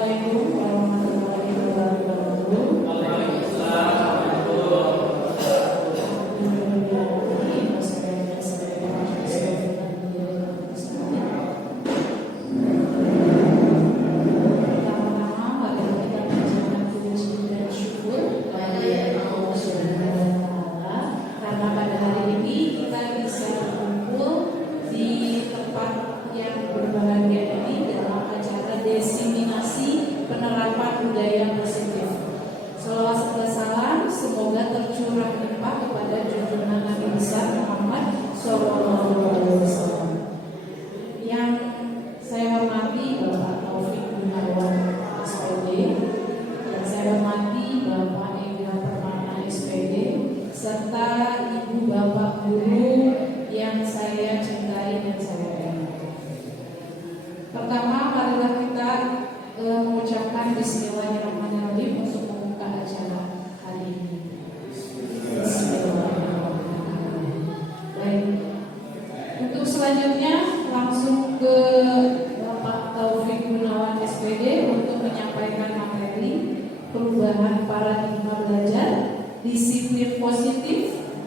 Assalamualaikum warahmatullahi wabarakatuh.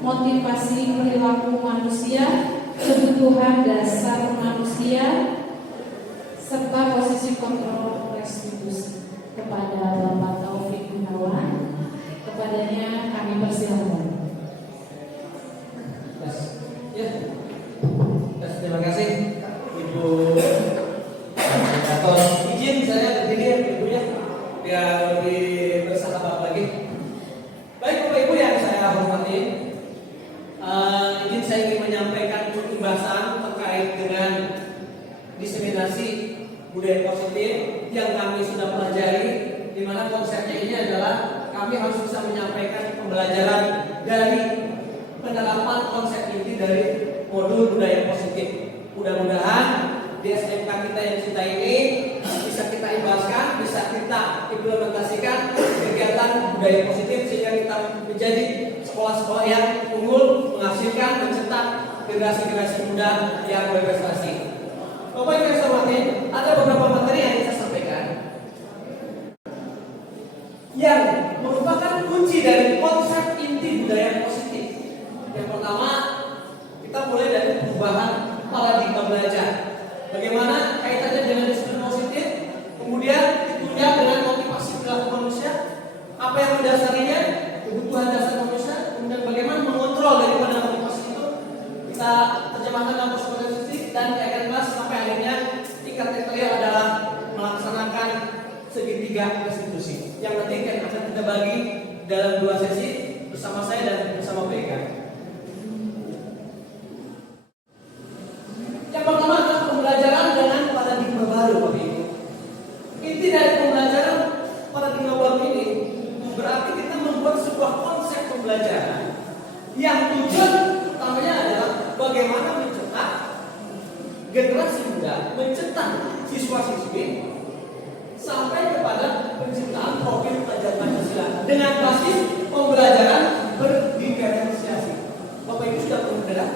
Motivasi perilaku manusia, kebutuhan dasar manusia, serta posisi kontrol restitusi. Kepada Bapak Taufik Gunawan, kepadanya kami persilakan. Terima kasih Ibu Gatot. Izin saya berdiri Ibu ya, biar lebih bersahabat lagi. Baik Bapak Ibu yang saya hormati, izin saya ingin menyampaikan pembahasan terkait dengan diseminasi budaya positif yang kami sudah pelajari, di mana konsepnya ini adalah kami harus bisa menyampaikan pembelajaran dari penerapan konsep inti dari modul budaya positif. Mudah-mudahan di SMK kita yang cinta ini bisa kita imbaskan, bisa kita implementasikan kegiatan budaya positif sehingga kita menjadi sekolah-sekolah yang unggul, menghasilkan, mencetak generasi-generasi muda yang berprestasi. Bapak Ibu yang saya hormati, ada beberapa materi yang saya sampaikan yang merupakan kunci dari konsep inti budaya positif. Yang pertama, kita mulai dari perubahan paradigma belajar. Bagaimana kaitannya dengan disiplin positif, kemudian ditunjang dengan motivasi perilaku manusia, apa yang mendasarinya, kebutuhan dasar manusia, kemudian bagaimana mengontrol daripada motivasi itu, kita terjemahkan dalam proses positif dan akan kelas sampai akhirnya tingkat terakhir adalah melaksanakan segitiga restitusi yang nanti akan kita bagi dalam 2 sesi bersama saya dan bersama BK. Yang pertama adalah pembelajaran dengan paradigma baru, Bapak Ibu. Inti dari pembelajaran paradigma baru ini berarti kita membuat sebuah konsep pembelajaran yang tujuan utamanya adalah bagaimana mencetak generasi muda, mencetak siswa-siswi sampai kepada penciptaan profil pelajar Pancasila dengan basis pembelajaran berdiferensiasi. Bapak Ibu sudah pernah mendengar?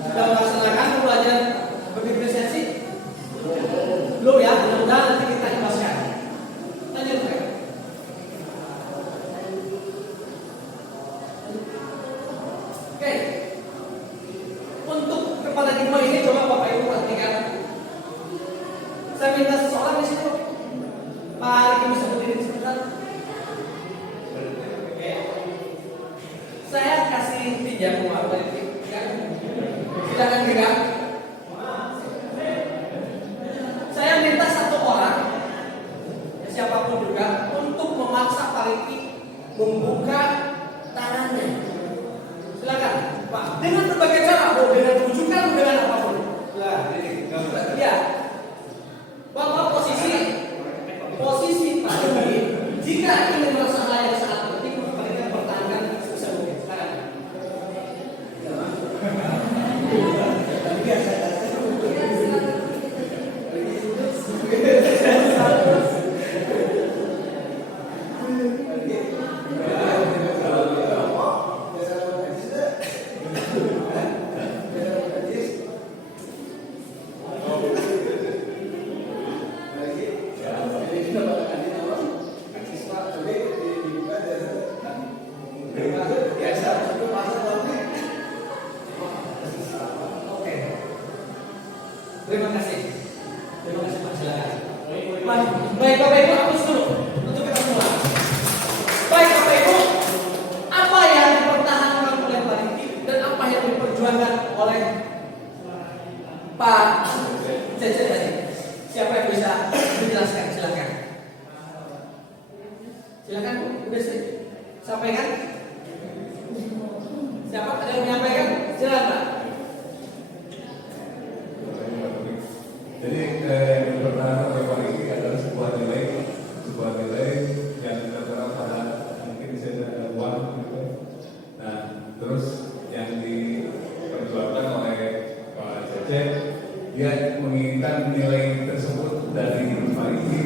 Sudah melaksanakan pembelajaran berdiferensiasi? Belum ya? Mudah-mudahan nanti kita imbaskan. Lanjut Pak. Oke. Untuk paradigma ini coba Bapak Ibu perhatikan. Saya minta seseorang di situ. Pak Riki bisa berdiri sebentar. Oke. Saya kasih pinjam uang Pak Riki. Silakan gerak. Saya minta satu orang, siapapun juga, untuk memaksa Pak Riki membuka tangannya. Silakan, Pak. Dengan berbagai cara, dengan rujukan, dengan apapun. Ya. Bapak posisi Pak Riki, jika ingin merasa hal yang sangat penting, Pak Riki pertahankan sebisa mungkin. Silakan. Biasa. Oke. Terima kasih. Terima kasih Pak, silakan. Baik Bapak Ibu, hapus dulu untuk kita semua. Baik Bapak Ibu, apa yang dipertahankan oleh Pak Riki dan apa yang diperjuangkan oleh Pak Cece tadi? Siapa yang bisa menjelaskan? Silakan. Silakan Bu, udah sih. Sampaikan. Siapa ada yang menyampaikan? Silakan Pak. Jadi yang pertama oleh Pak Riki adalah sebuah nilai yang tertera pada mungkin bisa ada uang gitu. Nah, terus yang diperjuangkan oleh Pak Cece, dia menginginkan nilai tersebut dari Pak Riki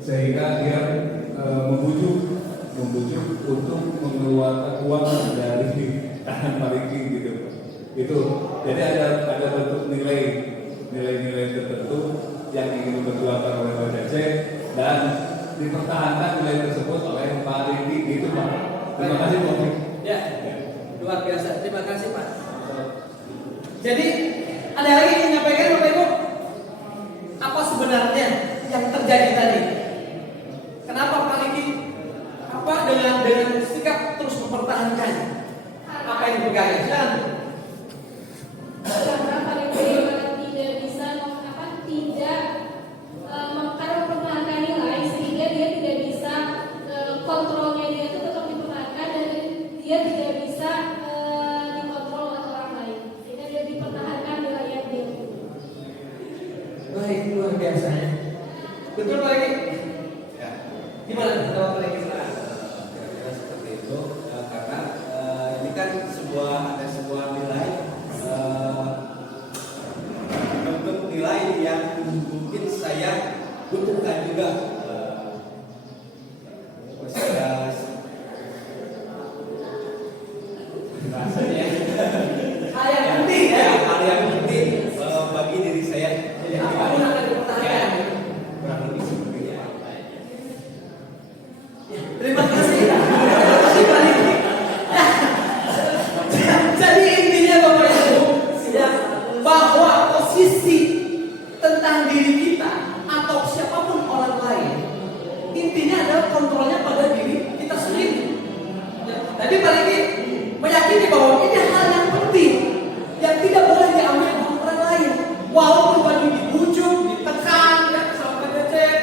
sehingga dia membujuk untuk mengeluarkan uang dari tangan Pak Riki gitu. Itu jadi ada bentuk nilai-nilai tertentu yang ingin diperjuangkan oleh Pak Cece dan dipertahankan nilai tersebut oleh Pak Riki gitu Pak. Terima kasih Pak. Ya, luar biasa. Terima kasih Pak. Jadi ada lagi yang menyampaikan Bapak Ibu? Apa sebenarnya yang terjadi tadi? Kenapa Pak Riki dengan sikap terus mempertahankan apa yang dipegang? Karena paling tidak bisa karena mempertahankan nilai sehingga dia tidak bisa kontrolnya dia itu tetap dipertahankan dan dia tidak bisa dikontrol oleh orang lain sehingga dia dipertahankan nilai yang dia punya. Baik, luar biasa. Betul Pak Riki? Ya. Gimana pendapat Pak Riki? Kira-kira seperti itu karena ini kan ada sebuah nilai bentuk nilai yang mungkin saya butuhkan juga saya rasanya Hal yang penting ya. hal yang penting bagi diri saya. Jadi apapun akan dipertahankan. Kurang lebih seperti itu. Terima kasih. Terima kasih Pak Riki. Jadi intinya Bapak Ibu, ya, bahwa posisi tentang diri kita atau siapapun orang lain, intinya adalah kontrolnya pada diri kita sendiri. Ya, tadi Pak Riki meyakini bahwa ini hal yang penting yang tidak boleh diambil oleh orang lain, walaupun tadi dibujuk, ditekan, ya, sampai becek,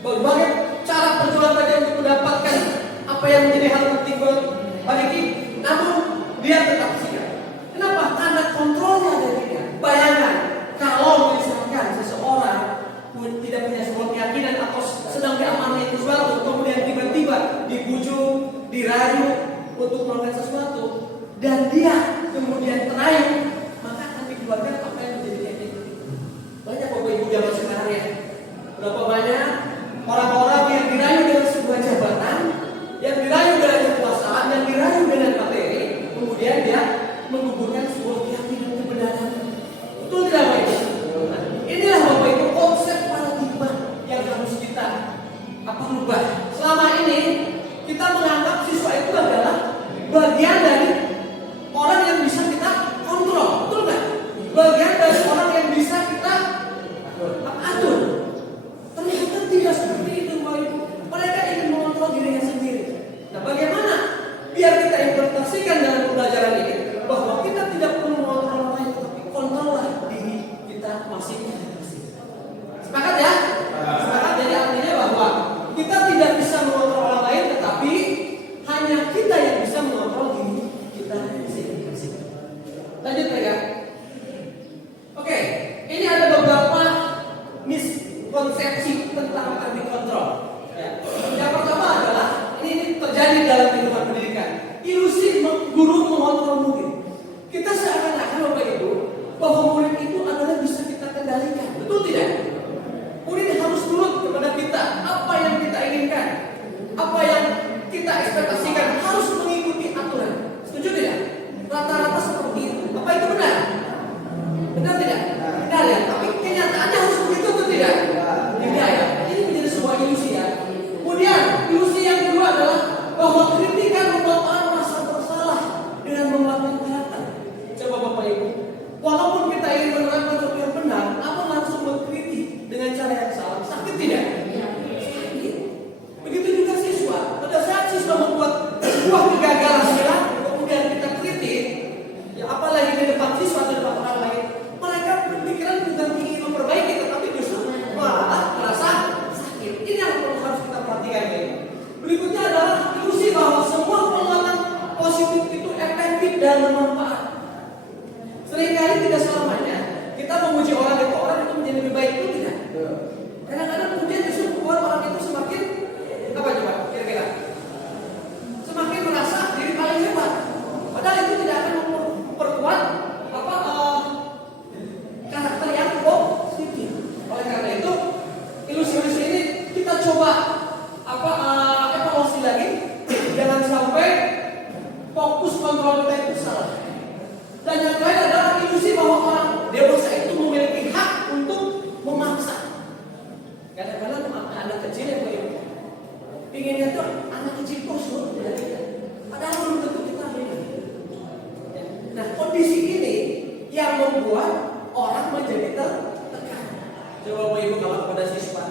berbagai cara perjuangan dia untuk mendapatkan apa yang menjadi hal penting buat Pak Riki, namun dia tetap siap. Kenapa? Karena kontrolnya dari dia. Bayangkan kalau misalkan seseorang tidak punya sebuah keyakinan atau sedang diamanai sesuatu, kemudian tiba-tiba dibujuk, dirayu untuk melakukan sesuatu, dan dia kemudian terayu, maka akan dikeluarkan apa yang menjadi keyakinan. Banyak Bapak Ibu zaman sekarang ya. Berapa banyak orang-orang yang dirayu dengan sebuah jabatan, yang dirayu dengan kekuasaan, yang dirayu dengan materi, kemudian dia menggugurkan sebuah keyakinan kebenaran. Betul tidak Bapak Ibu? Nah, inilah Bapak Ibu konsep paradigma yang harus kita rubah. Selama ini kita menganggap siswa itu adalah bagian dari orang yang bisa kita kontrol, betul nggak? Bagian dari orang yang bisa kita atur. Ternyata tidak seperti itu Bapak Ibu. Mereka ingin mengontrol dirinya sendiri. Nah, bagaimana biar kita implementasikan dalam pembelajaran ini bahwa kita tidak perlu mengontrol orang lain, tapi kontrollah diri kita masing-masing. Sepakat ya? Sepakat. Jadi artinya bahwa kita tidak bisa mengontrol orang lain, tetapi hanya kita yang bisa mengontrol diri kita masing-masing. Lanjut ya. Oke, ini ada beberapa miskonsepsi tentang arti kontrol. Ya. Yang pertama adalah ini terjadi dalam kehidupan pendidikan. Ilusi guru mengontrol murid. Kita seakan-akan Bapak Ibu bahwa murid itu adalah bisa kita kendalikan. Betul tidak? Murid harus nurut kepada kita. Apa yang kita inginkan, apa yang kita ekspektasikan harus mengikuti aturan. Setuju tidak? Rata-rata seperti itu. Apa itu benar? Benar tidak? Benar ya. Tapi kenyataannya harus begitu atau tidak? Tidak ya. Ini menjadi sebuah ilusi ya. Kemudian ilusi yang kedua adalah bahwa kritikan merupakan sebuah kegagalan perilaku kemudian kita kritik, ya apalagi di depan siswa atau depan orang lain, mereka berpikiran bukan ingin memperbaiki, tetapi justru malah merasa sakit. Ini yang harus kita perhatikan ya. Berikutnya adalah ilusi bahwa semua penguatan positif itu efektif dan bermanfaat. Seringkali tidak selamanya kita memuji orang itu menjadi lebih baik, itu tidak. Kadang-kadang pujian justru membuat orang itu semakin apa coba kira-kira? Semakin merasa diri paling hebat. Padahal itu tidak akan memperkuat karakter yang positif. Oleh karena itu, ilusi-ilusi ini kita coba evaluasi lagi. Jangan sampai fokus kontrol kita itu salah. Dan yang lain adalah ilusi bahwa orang dewasa itu memiliki hak untuk memaksa. Kadang-kadang anak kecil yang inginnya tuh anak kecil kok suruh padahal belum tentu kita beda. Nah, kondisi ini yang membuat orang menjadi tertekan. Coba mau ibu kalau kepada siswa,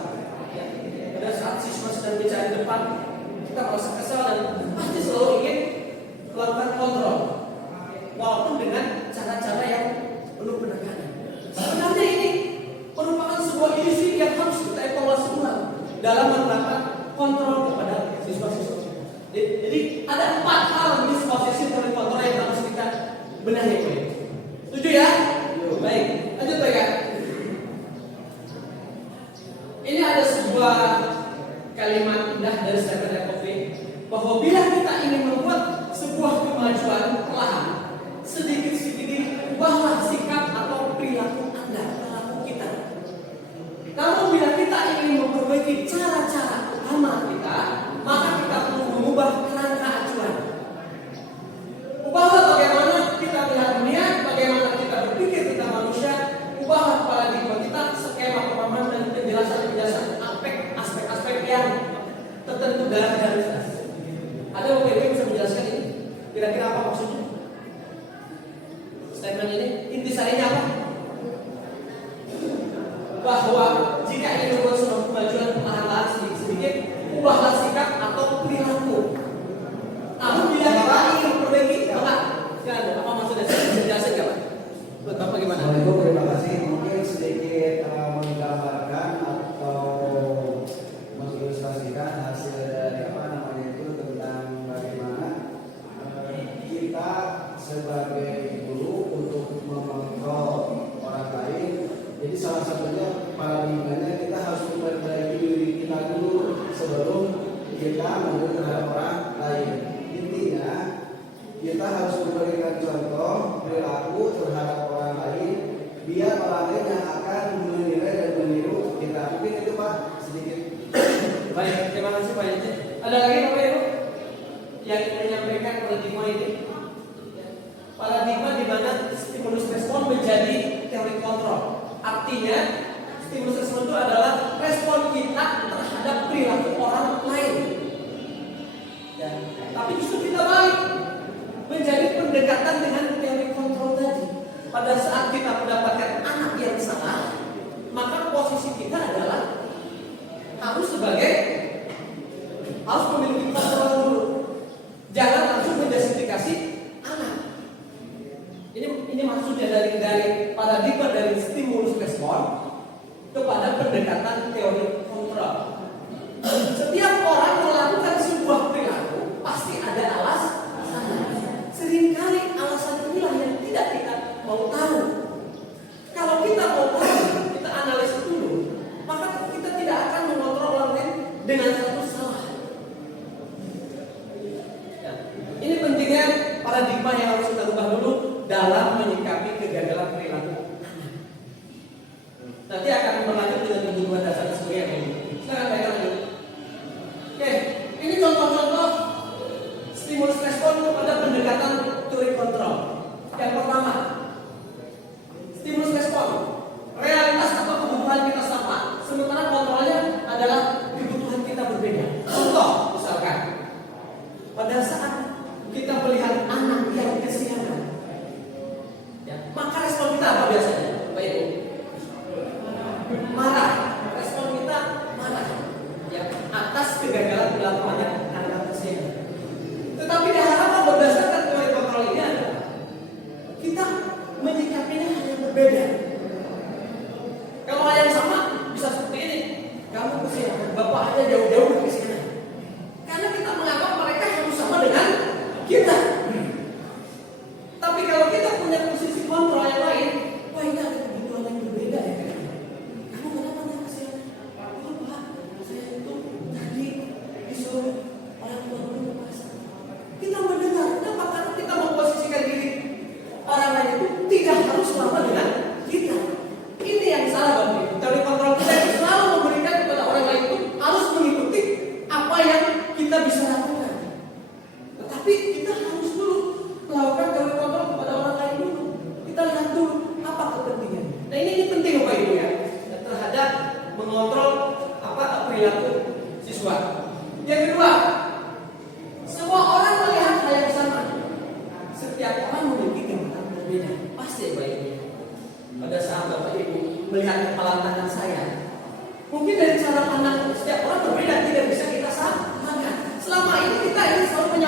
ya, pada saat siswa sedang bicara di depan, kita merasa kesal dan pasti selalu ingin melakukan kontrol, walaupun dengan cara-cara yang penuh penekanan. Sebenarnya ini merupakan sebuah ilusi yang harus kita evaluasi ulang dalam menerapkan kontrol kepada siswa-siswa. Jadi ada 4 hal disposisi dari kontrol yang harus kita benahi. Setuju ya? Baik, lanjut mereka. Ini ada sebuah kalimat indah dari Stephen Covey bahwa bila kita ingin membuat sebuah kemajuan perlahan, sedikit-sedikit ubahlah sikap atau perilaku Anda, perilaku kita. Namun bila kita ingin memperbaiki cara-cara utama kita, maka kita perlu mengubah kerangka acuan. Ubahlah bagaimana kita melihat dunia, bagaimana kita berpikir tentang manusia. Ubahlah paradigma kita, skema pemahaman dan penjelasan aspek-aspek yang tertentu dalam garis. Ada Bapak Ibu yang bisa menjelaskan ini? Kira-kira apa maksudnya? Statement ini intisarinya apa? Bahwa jika ingin membuat sebuah kemajuan perlahan-lahan sedikit-sedikit, ubahlah sikap atau perilaku. Namun bila kita ingin memperbaiki, apa maksudnya? Saya bisa jelasin nggak Pak? Buat Bapak gimana? Assalamualaikum, terima kasih. Mungkin sedikit menggambarkan atau mengilustrasikan hasil dari tentang bagaimana kita sebagai guru untuk mengontrol orang lain. Jadi salah satunya paradigmanya kita harus memperbaiki diri kita dulu sebelum kita menurut terhadap orang lain. Intinya kita harus memberikan contoh perilaku terhadap orang lain biar orang lain yang akan menilai dan meniru kita. Mungkin itu Pak sedikit. Baik, terima kasih Pak Yajid. Ada lagi Bapak Ibu yang ingin menyampaikan paradigma ini? Paradigma di mana stimulus respon menjadi teori kontrol. Artinya stimulus respon itu adalah respon kita terhadap perilaku orang lain. Ya, tapi justru kita balik menjadi pendekatan dengan teori kontrol tadi. Pada saat kita mendapatkan anak yang salah, maka posisi kita adalah harus memiliki kontrol dulu. Jangan langsung menjustifikasi anak. Ini maksudnya dari paradigma dari stimulus respon kepada pendekatan teori kontrol. Setiap orang melakukan sebuah perilaku pasti ada alasan. Seringkali alasan inilah yang tidak kita mau tahu. Kalau kita mau tahu, kita analisis dulu, maka kita tidak akan mengontrol orang lain dengan satu salah. Ya. Ini pentingnya paradigma yang harus kita ubah dulu dalam menyikapi kegagalan perilaku. Nanti akan berlanjut dengan minggu dasar sebagai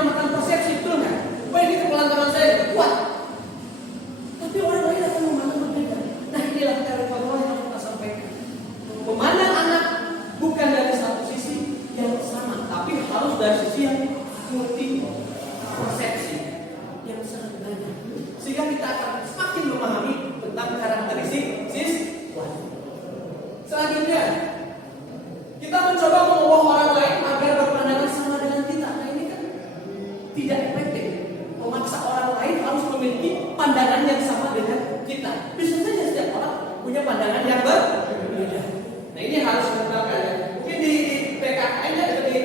dinamakan persepsi, betul nggak? Wah, ini kepelantaran saya kuat. Tapi orang lain akan memandang berbeda. Nah, inilah cara kontrol yang harus kita sampaikan. Memandang anak bukan dari satu sisi yang sama, tapi harus dari sisi yang multi persepsi yang sangat banyak. Sehingga kita akan semakin memahami tentang karakteristik siswa. Selanjutnya, kita mencoba mengubah orang lain agar berpandangan sama dengan kita. Nah, ini kan tidak efektif. Memaksa orang lain harus memiliki pandangan yang sama dengan kita. Bisa saja setiap orang punya pandangan yang berbeda. Nah, ini harus dilakukan ya. Mungkin di PKN atau di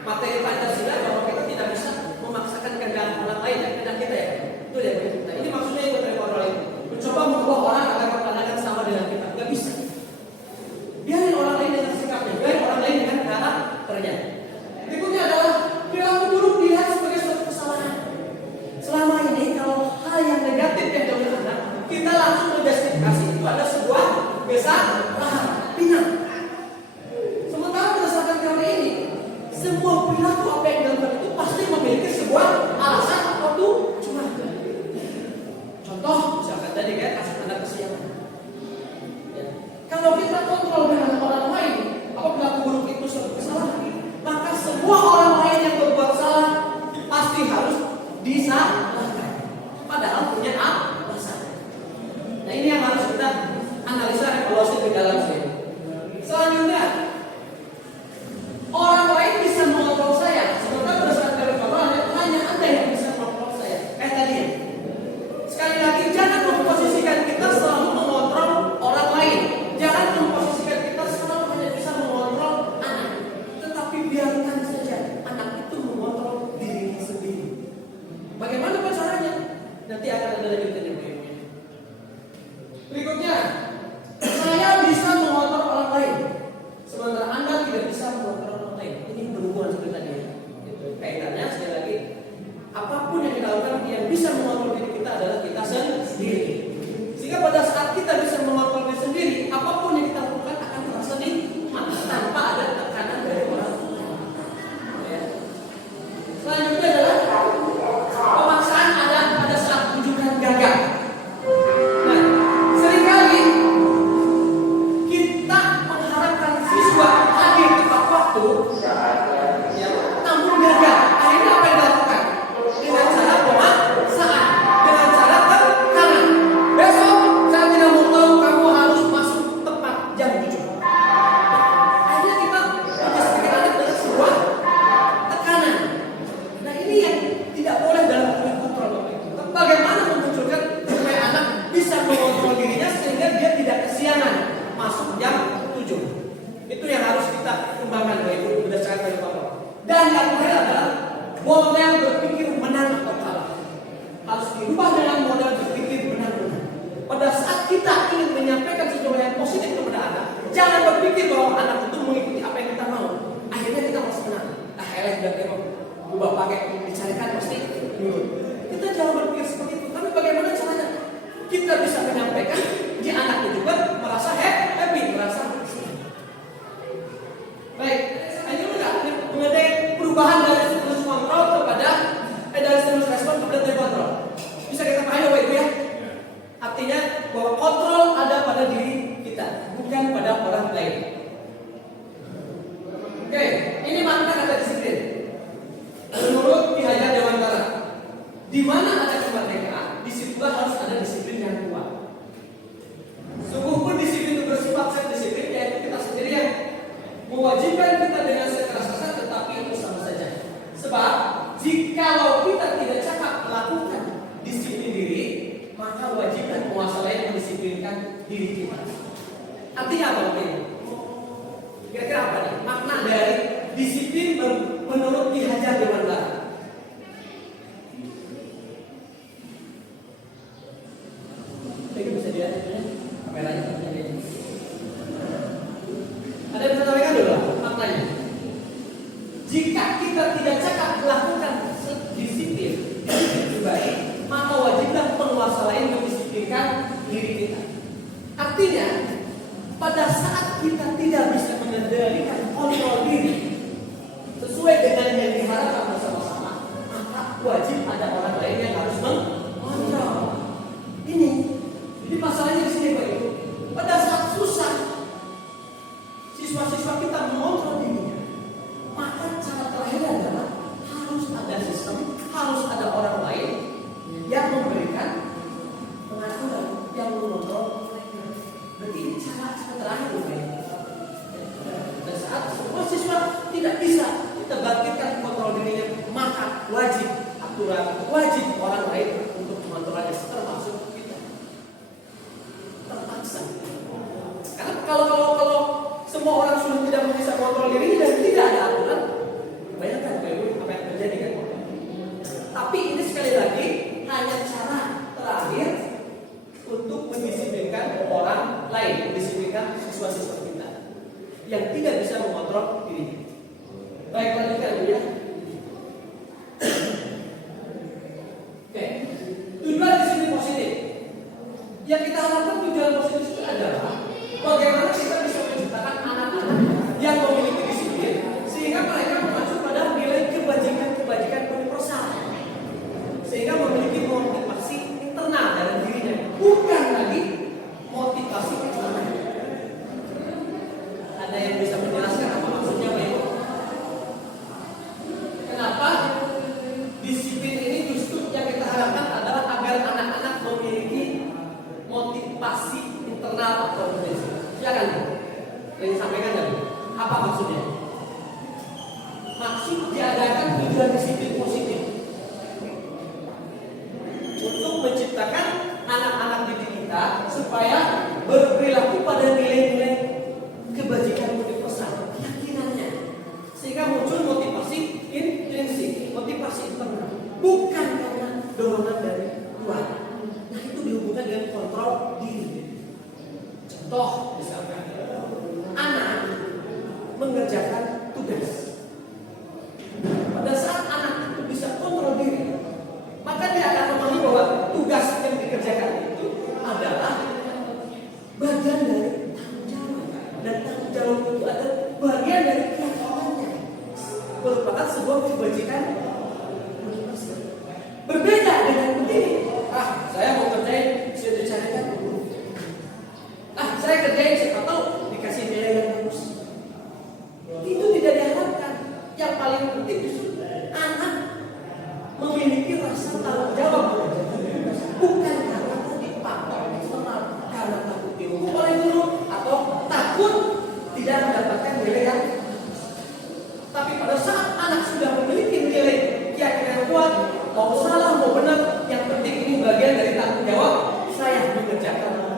materi Pancasila bahwa kita tidak bisa memaksakan kehendak orang lain dan kehendak kita ya. Itu ya. Nah, ini maksudnya yang dari orang lain. Mencoba mengubah orang agar berpandangan sama dengan kita. Nggak bisa. Biarin orang lain dengan sikapnya, biarin orang lain dengan karakternya. Berikutnya adalah perilaku buruk dilihat sebagai suatu kesalahan. Selama ini kalau hal yang negatif yang dilakukan anak, kita langsung menjustifikasi itu ada sebuah kesalahan. Pinang. Sementara berdasarkan teori ini, semua perilaku apa yang dilakukan itu pasti memiliki sebuah alasan atau tujuan. Contoh, misalkan tadi kayak kasus anak kesiangan. Ya. Kalau kita kontrol dengan orang lain, apa perilaku buruk itu suatu kesalahan, maka semua orang lain yang berbuat salah pasti harus disalahkan. Padahal punya alasan. Nah, ini yang harus kita analisa evaluasi di dalam sini. Selanjutnya, orang lain bisa mengontrol saya. Sementara berdasarkan teori kontrol hanya Anda yang bisa mengontrol saya. Tadi ya. Sekali lagi, jangan memposisikan kita selalu mengontrol orang lain. Jangan memposisikan kita selalu hanya bisa mengontrol anak. Tetapi biarkan saja anak itu mengontrol dirinya sendiri. Bagaimana caranya? Nanti akan ada lagi berikutnya. Berikutnya, saya bisa mengontrol orang lain, sementara Anda tidak bisa mengontrol orang lain. Ini berhubungan seperti tadi. Gitu. Kaitannya sekali lagi, apapun yang kita lakukan yang bisa mengontrol diri kita adalah kita sendiri. Sehingga pada saat kita bisa mengontrol diri sendiri, apapun yang kita lakukan akan terasa nikmat tanpa ada tekanan dari orang lain. Ya. Selanjutnya adalah pemaksaan ada pada saat rujukan gagal. Nah, seringkali kita mengharapkan siswa hadir tepat waktu, ya, namun gagal. Akhirnya apa yang dilakukan? Dengan cara pemaksaan, dengan cara tekanan. Besok saya tidak mau tahu kamu harus masuk tepat jam 7. Akhirnya kita menjadikan anak dengan sebuah tekanan. Nah, ini yang tidak boleh dalam kontrol Bapak Ibu. Bagaimana memunculkan supaya anak bisa mengontrol dirinya sehingga dia tidak kesiangan masuk jam 7. Itu yang harus kita kembangkan Bapak Ibu berdasarkan dari Bapak. Dan yang terakhir adalah model berpikir menang atau kalah. Harus dirubah dengan model berpikir menang-menang. Pada saat kita ingin menyampaikan sesuatu yang positif kepada anak, jangan berpikir bahwa anak itu mengikuti apa yang kita mau. Akhirnya kita masih menang. Elek dan tembak. Ubah pakai dicarikan pasti nurut. Kita jangan berpikir seperti itu. Tapi bagaimana caranya? Kita bisa menyampaikan di anaknya juga merasa happy, merasa senang. Baik, ini enggak mengenai perubahan dari stimulus kontrol kepada dari stimulus respon kepada kontrol. Bisa kita pahami Bapak Ibu ya? Artinya bahwa kontrol ada pada diri kita, bukan pada orang lain. Oke, ini makna kata disiplin. Menurut Ki Hajar Dewantara, di mana ada kemerdekaan, disitulah harus ada disiplin yang kuat. Sungguh pun disiplin itu bersifat self-disiplin, yaitu kita sendiri yang mewajibkan kita dengan sekeras-kerasnya, tetapi itu sama saja. Sebab jikalau kita tidak cakap melakukan disiplin diri, maka wajib dan penguasa lain mendisiplinkan diri kita. Artinya apa ini? Kira-kira apa nih? Makna dari disiplin menurut Ki Hajar Dewantara. Ini bisa dilihat kameranya. Ada yang bisa sampaikan dulu maknanya. Jika kita tidak cakap melakukan disiplin baik, maka wajiblah penguasa lain mendisiplinkan diri kita. Artinya, pada saat kita tidak bisa mengendalikan kontrol diri sesuai dengan yang diharapkan wajib ada orang lain yang harus mengontrol. Ini, jadi masalahnya di sini Pak Ibu. Pada saat susah, siswa-siswa kita mengontrol dirinya, maka cara terakhir adalah harus ada sistem, harus ada orang lain yang memberikan pengaturan, yang mengontrol mereka. Berarti ini cara terakhir Pak Ibu. Pada saat semua siswa tidak bisa kita bangkitkan kontrol dirinya, maka wajib aturan, wajib orang lain untuk mengontrolnya, termasuk kita. Terpaksa. Karena kalau semua orang sudah tidak bisa kontrol diri dan tidak ada aturan, bayangkan Pak Ibu apa yang terjadi kan? Tapi ini sekali lagi hanya cara terakhir untuk mendisiplinkan orang lain, mendisiplinkan siswa-siswa kita yang tidak bisa mengontrol dirinya. Baik, lanjutkan dulu ya. Oke, tujuan disiplin positif. Yang kita harapkan tujuan positif itu adalah bagaimana kita bisa menciptakan anak-anak yang memiliki disiplin sehingga mereka mengacu pada nilai kebajikan universal, sehingga memiliki motivasi internal dalam dirinya, bukan lagi motivasi eksternal. Ada yang bisa menjelaskan apa maksudnya Pak Ibu? Kenapa disiplin ini justru yang kita harapkan adalah agar anak-anak memiliki motivasi internal atau prinsip. Silakan, yang disampaikan tadi. Apa maksudnya? Maksud diadakan tujuan disiplin positif untuk menciptakan anak-anak didik kita supaya berperilaku pada nilai-nilai kebajikan universal, keyakinannya, sehingga muncul motivasi intrinsik, motivasi internal, bukan karena dorongan dari luar. Nah, itu dihubungkan dengan kontrol diri. Contoh misalkan, anak mengerjakan tugas. Pada saat anak itu bisa kontrol diri, maka dia akan memahami bahwa tugas yang dikerjakan itu adalah bagian dari tanggung jawab, dan tanggung jawab itu adalah bagian dari keyakinannya, merupakan sebuah kebajikan universal. Berbeda dengan begini, saya mau kerjain, saya dicarikan guru. Saya kerjain, siapa tahu dikasih nilai yang bagus. Itu tidak diharapkan. Yang paling penting justru anak memiliki rasa tanggung jawab, bukan karena dipatok eksternal, karena takut dihukum oleh guru atau takut tidak mendapatkan nilai yang. Tapi pada saat anak sudah memiliki nilai keyakinan kuat, mau salah mau benar, yang penting ini bagian dari tanggung jawab saya mengerjakan.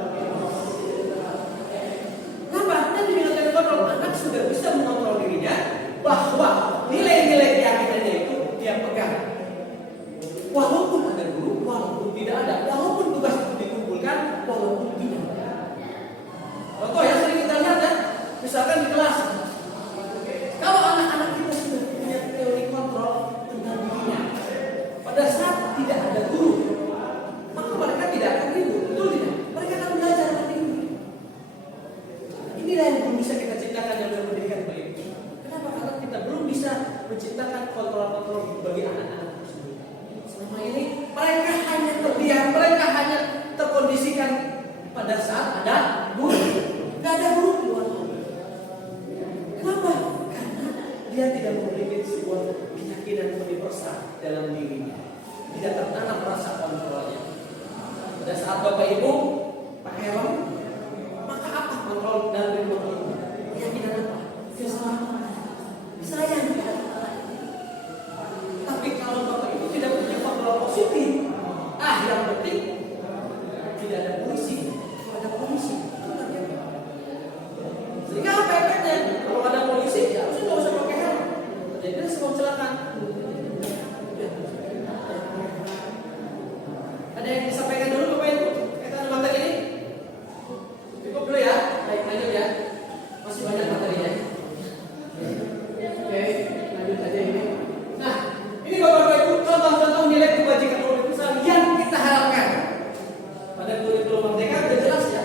Kenapa? Nanti dengan kontrol anak sudah bisa mengontrol dirinya bahwa nilai-nilai keyakinannya itu dia pegang. Walaupun ada guru, walaupun tidak ada, walaupun tugas itu dikumpulkan, walaupun tidak. Contoh ya sering kita lihat ya, misalkan di kelas, kalau anak-anak kita sudah punya teori kontrol tentang dirinya, pada saat tidak ada guru, maka mereka tidak akan ribut, betul tidak? Mereka akan belajar tentang ini. Inilah yang belum bisa kita ciptakan dalam pendidikan baik. Kenapa? Karena kita belum bisa menciptakan kontrol-kontrol bagi anak-anak tersebut. Selama ini mereka hanya terdiam, mereka hanya terkondisikan pada saat ada guru. Tidak ada guru di luar. Kenapa? Karena dia tidak memiliki sebuah keyakinan universal dalam dirinya. Tidak tertanam rasa kontrolnya. Pada saat Bapak Ibu pakai helm, maka apa kontrol dalam diri Bapak Ibu? Keyakinan apa? Keselamatan. Sayang tidak. Tapi kalau Bapak Ibu tidak punya kontrol positif, yang penting tidak ada polisi. Kalau ada polisi, itu kan yang. Sehingga apa efeknya? Kalau ada polisi, ya harusnya nggak usah pakai helm. Jadi semua kecelakaan. Ada yang disampaikan dulu Bapak Ibu kaitan materi ini? Cukup dulu ya. Baik, lanjut ya. Masih banyak materinya. Oke, lanjut aja ini. Nah, ini Bapak Ibu contoh-contoh nilai kebajikan universal yang kita harapkan. Pada kurikulum Merdeka sudah jelas ya.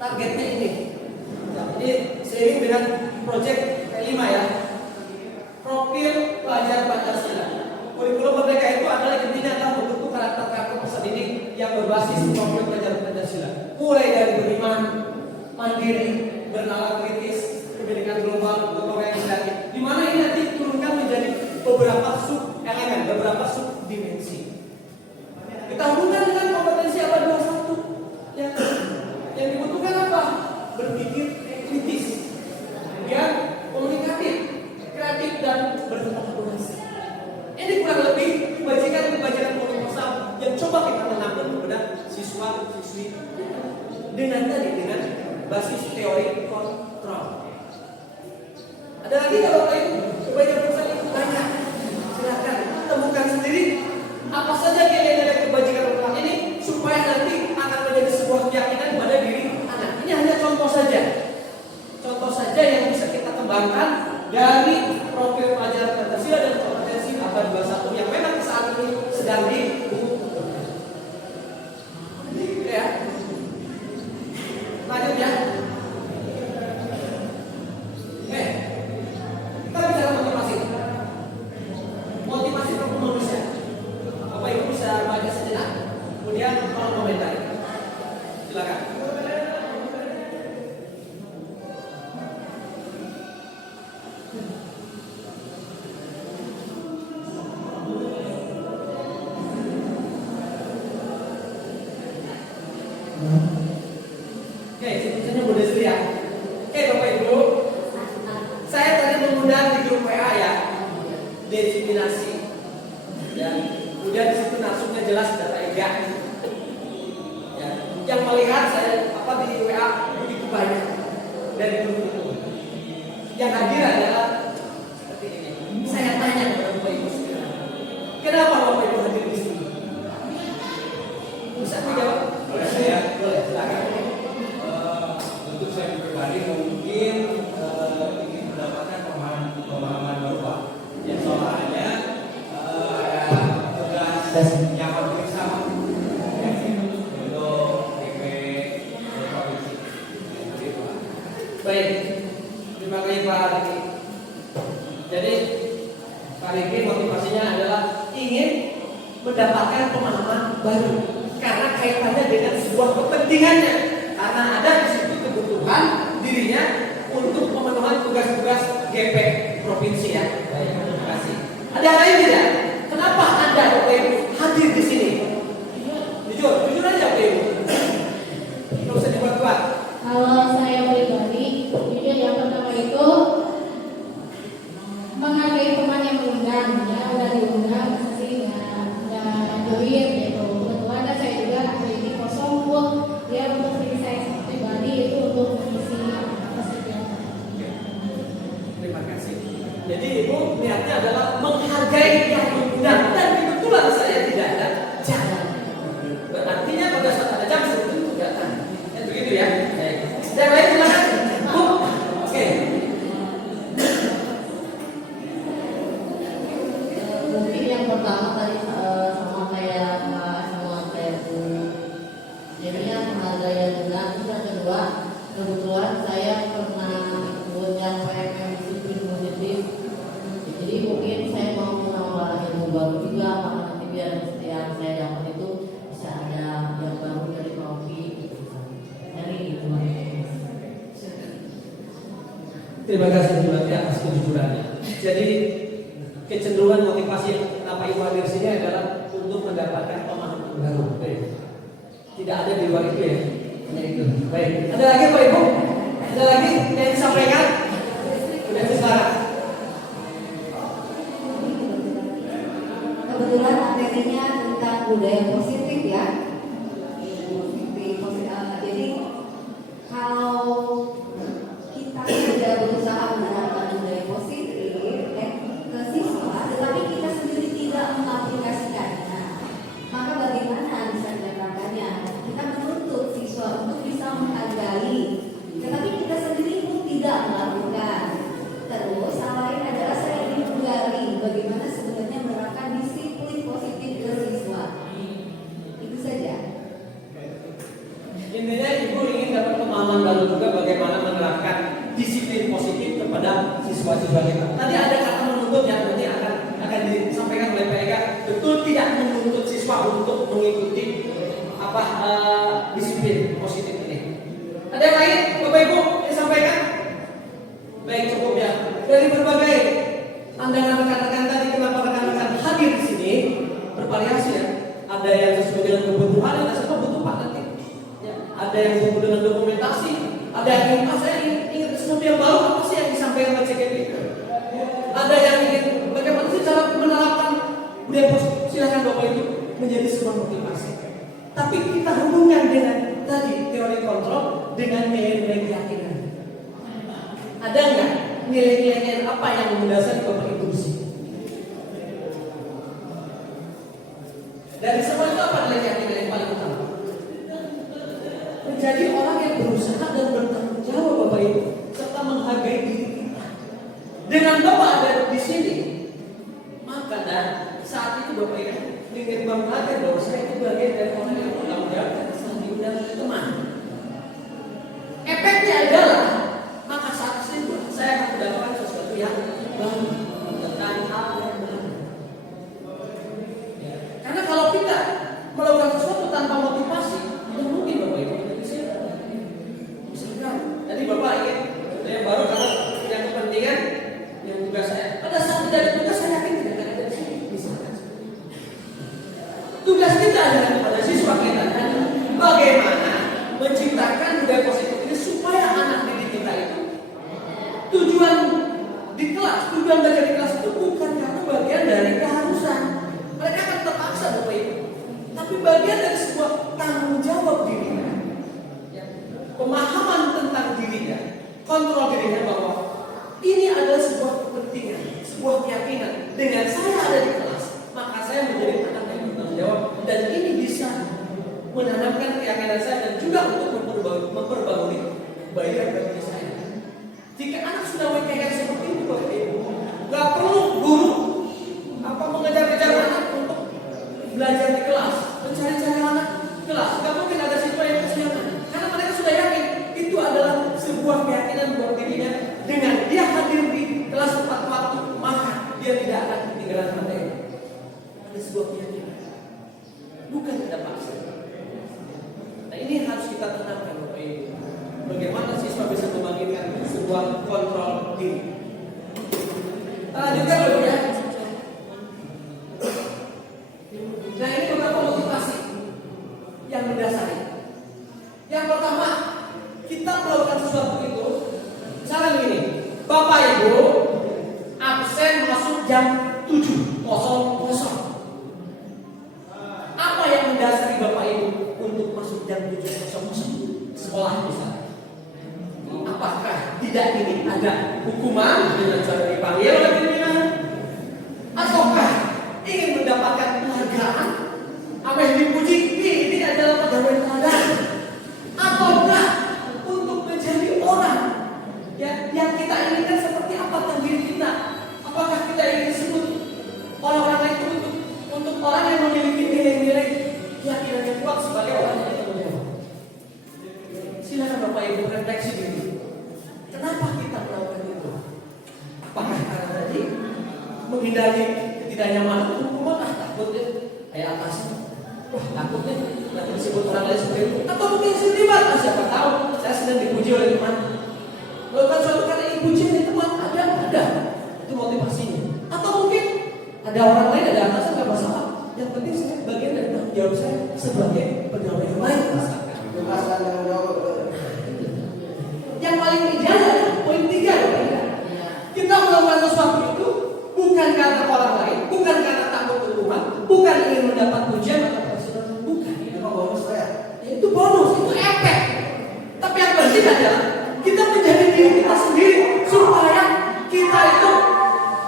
Targetnya ini. Jadi seiring dengan proyek K5 ya. Profil pelajar Pancasila. Kurikulum Merdeka itu adalah berbasis profil pelajaran Pancasila, mulai dari beriman, mandiri, bernalar kritis, pendidikan global, gotong royong kreatif, di mana ini nanti turunkan menjadi beberapa sub elemen, beberapa sub dimensi. Kita hubungkan dengan kompetensi abad 21 yang dibutuhkan apa? Berpikir kritis, kemudian komunikatif, kreatif dan berkolaborasi. Ini kurang lebih pembelajaran universal yang coba kita tanamkan kepada siswa-siswi dengan basis teori kontrol. Ada lagi kalau lain kebajikan universal itu banyak. Silakan temukan sendiri apa saja nilai-nilai kebajikan universal ini supaya nanti akan menjadi sebuah keyakinan pada diri anak. Ini hanya contoh saja. Contoh saja yang bisa kita kembangkan dari profil pelajaran Pancasila dan kompetensi abad 21 yang memang saat ini sedang ya. Lanjut ya. Kita bicara motivasi. Motivasi untuk manusia. Bapak Ibu bisa baca sejenak, kemudian tolong komentari. Silakan. Oke, sebetulnya Bu Desri ya. Oke Bapak Ibu, saya tadi mengundang di grup WA ya, diseminasi. Ya, kemudian di situ narsumnya jelas data EGA. Ya, yang melihat saya di WA begitu banyak dari grup itu. Yang hadir adalah seperti ini. Saya tanya kepada Bapak Ibu sekalian, kenapa Bapak Ibu hadir di sini? Bisa dijawab? Boleh saya? Boleh, silakan. Untuk saya pribadi mungkin ingin mendapatkan pemahaman baru Pak. Ya soalnya ada tugas yang hampir sama untuk PP provinsi. Baik, terima kasih Pak Riki. Jadi Pak Riki motivasinya adalah ingin mendapatkan pemahaman baru karena kaitannya dengan sebuah kepentingannya. Karena ada di situ kebutuhan dirinya untuk memenuhi tugas-tugas GP provinsi ya. Baik, terima kasih. Ada yang lain tidak? Kenapa Anda Bapak Ibu hadir di sini? Jujur aja Bapak Ibu. Tidak usah dibuat-buat. Kalau saya pribadi, jujur yang pertama itu menghargai teman yang mengundang, ya udah diundang, masa sih nggak join gitu. Kebetulan kan saya juga hari ini kosong pun, ya untuk diri saya pribadi itu untuk mengisi kegiatan. Terima kasih. Jadi Ibu niatnya adalah menghargai yang mengundang dan kebetulan saya tidak ada jam. Berartinya pada saat ada jam saya tentu datang. Begitu ya. Dan lain silakan. Bu. Oke. Mungkin yang pertama tadi sama kayak Mbak sama kayak Bu. Jadinya menghargai yang benar. Terus yang kedua, kebetulan saya pernah ikut yang PMM disiplin positif. Jadi mungkin saya mau menambah ilmu baru juga, maka nanti biar yang saya dapat itu bisa ada yang baru dari Profi. Dari itu. Terima kasih Bu Lati atas kejujurannya. Jadi kecenderungan motivasi kenapa Ibu hadir sini adalah untuk mendapatkan pemahaman baru. Baik. Tidak ada di luar itu ya. Hanya itu. Baik. Ada lagi Pak Ibu? Ada lagi yang disampaikan? Sudah sekarang. Kebetulan materinya tentang budaya positif ya. Jadi kalau kita tidak berusaha menerapkan budaya positif ke siswa, tetapi kita sendiri tidak mengaplikasikannya, maka bagaimana bisa diterapkannya? Kita menuntut siswa untuk bisa menghargai, tetapi kita sendiri pun tidak melakukan. Terus hal lain adalah saya ingin menggali bagaimana sebenarnya menerapkan disiplin positif ke siswa. Itu saja. Intinya Ibu ingin dapat pemahaman baru juga bagaimana menerapkan disiplin positif kepada siswa-siswa kita. Tadi ada kata menuntut yang nanti akan disampaikan oleh PK. Betul tidak menuntut siswa untuk mengikuti disiplin positif ini. Ada yang lain, Bapak Ibu, yang sampaikan? Baik, cukup ya. Dari berbagai pandangan rekan-rekan tadi, kenapa rekan-rekan hadir di sini bervariasi ya. Ada yang sesuai dengan kebutuhan, ada semua butuh Pak nanti. Ya. Ada yang butuh dengan dokumentasi, ada yang ingin saya ingin sesuatu yang baru, apa sih yang disampaikan oleh CGP? Ada yang ingin bagaimana sih cara menerapkan budaya positif? Silakan Bapak Ibu menjadi sebuah motivasi. Tapi kita hubungkan dengan tadi teori kontrol dengan nilai-nilai keyakinan. Ada nggak nilai-nilai apa yang mendasari Bapak Ibu di sini? Dari semua itu apa nilai keyakinan yang paling utama? Menjadi orang yang berusaha dan bertanggung jawab Bapak Ibu, serta menghargai diri kita. Dengan Bapak ada di sini, maka dan saat itu Bapak Ibu ingin mengatakan bahwa saya itu bagian dari orang yang bertanggung jawab dan selalu diundang teman. Efeknya adalah maka saat itu saya akan mendapatkan sesuatu yang baru tentang hal yang baru. Ya. Karena kalau kita melakukan sesuatu tanpa motivasi, tidak mungkin Bapak Ibu di sini. Misalkan tadi Bapak ingin sesuatu yang baru karena punya kepentingan yang tugas saya. Pada saat tidak ada tugas saya yakin tidak akan ada di sini. Misalkan tugas kita adalah kepada siswa kita adalah bagaimana menciptakan budaya positif ini supaya anak didik kita itu tujuan di kelas, tujuan belajar di kelas itu bukan karena bagian dari keharusan. Mereka akan terpaksa Bapak Ibu, tapi bagian dari sebuah tanggung jawab dirinya, ya. Pemahaman tentang dirinya, kontrol dirinya bahwa ini adalah sebuah kepentingan, sebuah keyakinan. Dengan saya ada di kelas, maka saya menjadi anak yang bertanggung jawab dan ini bisa menanamkan keyakinan saya dan juga untuk memperbarui bagian dari saya. Jika anak sudah memikirkan seperti itu, Bapak Ibu, nggak perlu guru mengejar-kejar anak untuk belajar di kelas, mencari-cari anak kelas. Nggak mungkin ada siswa yang kesiangan, karena mereka sudah yakin itu adalah sebuah keyakinan buat dirinya. Dengan dia hadir di kelas tepat waktu, maka dia tidak akan ketinggalan materi. Ada sebuah keyakinan, bukan tidak paksa. Nah ini harus kita tanamkan Bapak Ibu. Bagaimana siswa bisa membagikan sebuah kontrol diri. Lanjutkan dulu ya. Nah ini beberapa motivasi yang mendasari. Yang pertama, kita melakukan sesuatu itu. Misalnya begini, Bapak Ibu absen masuk jam 7.00. Apa yang mendasari Bapak Ibu untuk masuk jam 7.00 sekolah misalnya? Apakah tidak ini ada hukuman dengan cara dipanggil oleh pimpinan? Ataukah ingin mendapatkan penghargaan? Apa yang dipuji ini adalah pegawai teladan? Ataukah untuk menjadi orang yang kita inginkan seperti apa diri kita? Apakah kita ingin disebut orang-orang itu untuk orang yang memiliki nilai-nilai keyakinan yang kuat sebagai orang yang bertanggung jawab? Silakan Bapak Ibu refleksi diri. Kenapa kita melakukan itu? Apakah karena tadi menghindari ketidaknyamanan hukuman? Takutnya kayak atasnya. Takutnya nanti disebut orang lain seperti itu. Atau mungkin sendirian, siapa tahu saya sedang dipuji oleh teman. Melakukan suatu karena dipuji oleh teman, ada. Itu motivasinya. Atau mungkin ada orang lain, ada atasan, nggak masalah. Yang penting saya bagian dari tanggung jawab saya sebagai pegawai yang baik. Yang paling ideal adalah poin 3. Kita melakukan sesuatu itu bukan karena orang lain, bukan karena takut hukuman, bukan ingin mendapat pujian atau persetujuan, bukan. Itu bonus ya. Itu bonus, itu efek. Tapi yang penting adalah kita menjadi diri kita sendiri supaya kita itu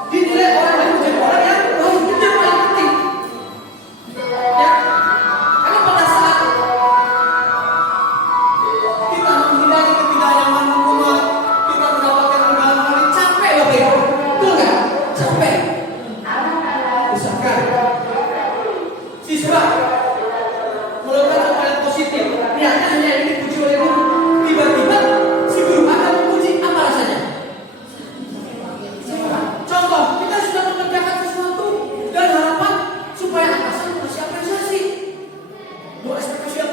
dinilai orang lain menjadi orang yang baik. Itu yang paling penting. Ya. Karena pada saat kita menghindari ketidaknyamanan hukuman, kita mendapatkan pengalaman capek Bapak Ibu. Betul nggak? Capek. Misalkan siswa melakukan hal yang positif, niatnya hanya ingin dipuji oleh guru. Tiba-tiba si guru akan memuji, apa rasanya? Contoh, kita sudah mengerjakan sesuatu dan harapan supaya atasan kasih apresiasi. Dua ekspektasi yang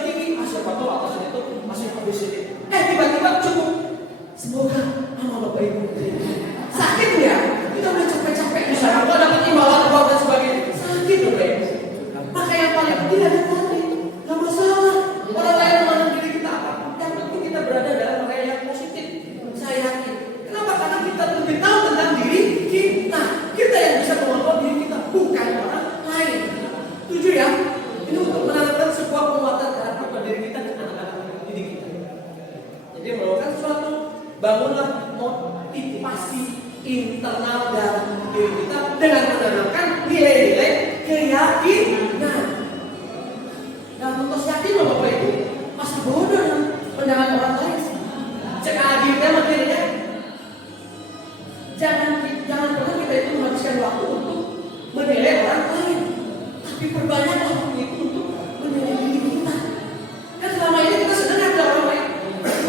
lagi. Nah, dalam konteks yakin loh Bapak Ibu, masa bodoh yang pandangan orang lain. Cek adil ya makanya. Jangan pernah kita itu menghabiskan waktu untuk menilai orang lain, tapi perbanyak waktu itu untuk menilai diri kita. Kan selama ini kita senang ada orang lain.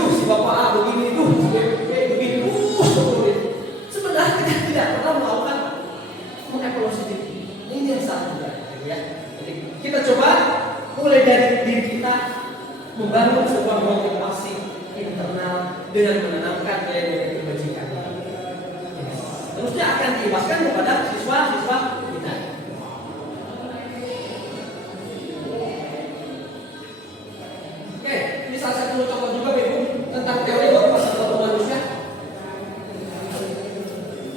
Si Bapak A begini, si B begini, sebenarnya kita tidak pernah melakukan mengevaluasi diri. Ini yang salah ya. Jadi kita coba mulai dari diri kita membangun sebuah motivasi internal dengan menanamkan nilai-nilai kebajikan. Terusnya akan diibaskan kepada siswa-siswa kita. Oke, ini salah satu contoh juga Ibu tentang teori motivasi kelompok manusia.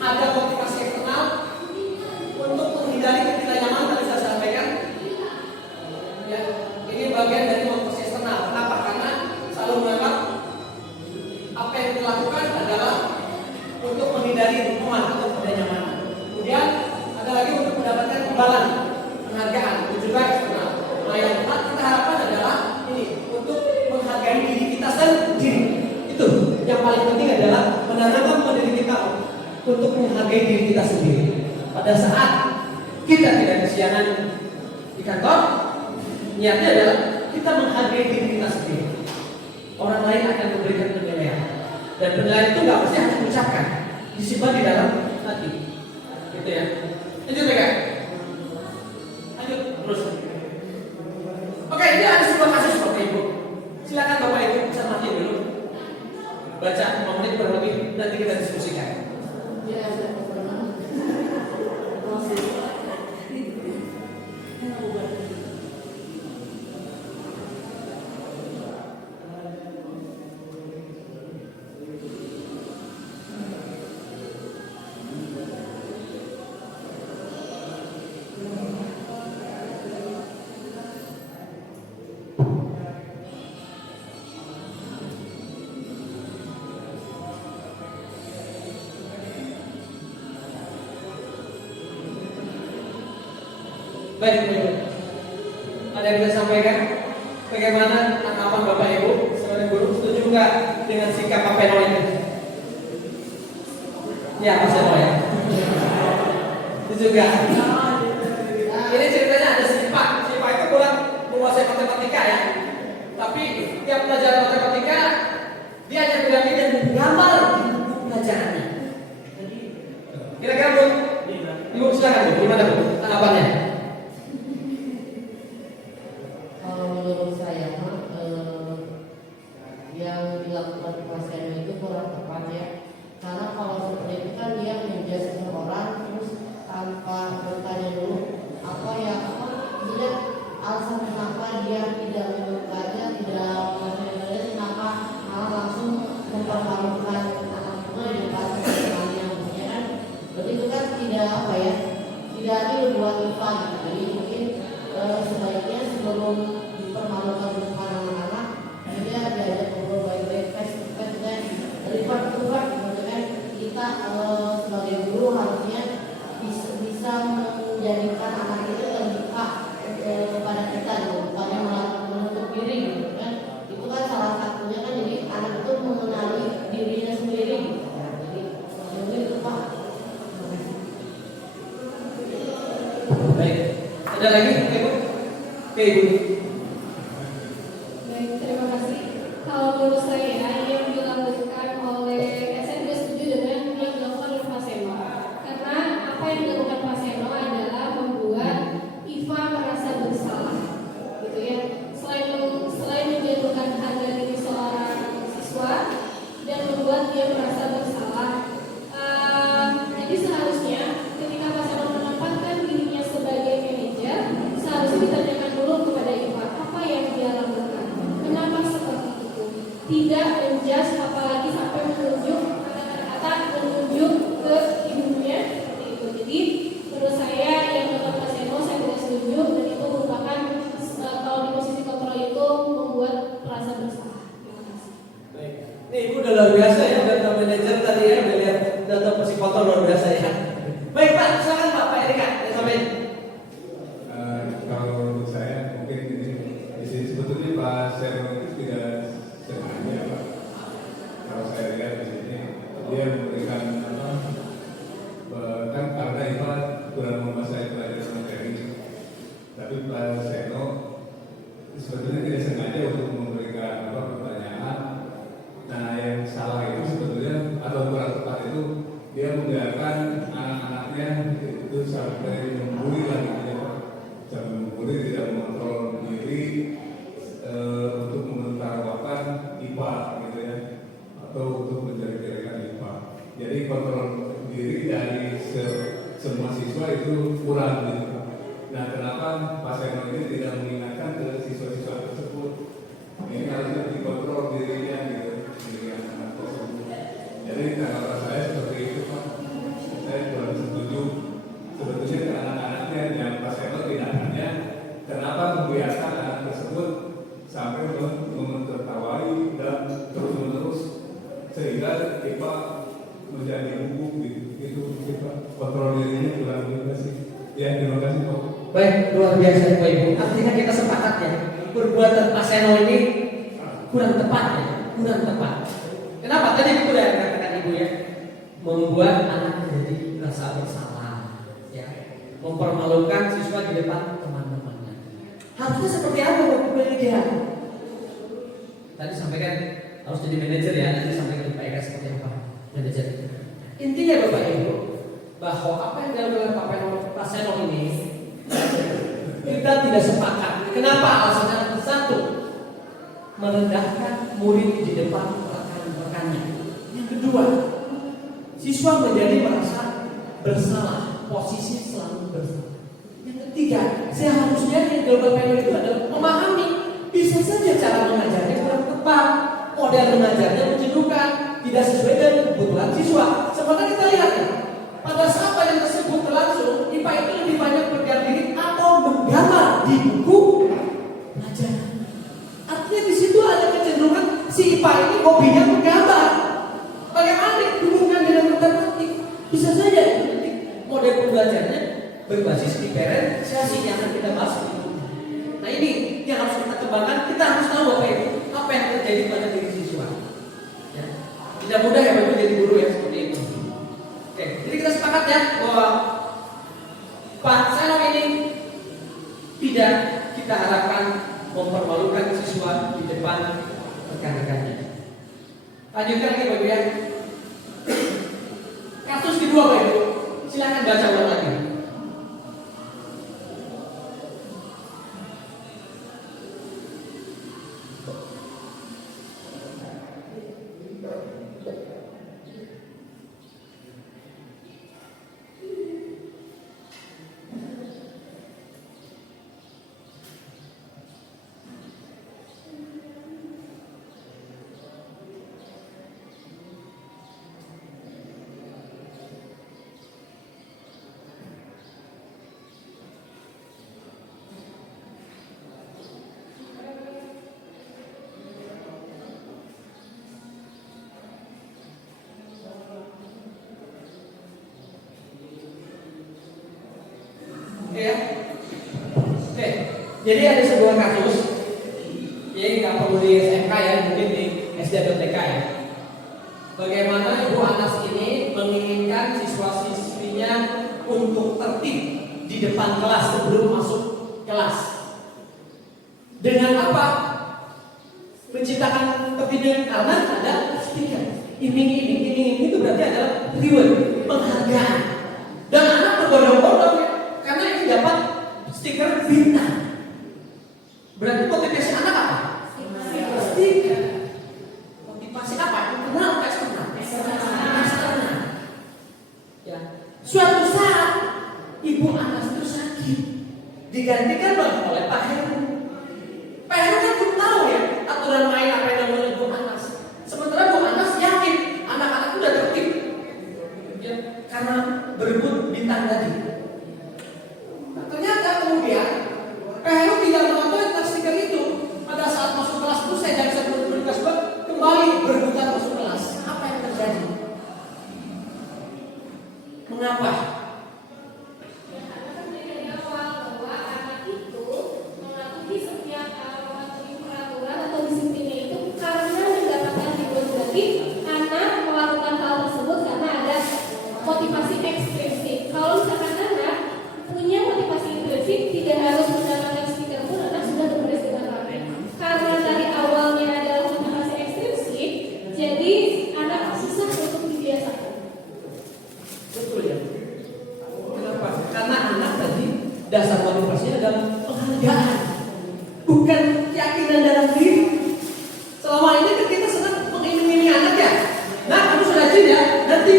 Ada motivasi eksternal untuk menghindari ketidaknyamanan tadi saya sampaikan. Ya, ini bagian dari motivasi eksternal. Kenapa? Karena selalu menganggap apa yang dilakukan adalah untuk menghindari hukuman atau ketidaknyamanan. Kemudian ada lagi untuk mendapatkan imbalan, penghargaan, itu juga eksternal. Nah, yang kita harapkan adalah ini untuk menghargai diri kita sendiri. Itu yang paling penting adalah menanamkan pada diri kita untuk menghargai diri kita sendiri. Pada saat kita tidak kesiangan di kantor, niatnya adalah kita menghargai diri kita sendiri. Orang lain akan memberikan penilaian, dan penilaian itu nggak pasti harus diucapkan, disimpan di dalam hati, gitu ya. Lanjut ya, lanjut terus. Oke, ini ada sebuah kasus Bapak Ibu. Silakan Bapak Ibu bisa mati dulu, baca 5 menit per lebih, nanti kita diskusikan. Ya, saya pernah. Baik, ada yang bisa sampaikan bagaimana tanggapan Bapak Ibu sebagai guru, setuju nggak dengan sikap Pak Peno ini? Ya, Mas Peno ya. Setuju nggak? Ini ceritanya ada si Pak itu kurang menguasai matematika ya, tapi tiap pelajaran matematika dia hanya berani dan menggambar di buku pelajarannya. Kira-kira Bu, Ibu silakan Bu, gimana Bu tanggapannya? Menurut saya yang dilakukan pasien itu kurang tepat ya, karena kalau seperti itu kan dia menjudge seseorang terus tanpa bertanya dulu apa yang dia alasan kenapa dia tidak menyukainya, tidak mengenai kenapa malah langsung mempermalukan anak itu di depan teman-temannya, ya kan? Begitu kan tidak apa ya, tidak adil buat Ivan. Jadi mungkin sebaiknya sebelum dipermalukan di depan anak-anak, dia diajak ngobrol baik-baik, face to face dan daripada itu kan, kita sebagai guru harusnya bisa menjadikan anak itu terbuka kepada kita, bukannya malah menutup diri, gitu kan? Itu kan salah satunya kan, jadi anak itu mengenali dirinya sendiri. Jadi itu Pak. Baik, ada lagi Ibu? Oke Ibu. Baik, terima kasih. Kalau menurut saya yang dilakukan oleh saya juga setuju dengan yang dilakukan oleh Pak Seno. Karena apa yang dilakukan Pak Seno adalah membuat Iva merasa bersalah, gitu ya. Selain menjatuhkan harga diri seorang siswa dan membuat dia merasa bersalah. Jadi seharusnya ketika Pak Seno menempatkan dirinya sebagai manajer, seharusnya ditanyakan dulu kepada Iva apa yang dia lakukan, kenapa seperti itu, tidak menjudge apalagi sampai menunjuk ke ibunya seperti itu. Jadi menurut saya yang dilakukan Pak Seno saya tidak setuju, dan itu merupakan kalau di posisi kontrol itu membuat merasa bersalah. Terima kasih. Baik. Ini Ibu udah luar biasa ya, data manajer tadi ya, udah lihat data psikotor luar biasa ya. Baik Pak, silakan Pak Erika, ya sampai. kontrol diri dari semua siswa itu kurang gitu. Nah, kenapa Pak Seno ini tidak mengingatkan ke siswa-siswa tersebut? Ini harusnya dikontrol dirinya gitu, diri anak tersebut. Jadi kalau saya seperti itu Pak, saya kurang setuju. Sebetulnya ke anak-anaknya yang Pak Seno tidak hanya kenapa membiarkan anak tersebut sampai menertawai dan terus-menerus sehingga kita menjadi hukum gitu. Itu kita kontrol dirinya kurang juga sih. Ya, terima kasih Pak. Baik, luar biasa Bapak Ibu. Artinya kita sepakat ya, perbuatan Pak Seno ini kurang tepat ya, kurang tepat. Kenapa? Tadi Ibu udah katakan Ibu ya, membuat anak menjadi merasa bersalah, ya, mempermalukan siswa di depan teman-temannya. Harusnya seperti apa Bapak Ibu lihat? Tadi sampaikan harus jadi manajer ya, nanti sampaikan Pak Eka seperti apa manajer. Intinya Bapak Ibu, bahwa apa yang dilakukan Pak Seno ini kita tidak sepakat. Kenapa? Alasannya satu, merendahkan murid di depan rekan-rekannya. Yang kedua, siswa menjadi merasa bersalah, posisi selalu bersalah. Yang ketiga, seharusnya yang dilakukan itu adalah memahami bisa saja cara mengajarnya kurang tepat, model mengajarnya menjenuhkan, tidak sesuai dengan kebutuhan siswa. Sementara kita lihat ya, pada saat yang tersebut berlangsung, IPA itu lebih banyak berdiam diri atau menggambar di buku pelajaran. Artinya di situ ada kecenderungan si IPA ini hobinya menggambar. Bagaimana dihubungkan dengan matematik? Bisa saja model pembelajarannya berbasis diferensiasi yang akan kita bahas. Nah ini yang harus kita kembangkan. Kita harus tahu apa yang terjadi pada diri siswa. Ya. Tidak mudah ya Bapak jadi guru ya seperti itu. Oke, jadi kita sepakat ya bahwa Pak Seno ini tidak kita harapkan mempermalukan siswa di depan rekan-rekannya. Lanjutkan lagi Bapak ya. Kasus kedua Bapak Ibu, silakan baca ulang lagi. Ya. Oke. Jadi ada sebuah kasus, ya nggak perlu di SMK ya, mungkin di SD atau TK ya. Bagaimana Ibu Anas ini menginginkan siswa-siswinya untuk tertib di depan kelas sebelum masuk kelas. Dengan apa? Menciptakan ketertiban karena ada stiker. Iming-iming itu berarti adalah reward, penghargaan. Dan anak berbondong-bondong ya, karena ini dapat stiker bintang. Berarti motivasi anak apa? Stiker. Motivasi apa? Internal atau eksternal? Eksternal. Ya. Suatu saat Ibu Anas itu sakit, digantikan oleh Pak Heru. Pak Heru kan belum tahu ya aturan main apa yang namanya Ibu Anas. Sementara Bu Anas yakin anak-anak itu udah tertib, ya, karena berebut bintang tadi. Nah, ternyata kemudian Pak Heru tidak mengetahui tentang stiker itu. Pada saat masuk kelas itu saya dan saya bertugas kembali berebutan masuk kelas. Apa yang terjadi? Mengapa? Motivasi ekstrinsik. Kalau misalkan anak punya motivasi intrinsik, tidak harus mendapatkan stiker pun anak sudah beres dengan rapi. Karena dari awalnya ada motivasi ekstrinsik, jadi anak susah untuk dibiasakan. Betul ya. Kenapa? Karena anak tadi dasar motivasinya adalah penghargaan, bukan keyakinan dalam diri. Selama ini kan kita senang mengiming-imingi anak ya. Nah, kamu sudah rajin ya, nanti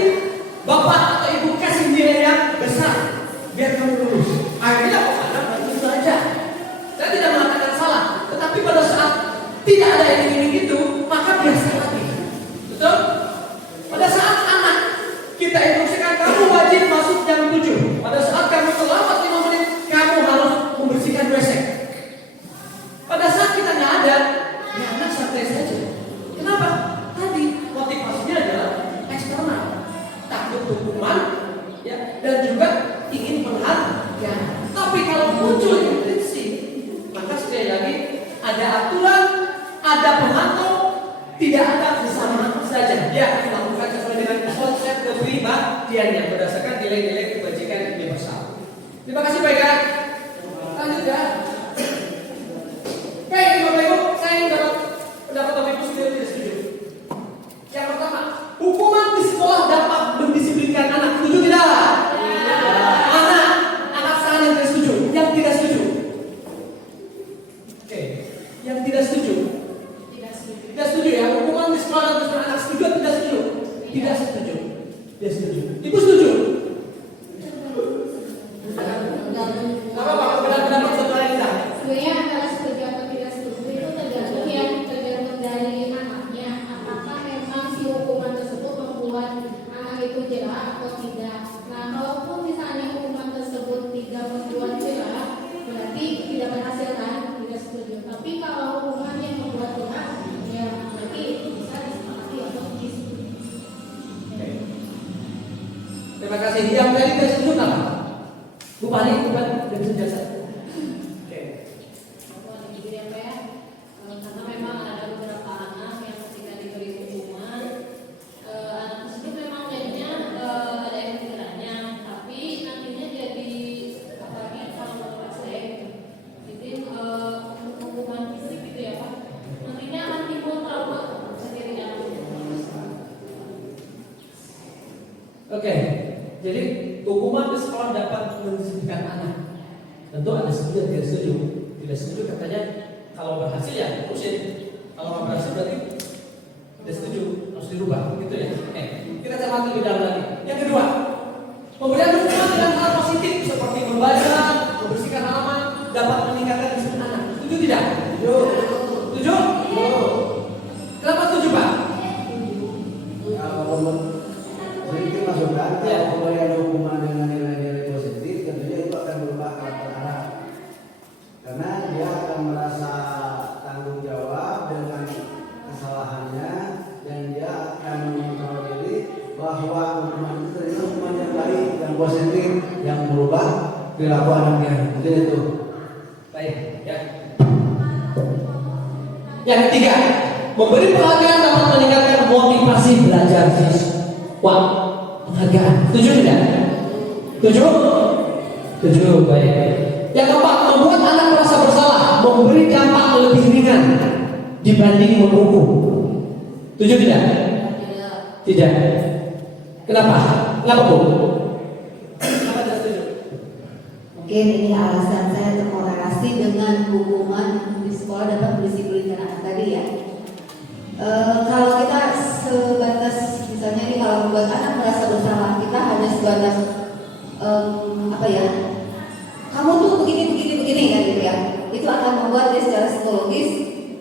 muncul ini prinsip. Maka sekali lagi ada aturan, ada pemantau, tidak ada kesamaan saja. Dia melakukan sesuai dengan konsep kepribadiannya berdasarkan nilai-nilai kebajikan universal. Terima kasih Pak Eka. Lanjut ya. Baik, Bapak Ibu, saya ingin dapat pendapat Bapak Ibu sendiri tidak setuju. Yang pertama, hukuman di sekolah dapat mendisiplinkan anak. Setuju tidak? Anak saya yang tidak setuju. Yang tidak setuju. Oke, yang tidak setuju. Tidak setuju ya, hukuman di sekolah dapat mendisiplinkan anak. Setuju atau tidak setuju? Tidak setuju. Tidak setuju. Ibu setuju? Apa Pak? Pendapat saudara kita? Sebenarnya antara setuju atau tidak setuju itu tergantung dari anaknya. Apakah memang si hukuman tersebut membuat anak itu jerah atau tidak? Nah, kalaupun misalnya hukuman tersebut tidak membuat jerah, berarti tidak berhasil kan? Tidak setuju. Tapi kalau hukumannya membuat jerah, ya berarti bisa disepakati atau disetujui. Terima kasih. Yang tadi tidak setuju apa? Bu Pani, bukan dari penjelasan. Karena memang ada beberapa anak yang ketika diberi hukuman, anak tersebut memang jadinya ada yang pikirannya, tapi nantinya jadi apalagi kalau menurut saya, jadi hukuman fisik gitu ya Pak, nantinya akan timbul trauma sendiri anak. Oke, jadi hukuman di sekolah dapat mendisiplinkan anak. Tentu ada setuju dan tidak setuju. Tidak setuju katanya kalau berhasil ya terusin. Kalau nggak berhasil berarti tidak setuju, harus dirubah, gitu ya. Oke, kita cermati lebih dalam lagi. Yang kedua, pemberian hukuman dengan hal positif seperti membaca, membersihkan halaman dapat meningkatkan disiplin anak. Setuju tidak? Setuju. Setuju? Kenapa setuju Pak? Sedikit masukan, kalau pemberian hukuman dengan nilai-nilai positif, tentunya itu akan berubah karakter anak. Karena dia akan merasa tanggung jawab dengan kesalahannya, dan dia akan mengontrol diri bahwa hukuman itu ternyata hukuman yang baik dan positif yang merubah perilaku anaknya. Mungkin itu. Baik, ya. Yang ketiga, memberi penghargaan dapat meningkatkan motivasi belajar siswa. Penghargaan, setuju tidak? Setuju? Setuju, baik. Yang keempat, membuat anak merasa bersalah, memberi dampak lebih ringan dibanding menghukum. Setuju tidak? Tidak. Kenapa? Kenapa Bu? Kenapa tidak setuju? Mungkin ini alasan saya terkorelasi dengan hukuman di sekolah dapat mendisiplinkan anak tadi ya. Kalau kita sebatas misalnya nih, kalau membuat anak merasa bersalah, kita hanya sebatas apa ya? Kamu tuh begini kan gitu ya. Itu akan membuat dia secara psikologis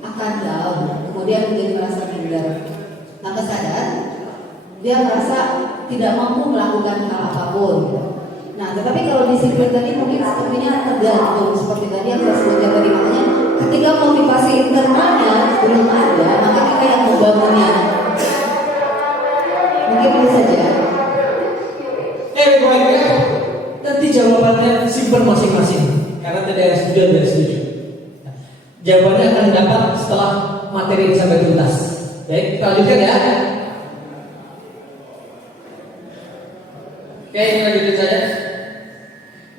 akan down, kemudian menjadi merasa minder. Nah, kesadaran dia merasa tidak mampu melakukan hal apapun. Nah, tetapi kalau disiplin tadi mungkin sepertinya tergantung seperti tadi yang saya sebutkan tadi, makanya ketika motivasi internalnya belum ada, maka kita yang membangunnya. Mungkin itu saja. Baik. Nanti jawabannya simpen masing-masing, karena tidak ada setuju dan setuju. Jawabannya akan dapat setelah materi ini sampai tuntas. Baik, kita lanjutkan ya. Oke, ini lanjutin saja.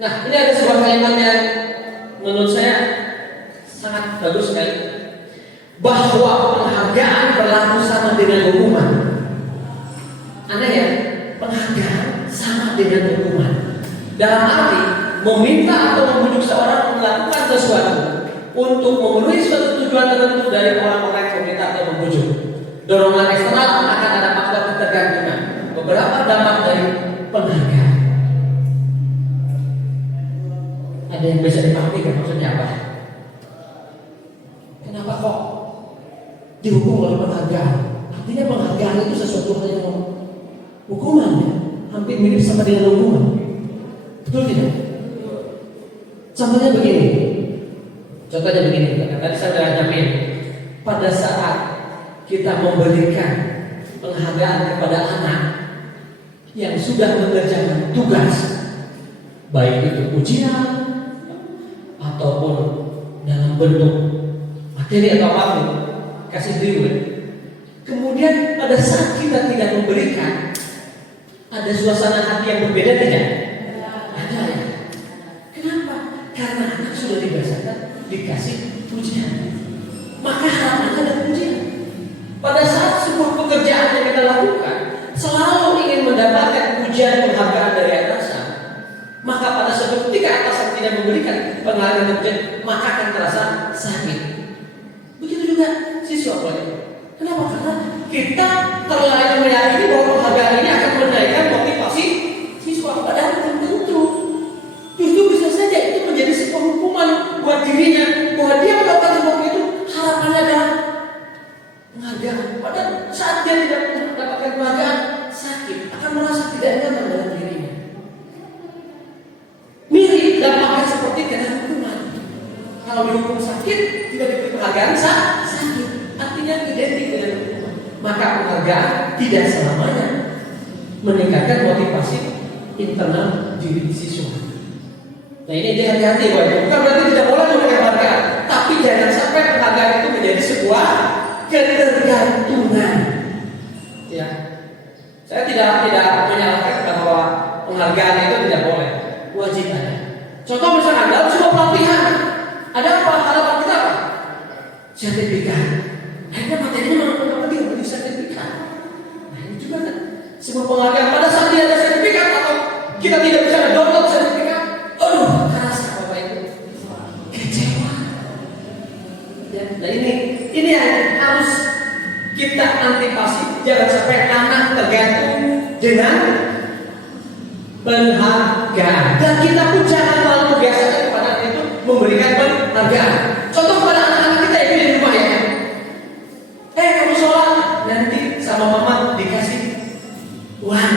Nah, ini ada sebuah kalimat yang menurut saya sangat bagus sekali, bahwa penghargaan berlaku sama dengan hukuman. Aneh ya, penghargaan sama dengan hukuman. Dalam arti meminta atau membujuk seorang melakukan sesuatu untuk memenuhi suatu tujuan tertentu dari orang-orang yang meminta atau membujuk. Dorongan eksternal akan ada faktor ketergantungan. Beberapa dampak dari penghargaan. Ada yang bisa dipahami kan maksudnya apa? Kenapa kok dihukum oleh penghargaan? Artinya penghargaan itu sesuatu hal yang hukumannya hampir mirip sama dengan hukuman. Betul tidak? Contohnya begini. Tadi saya sudah nyampein. Pada saat kita memberikan penghargaan kepada anak yang sudah mengerjakan tugas, baik itu ujian, dalam bentuk materi atau apapun, kasih reward. Kemudian pada saat kita tidak memberikan, ada suasana hati yang berbeda tidak? Ada ya. Kenapa? Karena anak sudah dibiasakan dikasih pujian, maka harapan ada pujian. Pada saat sebuah pekerjaan yang kita lakukan selalu ingin mendapatkan pujian penghargaan dari atasan, maka pada suatu ketika atasan tidak memberikan penghargaan dan pujian, maka akan terasa sakit. Begitu juga siswa boleh. Kenapa? Karena kita terlalu meyakini bahwa penghargaan ini akan menaikkan motivasi siswa. Padahal belum tentu. Justru bisa saja itu menjadi sebuah hukuman buat dirinya, bahwa dia melakukan sesuatu itu harapannya adalah penghargaan. Padahal saat dia tidak mendapatkan penghargaan, sakit, akan merasa tidak nyaman dalam dirinya. Mirip dampaknya seperti kena hukuman. Kalau dihukum sakit, tidak diberi penghargaan sakit. Artinya identik dengan hukuman. Maka penghargaan tidak selamanya meningkatkan motivasi internal diri siswa. Nah ini dia hati-hati, bukan berarti tidak boleh memberikan penghargaan, tapi jangan sampai penghargaan itu menjadi sebuah ketergantungan. Ya, saya tidak menyalahkan bahwa penghargaan itu tidak boleh, wajib ada. Contoh misalnya dalam sebuah pelatihan, ada apa harapan kita apa? Sertifikat. Akhirnya materinya memang penting sertifikat. Nah ini juga kan sebuah penghargaan. Pada saat dia ada sertifikat atau kita tidak bisa download sertifikat, aduh, kerasa Bapak Ibu, kecewa. Ya, nah ini yang harus kita antisipasi, jangan sampai anak tergantung dengan penghargaan. Dan kita pun jangan terlalu membiasakan kepada anak itu memberikan penghargaan. Contoh kepada anak-anak kita itu di rumah ya. Kamu sholat, nanti sama mama dikasih uang.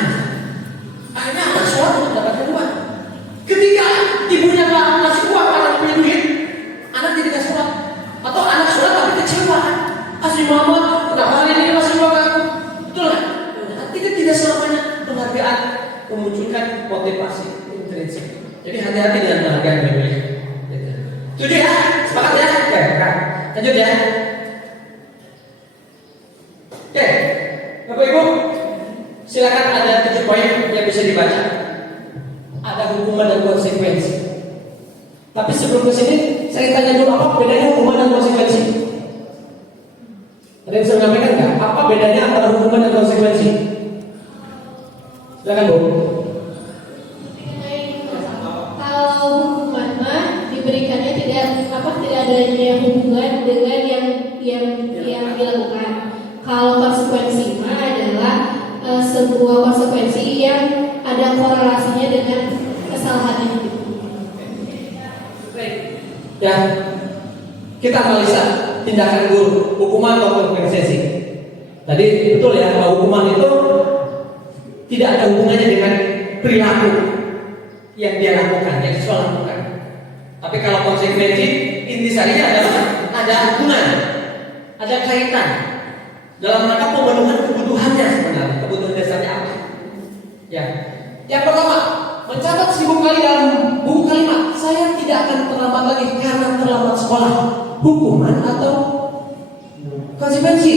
Akhirnya anak sholat untuk mendapatkan uang. Ketika ibunya nggak ngasih uang karena punya duit, anak jadi nggak sholat. Atau anak sholat tapi kecewa kan? Asli mama, kenapa hari ini ngasih uang aku? Betul nggak? Nanti kan tidak selamanya penghargaan memunculkan motivasi intrinsik. Jadi hati-hati dengan penghargaan baik-baik. Setuju ya? Sepakat ya? Oke, lanjut ya. Oke, Bapak Ibu, silakan ada 7 poin yang bisa dibaca. Ada hukuman dan konsekuensi. Tapi sebelum ke sini, saya tanya dulu apa bedanya hukuman dan konsekuensi? Ada yang bisa menyampaikan nggak? Apa bedanya antara hukuman dan konsekuensi? Silakan Bu. Kalau hukuman mah diberikannya tidak adanya hubungan dengan yang dilakukan. Kalau konsekuensi mah adalah sebuah konsekuensi yang ada korelasinya dengan kesalahan itu. Ya, kita analisa tindakan guru, hukuman atau konsekuensi. Tadi betul ya, bahwa hukuman itu tidak ada hubungannya dengan perilaku yang dia lakukan, yang siswa lakukan. Tapi kalau konsekuensi, intisarinya adalah ada hubungan, ada kaitan dalam rangka pemenuhan kebutuhannya sebenarnya, kebutuhan dasarnya apa? Ya, yang pertama, mencatat 1000 kali dalam buku kalimat, saya tidak akan terlambat lagi karena terlambat sekolah. Hukuman atau konsekuensi?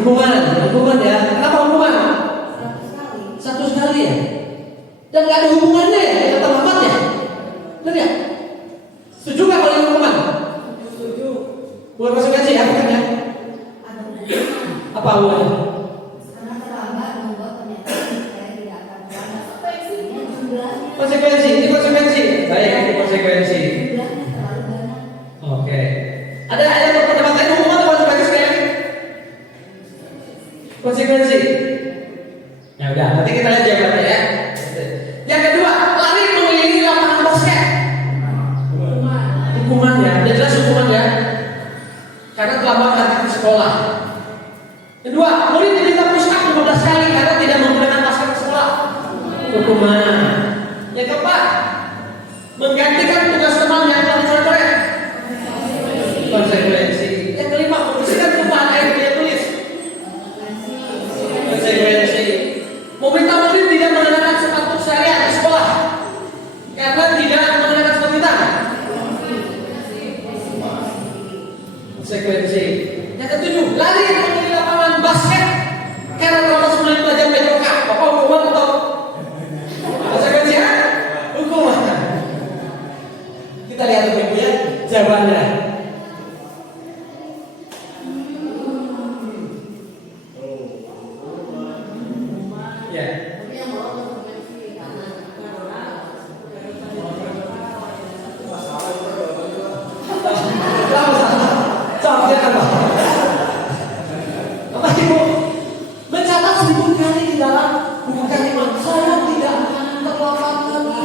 Hukuman ya. Kenapa hukuman? 100 kali ya. Dan nggak ada hubungannya ya, kita terlambat ya. Benar ya? Setuju nggak kalau hukuman? Setuju. Bukan konsekuensi ya, bukan ya? Apa hubungannya? Karena terlambat membuat pernyataan saya tidak akan Konsekuensi, ini konsekuensi. Baik, ini konsekuensi. Oke. Ada yang berpendapat lain hukuman atau konsekuensi sekali lagi? Konsekuensi. Ya udah, nanti kita lihat jawabannya ya. Yang kedua, lari mengelilingi lapangan basket. Hukuman ya, udah jelas hukuman ya. Karena terlambat nanti di sekolah. Kedua, murid diminta push up 15 kali karena tidak menggunakan masker di sekolah. Hukuman. Yang keempat, menggantikan tugas teman yang telah dicoret. Konsekuensi. Yang kelima, membersihkan tumpahan air dia tulis. Konsekuensi. Meminta murid tidak mengenakan sepatu syariah di sekolah karena tidak mengenakan sepatu hitam. Kita lihat Bapak Ibu ya jawabannya. Ya. Jawabnya apa? Bapak Ibu mencatat 1000 kali di dalam buku kalimat saya tidak akan terlambat lagi.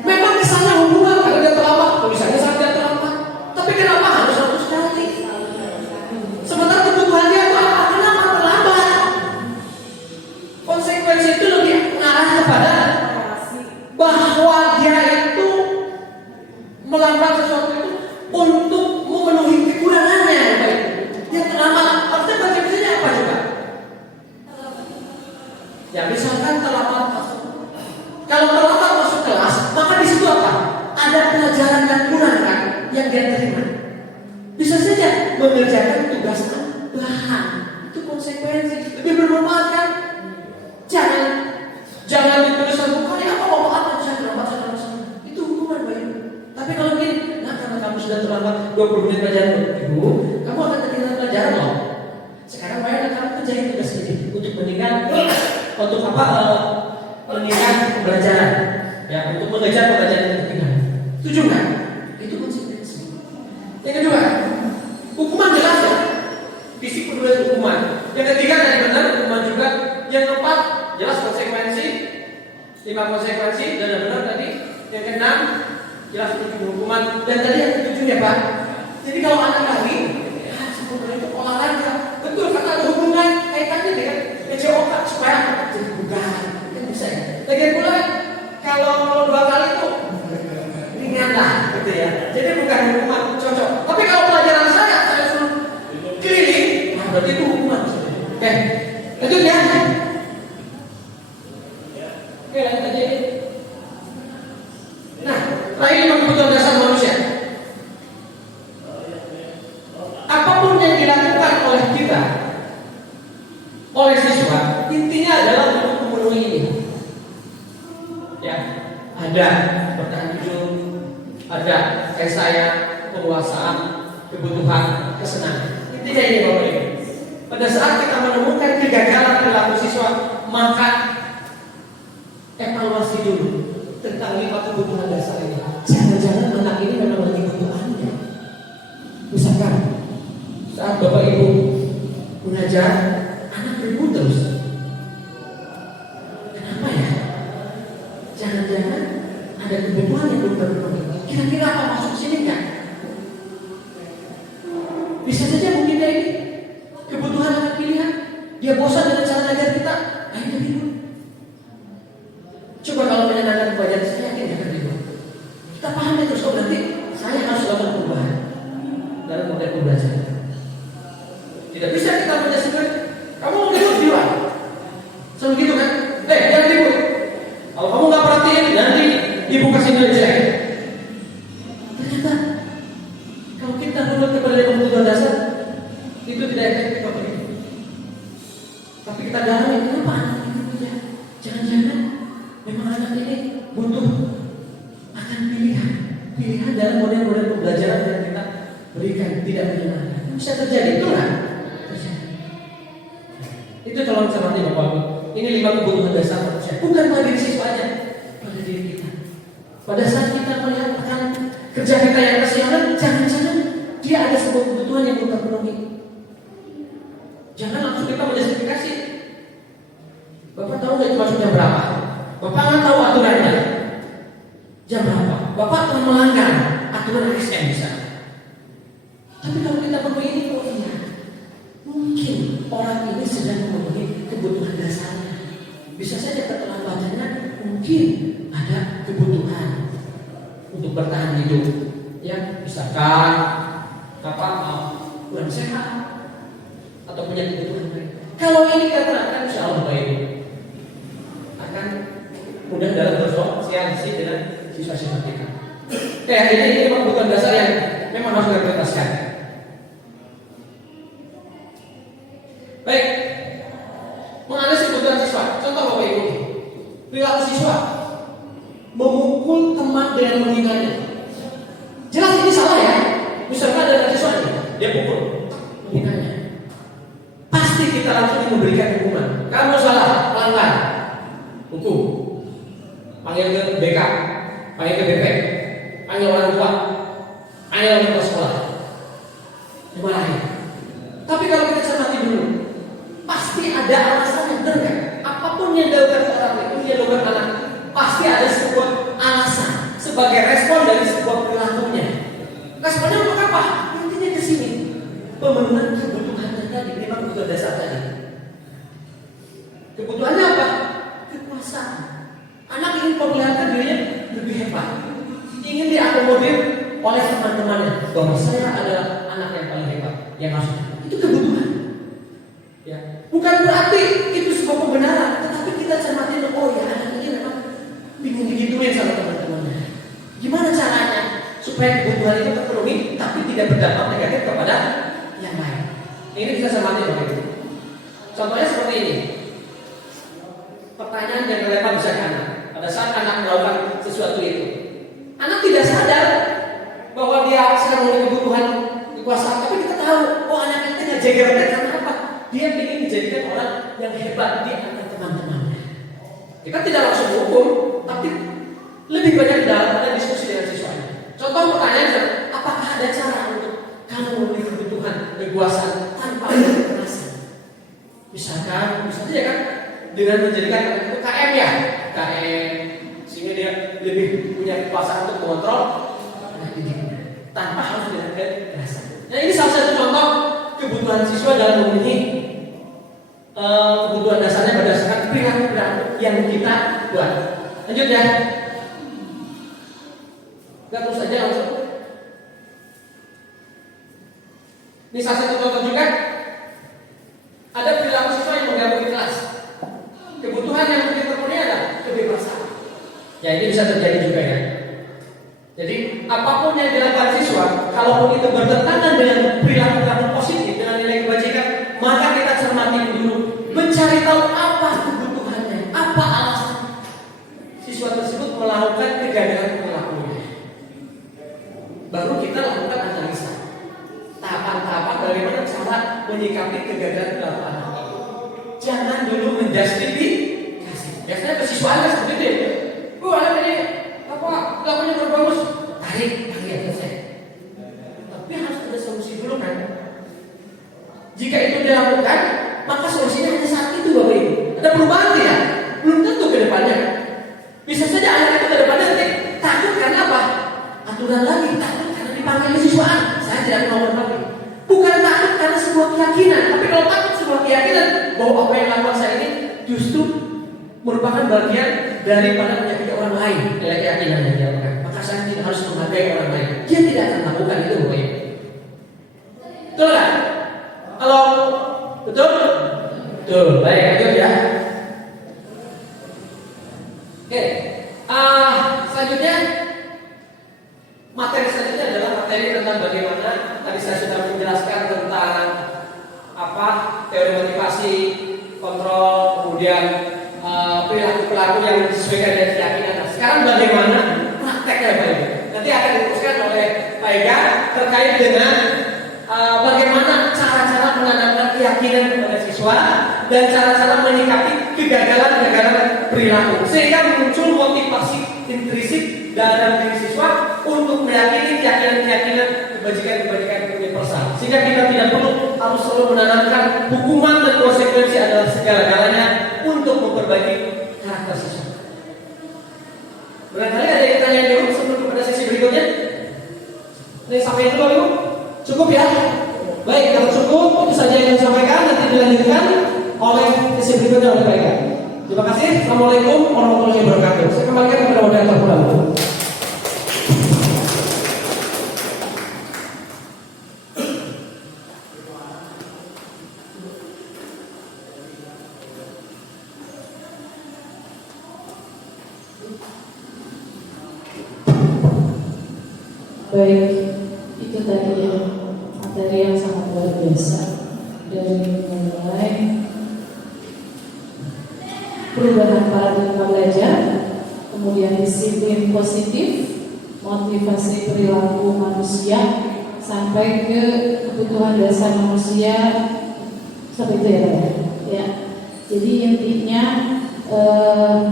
Memang kesannya hubungan karena dia terlambat, tulisannya saya tidak terlambat. Tapi kenapa harus 100 kali? Sementara kebutuhan dia itu apa? Kenapa terlambat? Konsekuensi itu lebih mengarah kepada bahwa dia itu melakukan sesuatu itu untuk memenuhi kekurangannya, Bapak Ibu. Dia terlambat. Artinya konsekuensinya apa juga? Ya misalkan terlambat masuk. Kalau terlambat masuk kelas, maka di situ apa? Ada pelajaran yang kurang kan, yang dia terima. Bisa saja mengerjakan tugas tambahan. Itu konsekuensi. Lebih bermanfaat kan? Jangan ditulis satu kali apa manfaatnya bisa terlambat sana. Itu hukuman Bapak Ibu. Tapi kalau gini, nah karena kamu sudah terlambat 20 menit pelajaran Ibu, kamu akan ketinggalan pelajaran loh. Sekarang bayar kamu kerjain tugas ini untuk meningkat untuk apa? Meningkat pembelajaran. Ya, untuk mengejar pembelajaran yang ketinggalan. Setuju nggak? Itu konsekuensi. Yang kedua, hukuman jelas ya. Disiplin dulu hukuman. Yang ketiga tadi benar hukuman juga. Yang keempat jelas konsekuensi. 5 konsekuensi dan benar tadi. Yang keenam jelas hukuman. Dan tadi yang ketujuh ya Pak. Jadi kalau anak lagi, ya sebenarnya itu olahraga. Betul karena ada hubungan kaitannya dengan PJOK supaya anak jadi bugar. Kan bisa ya. Lagi pula kalau 2 kali itu ringan lah gitu ya. Jadi bukan hukuman cocok. Tapi kalau pelajaran saya suruh keliling, nah berarti itu hukuman. Oke, lanjut ya. Oke, lanjut aja. Nah, terakhir kebutuhan dasar manusia. Apapun yang dilakukan oleh kita, oleh siswa, intinya adalah untuk memenuhi ini. Ya, ada bertahan hidup, ada kayak saya, penguasaan, kebutuhan, kesenangan. Intinya ini Bapak Ibu. Pada saat kita menemukan kegagalan perilaku siswa, maka evaluasi dulu tentang 5 kebutuhan dasar ini. Jangan-jangan anak ini memang lagi kebutuhannya. Misalkan saat Bapak Ibu mengajar, anak ribut terus. Kenapa ya? Jangan-jangan ada kebutuhan yang belum terpenuhi. Kira-kira apa masuk sini kan? Bisa saja mungkin dari ini kebutuhan anak pilihan. Dia bosan dengan cara ngajar kita, akhirnya ribut. Coba kalau menyenangkan pelajaran, saya yakin dia akan ribut. Kita paham ya terus, oh berarti saya harus lakukan perubahan dalam model pembelajaran. Tidak bisa kita menjelaskan, kamu mau ribut di luar. Selalu gitu kan? Jangan ribut. Kalau kamu nggak perhatiin, nanti ibu kasih nilai jelek. Ternyata kalau kita menurut kepada kebutuhan dasar itu tidak efektif Bapak Ibu. Tapi kita dalami kenapa anak ini punya? Jangan-jangan memang anak ini butuh akan pilihan dalam model-model pembelajaran yang kita berikan tidak menyenangkan. Bisa terjadi itu kan? Itu tolong cermati Bapak Ibu. Ini 5 kebutuhan dasar manusia. Bukan pada diri siswa aja, pada diri kita. Pada saat kita melihat akan kerja kita yang kesiangan, jangan-jangan dia ada sebuah kebutuhan yang belum terpenuhi. Jangan langsung kita menjustifikasi. Bapak tahu nggak itu masuknya berapa? Bapak nggak tahu aturannya. Jam berapa? Bapak telah melanggar aturan ASN misalnya. Tapi kalau kita penuhi ini, oh iya, mungkin orang ini sedang memenuhi kebutuhan dasarnya. Bisa saja keterlambatannya mungkin ada kebutuhan untuk bertahan hidup. Ya, misalkan kurang sehat atau punya kebutuhan lain. Kalau ini kita terapkan, insya Allah baik, akan mudah dalam bersosialisasi dengan siswa-siswa kita. Ini kebutuhan dasar yang memang harus diprioritaskan. Baik, menganalisis kebutuhan siswa. Contoh Bapak Ibu, perilaku siswa memukul teman dengan menghinanya. Jelas ini salah ya. Misalkan ada siswa dia pukul, menghinanya. Pasti kita langsung memberikan hukuman. Kamu salah, pelanggar, hukum. Panggil ke BK, panggil ke BP, panggil orang tua, panggil orang tua sekolah. Dimarahin. Tapi kalau kita cermati dulu, pasti ada alasannya, benar kan? Apapun yang dilakukan orang itu, yang dilakukan anak, pasti ada sebuah alasan sebagai respon dari sebuah perilakunya. Responnya untuk apa? Intinya ke sini, pemenuhan kebutuhannya tadi, memang kebutuhan dasar tadi. Kebutuhannya apa? Kekuasaan. Anak ingin memperlihatkan dirinya lebih hebat, ingin diakomodir oleh teman-temannya bahwa saya adalah anak yang paling hebat, yang harus itu kebutuhan. Ya, bukan berarti itu sebuah pembenaran, tetapi kita cermati, oh ya anak ini memang bingung digituin sama teman-temannya. Gimana caranya supaya kebutuhan itu terpenuhi, tapi tidak berdampak negatif kepada yang lain? Ini bisa cermati Bapak Ibu. Contohnya seperti ini. Pertanyaan yang relevan bisa ke anak. Pada saat anak melakukan sesuatu itu, anak tidak sadar bahwa dia sedang memenuhi kebutuhan kekuasaan, tapi kita tahu, oh anak itu ngejegernya karena apa? Dia ingin dijadikan orang yang hebat di antara teman-temannya. Kita tidak langsung hukum, tapi lebih banyak dalam pada diskusi dengan siswanya. Contoh pertanyaan, apakah ada cara untuk kamu memenuhi kebutuhan kekuasaan tanpa ada kekerasan? Misalkan, misalnya kan dengan menjadikan itu KM ya, KM, sehingga dia lebih punya kekuasaan untuk mengontrol anak didiknya tanpa harus dengan kekerasan. Nah ini salah satu contoh kebutuhan siswa dalam memenuhi kebutuhan dasarnya berdasarkan perilaku yang kita buat. Lanjut ya. Gak terus saja langsung. Ini salah satu contoh juga. Ada perilaku siswa yang mengganggu di kelas. Kebutuhan yang mungkin terpenuhi adalah kebebasan. Ya ini bisa terjadi juga ya. Jadi apapun yang dilakukan siswa, kalaupun itu bertentangan dengan perilaku positif, dengan nilai kebajikan, maka kita cermati dulu, mencari tahu apa kebutuhannya, apa alasan siswa tersebut melakukan kegagalan perilakunya. Baru kita lakukan analisa tahapan-tahapan bagaimana cara menyikapi kegagalan perilaku anak. Jangan dulu menjustifikasi. Biasanya kesiswaan kan seperti itu. Anak ini apa? Lakunya bagus. Tarik, panggil selesai. Tapi harus ada solusi dulu kan. Jika itu dilakukan, maka solusinya hanya saat itu Bapak Ibu. Ada perubahan tidak? Belum tentu ke depannya. Bisa saja anak itu ke depannya nanti takut karena apa? Aturan lagi, takut karena dipanggil siswaan. Saya tidak mau lagi. Bukan takut karena sebuah keyakinan, tapi kalau takut sebuah keyakinan bahwa apa yang lakukan saya ini justru merupakan bagian daripada menyakiti orang lain, nilai keyakinan yang dilakukan. Maka saya tidak harus menghargai orang lain. Dia tidak akan melakukan itu, Bapak Ibu. Betul kan? Halo, betul? Betul. Baik, lanjut ya. Oke, selanjutnya materi selanjutnya adalah materi tentang bagaimana tadi saya sudah menjelaskan tentang apa teori motivasi, kontrol, kemudian perilaku-perilaku yang disesuaikan dengan keyakinan. Nah, sekarang bagaimana prakteknya Pak Ibu? Nanti akan diteruskan oleh Pak Ega terkait dengan bagaimana cara-cara menanamkan keyakinan kepada siswa dan cara-cara menyikapi kegagalan-kegagalan perilaku sehingga muncul motivasi intrinsik dalam diri siswa untuk meyakini keyakinan-keyakinan kebajikan-kebajikan universal sehingga kita tidak perlu harus selalu menanamkan hukuman dan konsekuensi adalah segala-galanya untuk memperbaiki karakter siswa. Barangkali ada yang tanya dulu sebelum kepada sesi berikutnya. Ini sampai itu Ibu? Cukup ya? Baik, kalau cukup itu saja yang saya sampaikan, nanti dilanjutkan oleh sesi berikutnya oleh Pak Eka. Terima kasih. Assalamualaikum warahmatullahi wabarakatuh. Saya kembalikan kepada moderator pulang. Baik, itu tadi ya materi yang sangat luar biasa dari mulai perubahan paradigma belajar, kemudian disiplin positif, motivasi perilaku manusia sampai ke kebutuhan dasar manusia seperti itu ya Pak ya. Jadi intinya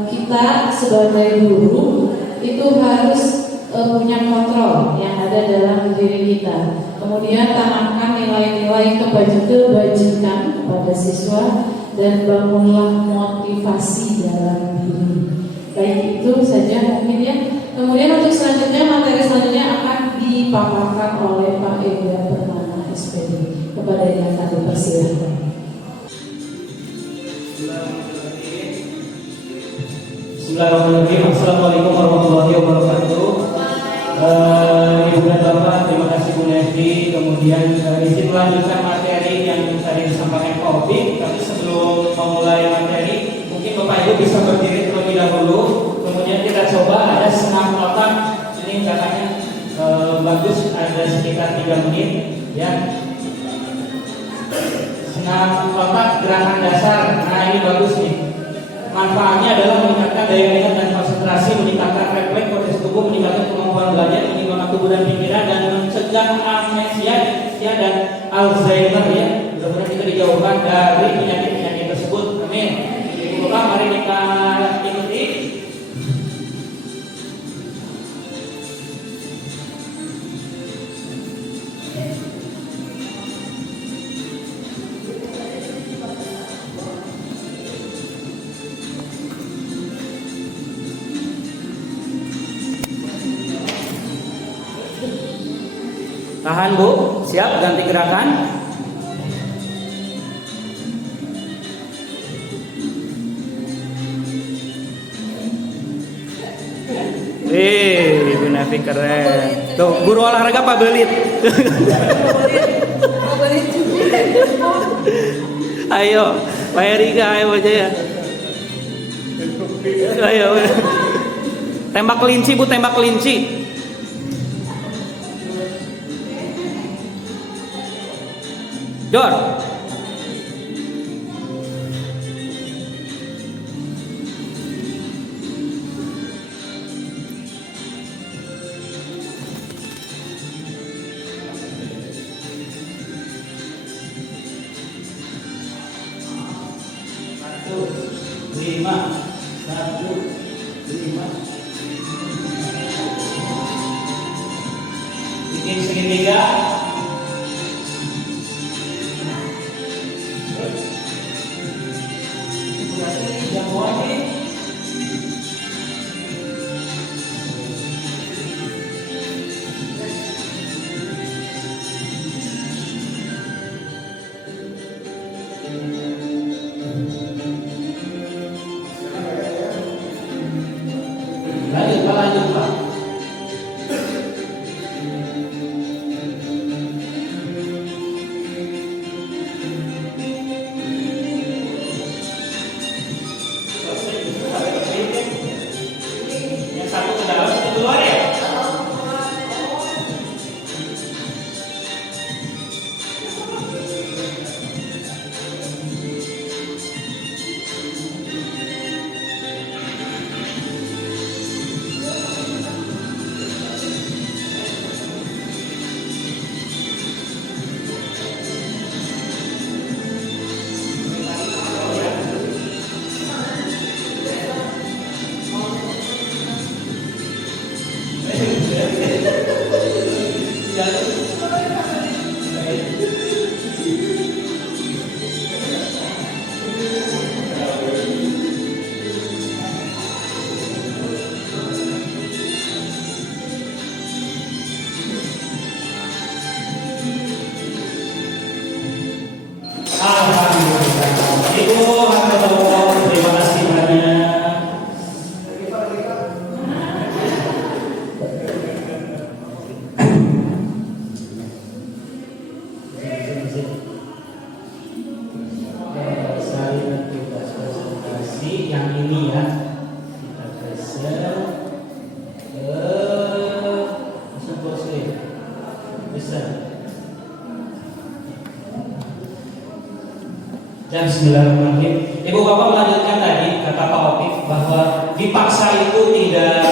kita sebagai guru itu harus punya kontrol yang ada dalam diri kita. Kemudian tanamkan nilai-nilai kebajikan kepada siswa dan bangunlah motivasi dalam diri. Baik itu saja mungkin ya. Kemudian untuk selanjutnya materi selanjutnya akan dipaparkan oleh Pak Ega Permana SPD. Kepada yang kami persilahkan. Bismillahirrahmanirrahim. Assalamualaikum warahmatullahi wabarakatuh. Ibu dan Bapak, terima kasih Bu Nesti. Kemudian izin melanjutkan materi yang tadi disampaikan Pak Opik. Tapi sebelum memulai materi, mungkin Bapak Ibu bisa berdiri terlebih dahulu. Kemudian kita coba ada senam otak. Ini katanya bagus, ada sekitar 3 menit. Ya. Senam otak gerakan dasar. Nah ini bagus nih. Manfaatnya adalah meningkatkan daya ingat dan konsentrasi, meningkatkan refleks korteks tubuh, meningkatkan kemampuan belajar, menyeimbangkan tubuh dan pikiran, dan mencegah amnesia, disleksia, dan Alzheimer ya. Mudah-mudahan kita dijauhkan dari penyakit-penyakit tersebut. Amin. Ibu Bapak, mari kita ikuti. Tahan Bu, siap ganti gerakan. Ibu Nafi keren. Tuh, guru olahraga Pak Belit. Ayo, Pak Erika, ayo aja ya. Ayo. Tembak kelinci Bu, tembak kelinci. Dor. Satu, lima. Bikin segitiga. Lanjut Pak. Yang satu ke dalam, satu keluar ya. Dan bismillahirrahmanirrahim. Ibu Bapak melanjutkan tadi kata Pak Opik bahwa dipaksa itu tidak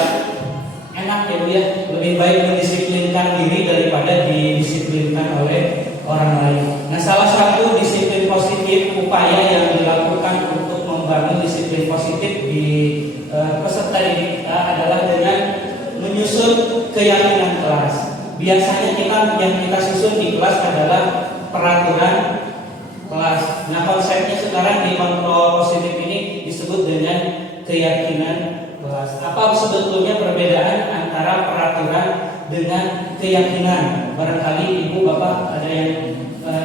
enak ya Bu Bu ya, lebih baik mendisiplinkan diri daripada didisiplinkan oleh orang lain. Nah, salah satu disiplin positif, upaya yang dilakukan untuk membangun disiplin positif di peserta didik kita adalah dengan menyusun keyakinan kelas. Biasanya yang kita susun di kelas adalah peraturan kelas. Nah, konsepnya sekarang di kontrol positif ini disebut dengan keyakinan kelas. Apa sebetulnya perbedaan antara peraturan dengan keyakinan? Barangkali Ibu Bapak ada yang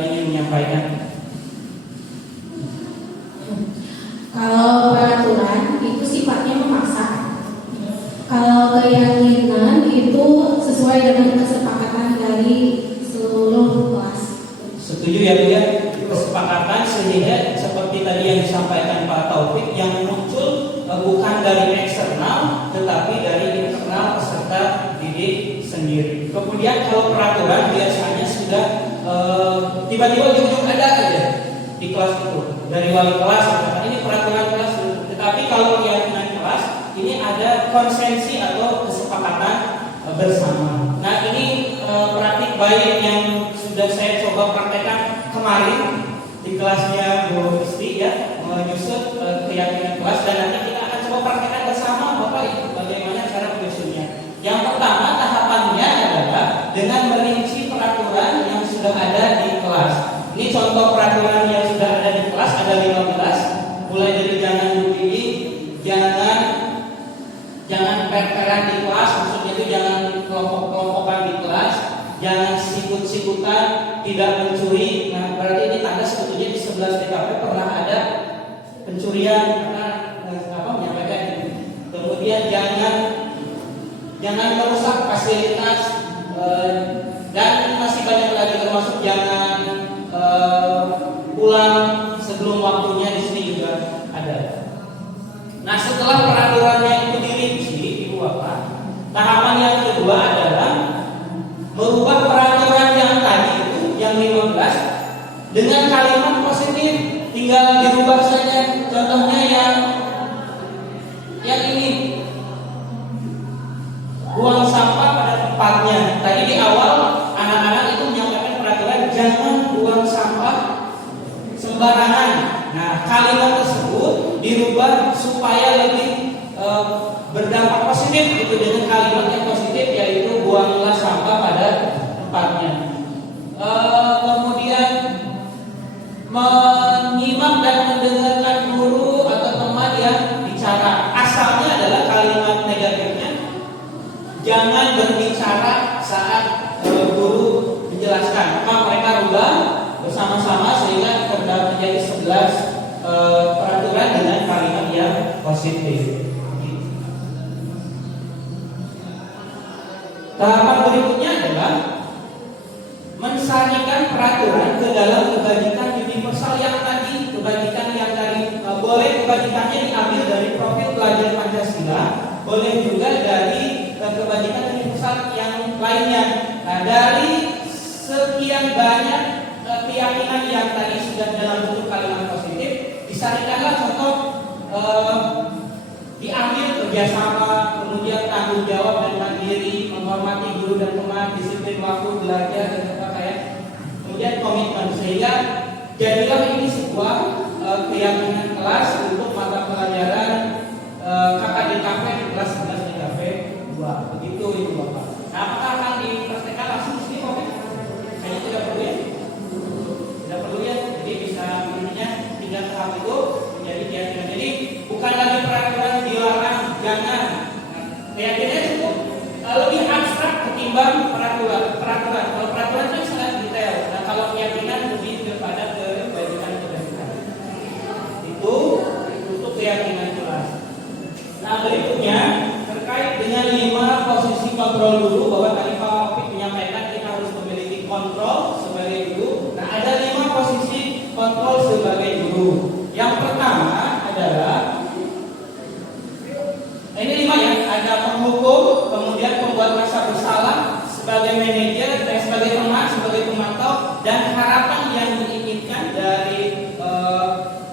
ingin menyampaikan. Kalau peraturan itu sifatnya memaksa. Kalau keyakinan itu sesuai dengan kesepakatan dari seluruh kelas. Setuju ya Bu ya? Kesepakatan sehingga seperti tadi yang disampaikan Pak Taufik, yang muncul bukan dari eksternal tetapi dari internal peserta didik sendiri. Kemudian kalau peraturan biasanya sudah tiba-tiba ujung-ujung ada aja di kelas itu dari wali kelas, ini peraturan kelas. Tetapi kalau keyakinan kelas ini ada konsensi atau kesepakatan bersama. Nah, ini praktik baik yang sudah saya coba praktekkan kemarin di kelasnya Bu Isti ya, menyusun keyakinan kelas, dan nanti kita akan coba praktekkan bersama Bapak Ibu bagaimana cara menyusunnya. Yang pertama tahapannya adalah dengan merinci peraturan yang sudah ada di kelas. Ini contoh peraturan yang sudah ada di kelas ada 15, mulai dari jangan bullying, jangan per-peran di kelas, maksudnya itu jangan kelompok-kelompokan di kelas, jangan sikut-sikutan, tidak mencuri. Nah, berarti ini tanda sebetulnya di 11 TKP pernah ada pencurian karena menyampaikan ini. Kemudian jangan merusak fasilitas, dan masih banyak lagi, termasuk jangan pulang sebelum waktunya, di sini juga ada. Nah, setelah peraturannya itu dirinci, Ibu Bapak, tahapan yang kedua adalah merubah peraturan yang tadi itu, yang 15, dengan kalimat positif. Tinggal dirubah saja. Contohnya yang ini, buang sampah pada tempatnya. Tadi di awal anak-anak itu menyampaikan peraturan jangan buang sampah sembarangan. Nah, kalimat tersebut dirubah supaya lebih berdampak positif gitu, dengan kalimat yang positif, yaitu buanglah sampah pada tempatnya. Kemudian menyimak dan mendengarkan guru atau teman yang bicara. Asalnya adalah kalimat negatifnya jangan berbicara saat guru menjelaskan. Maka mereka rubah bersama-sama sehingga terjadi 11 peraturan dengan kalimat yang positif. Tahapan berikutnya adalah mensarikan peraturan ke dalam kebajikan universal yang tadi. Kebajikan yang tadi boleh kebajikannya diambil dari profil pelajar Pancasila, boleh juga dari kebajikan universal yang lainnya. Nah, dari sekian banyak keyakinan yang tadi sudah dalam bentuk kalimat positif, disarikanlah contoh diambil kerjasama, kemudian tanggung jawab dan mandiri, menghormati guru dan teman, disiplin waktu belajar dan berpakaian, kemudian komitmen. Sehingga jadilah ini sebuah keyakinan kelas untuk mata pelajaran KKDKP di kelas 11 DKP 2. Begitu Ibu Bapak. Nah, apakah akan dipraktekkan langsung di sini Bapak? Kayaknya tidak perlu ya. Tidak perlu ya. Jadi bisa intinya 3 tahap itu menjadi keyakinan. Jadi bukan lagi peraturan dilarang, jangan. Keyakinannya cukup lebih abstrak ketimbang peraturan. Kalau peraturan itu sangat detail. Nah, kalau keyakinan lebih kepada kebajikan. Itu untuk keyakinan kelas. Nah, berikutnya terkait dengan 5 posisi kontrol guru, bahwa tadi Pak Taufik menyampaikan kita harus memiliki kontrol sebagai guru. Nah, ada 5 posisi kontrol sebagai guru. Yang pertama adalah ini 5 ya, ada menghukum, kemudian membuat merasa bersalah, sebagai manajer, sebagai teman, sebagai pemantau, dan harapan yang diinginkan dari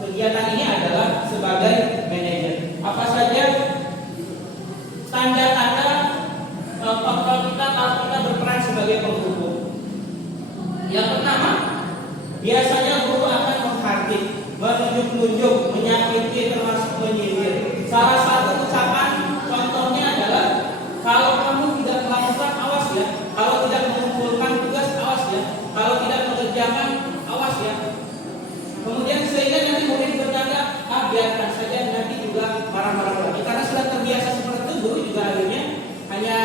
kegiatan ini adalah sebagai manajer. Apa saja tanda-tanda Kalau tidak mengumpulkan tugas, awas ya. Kalau tidak mengerjakan, awas ya. Kemudian sehingga nanti murid berkata, biarkan saja, nanti juga marah-marah lagi. Karena sudah terbiasa seperti itu, guru juga akhirnya hanya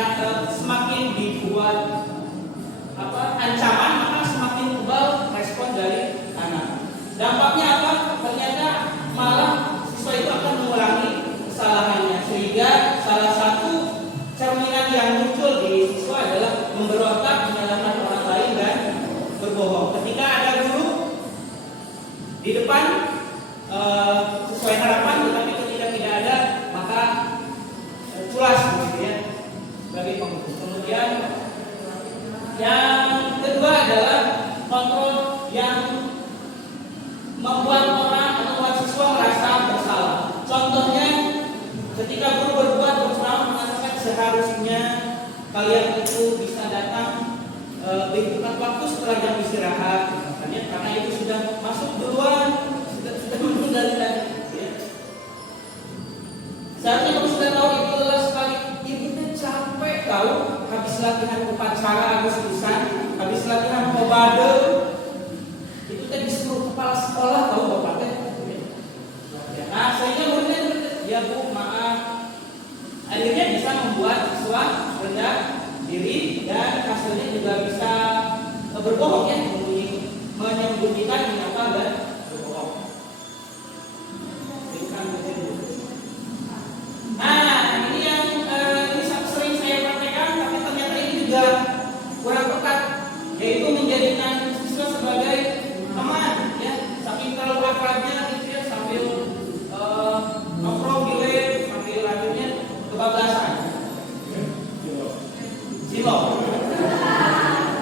semakin dibuat ancaman, maka semakin tebal respon dari anak. Dampaknya apa? Ternyata malah siswa itu akan mengulangi kesalahannya, sehingga salah satu cerminan yang muncul di siswa adalah memberontak, menyalahkan orang lain dan berbohong. Ketika ada guru di depan sesuai harapan, tetapi ketika tidak ada maka culas gitu ya sebagai penghukum. Kemudian yang kedua adalah kontrol yang membuat orang atau membuat siswa merasa bersalah. Contohnya ketika guru berbuat bersalah mengatakan seharusnya kalian itu bisa datang lebih tepat waktu setelah jam istirahat, karena itu sudah masuk duluan, sudah menunda tadi. Ya. Seharusnya kamu sudah tahu itu adalah sekali ibu capek tahu habis latihan upacara Agustusan, habis latihan kobade, itu tadi disuruh kepala sekolah tahu bapak teh. Ya. Nah sehingga muridnya ya bu maaf, akhirnya bisa membuat siswa rendah diri dan hasilnya juga bisa berbohong ya, menyembunyikan ingatan dan berbohong. Nah ini yang ini sering saya praktekkan, tapi ternyata ini juga kurang tepat, yaitu menjadikan siswa sebagai teman ya, saking terlalu akrabnya gitu ya, sambil nongkrong gile, sambil akhirnya kebablasan. Silo.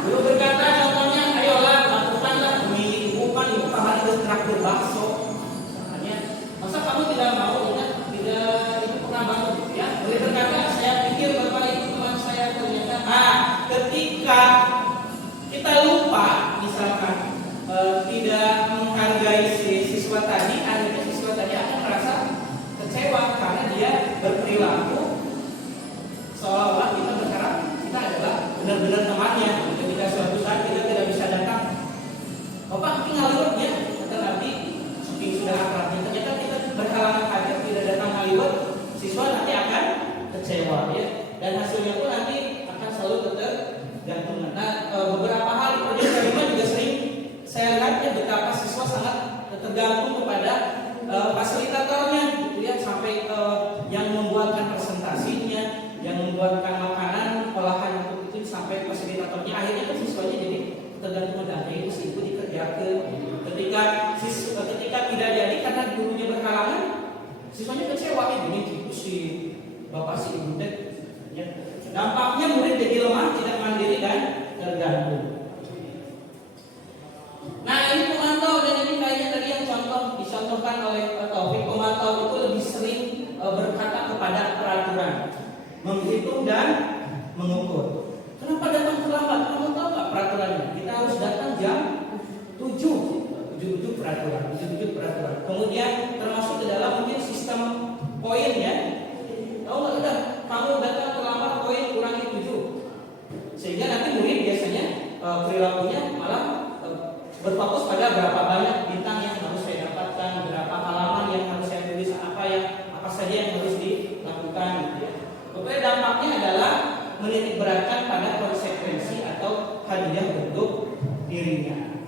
Guru berkata contohnya, ayolah lakukanlah demi ibu kan ibu kamar itu traktir bakso. Masa kamu tidak mau tidak ibu pernah bangun ya? Guru berkata, saya pikir bapak ibu teman saya ternyata. Nah, ketika kita lupa misalkan tidak menghargai si siswa tadi, akhirnya siswa tadi akan merasa kecewa karena dia berperilaku seolah-olah kita berharap kita adalah benar-benar temannya. Ketika suatu saat kita tidak bisa datang, bapak tinggal liwat ya, kita nanti saking sudah akrabnya, ternyata kita berhalangan hadir tidak datang ngaliwat, siswa nanti akan kecewa ya, dan hasilnya pun nanti akan selalu tergantung. Nah beberapa hal di proyek kelima juga sering saya lihat ya, betapa siswa sangat tergantung kepada fasilitatornya gitu ya, sampai yang membuatkan presentasinya, yang membuatkan makanan olahan untuk itu sampai fasilitatornya, akhirnya kan siswanya jadi tergantung dengan itu si ibu dikerjakan. Ketika tidak jadi karena gurunya berhalangan, siswanya kecewa ini gitu si bapak si ibu deh ya. Dampaknya murid jadi lemah, tidak mandiri dan tergantung. Nah ini pemantau, dan ini kayaknya tadi yang dicontohkan oleh Taufik. Pemantau itu lebih sering berkata kepada peraturan, menghitung dan mengukur. Kenapa datang terlambat? Kamu tahu nggak peraturannya? Kita harus datang jam 7 peraturan. Kemudian termasuk ke dalam mungkin sistem poin ya. Tahu nggak? Udah kamu datang terlambat, poin kurangi 7. Sehingga nanti murid biasanya perilakunya malah berfokus pada berapa banyak bintang yang harus saya dapatkan, berapa halaman yang harus saya tulis, apa saja yang harus dilakukan gitu ya. Pokoknya dampaknya adalah menitik beratkan pada konsekuensi atau hadiah untuk dirinya,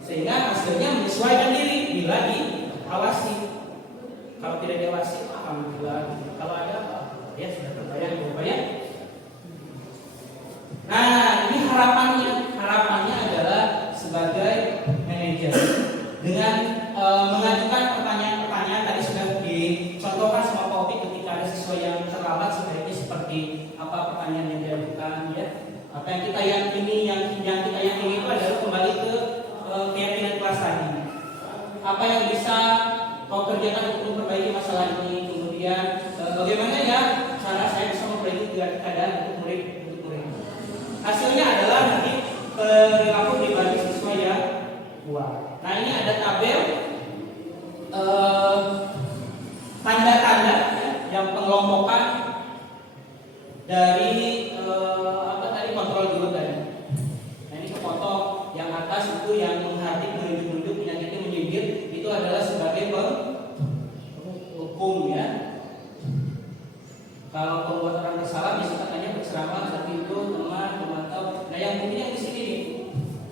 sehingga hasilnya menyesuaikan diri bila diawasi. Kalau tidak diawasi, alhamdulillah. Kalau ada apa? Ya sudah terbayar. Nah, ini harapannya adalah sebagai manajer dengan mengajukan pertanyaan-pertanyaan tadi sudah dicontohkan sama Topik. Ketika ada siswa yang terlambat, sebaiknya seperti apa pertanyaan yang diajukan ya. Apa yang kita yakini, yang kita yakini itu adalah kembali ke keyakinan kelas tadi. Apa yang bisa kau kerjakan untuk memperbaiki masalah ini? Kemudian bagaimana ya cara saya bisa memperbaiki keadaan untuk murid. Hasilnya adalah nanti perilaku pribadi siswa yang kuat. Nah ini ada tabel tanda-tanda ya, yang pengelompokan dari kontrol guru tadi.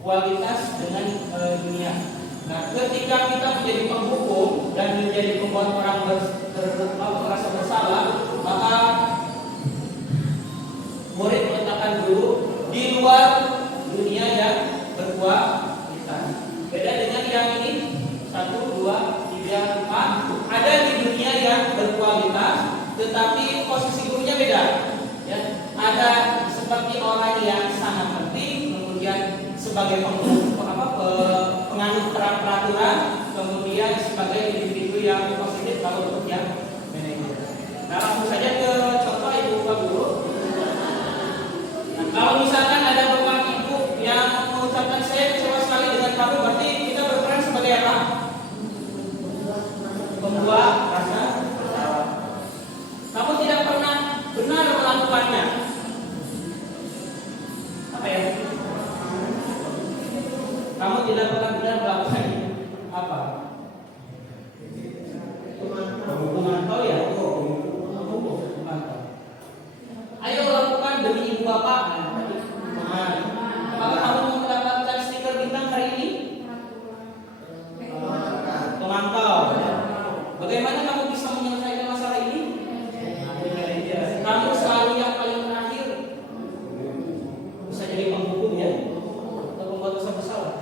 kualitas dengan dunia. Nah, ketika kita menjadi penghukum dan menjadi membuat orang merasa bersalah, maka murid meletakkan guru di luar dunia yang berkualitas. Beda dengan yang ini 1, 2, 3, 4. Ada di dunia yang berkualitas, tetapi posisi gurunya beda. Ya, ada seperti orang yang sangat penting, kemudian sebagai penganut peraturan, kemudian sebagai individu yang positif kalau untuk yang manajer. Nah, langsung saja ke contoh ibu bapak guru. Nah, kalau misalkan ada bapak ibu yang mengucapkan saya kecewa sekali dengan kamu, berarti kita berperan sebagai apa? Membuat rasa bersalah. Kamu tidak pernah benar melakukannya. Apa ya? Kamu tidak pernah benar melakukannya. Apa? Memantau ya? Memantau. Ayo lakukan demi ibu bapak. Apakah kamu mau mendapatkan stiker bintang hari ini? Memantau. Bagaimana kamu bisa menyelesaikan masalah ini? Kamu selalu yang paling terakhir. Bisa jadi penghukum ya, atau membuat bersalah.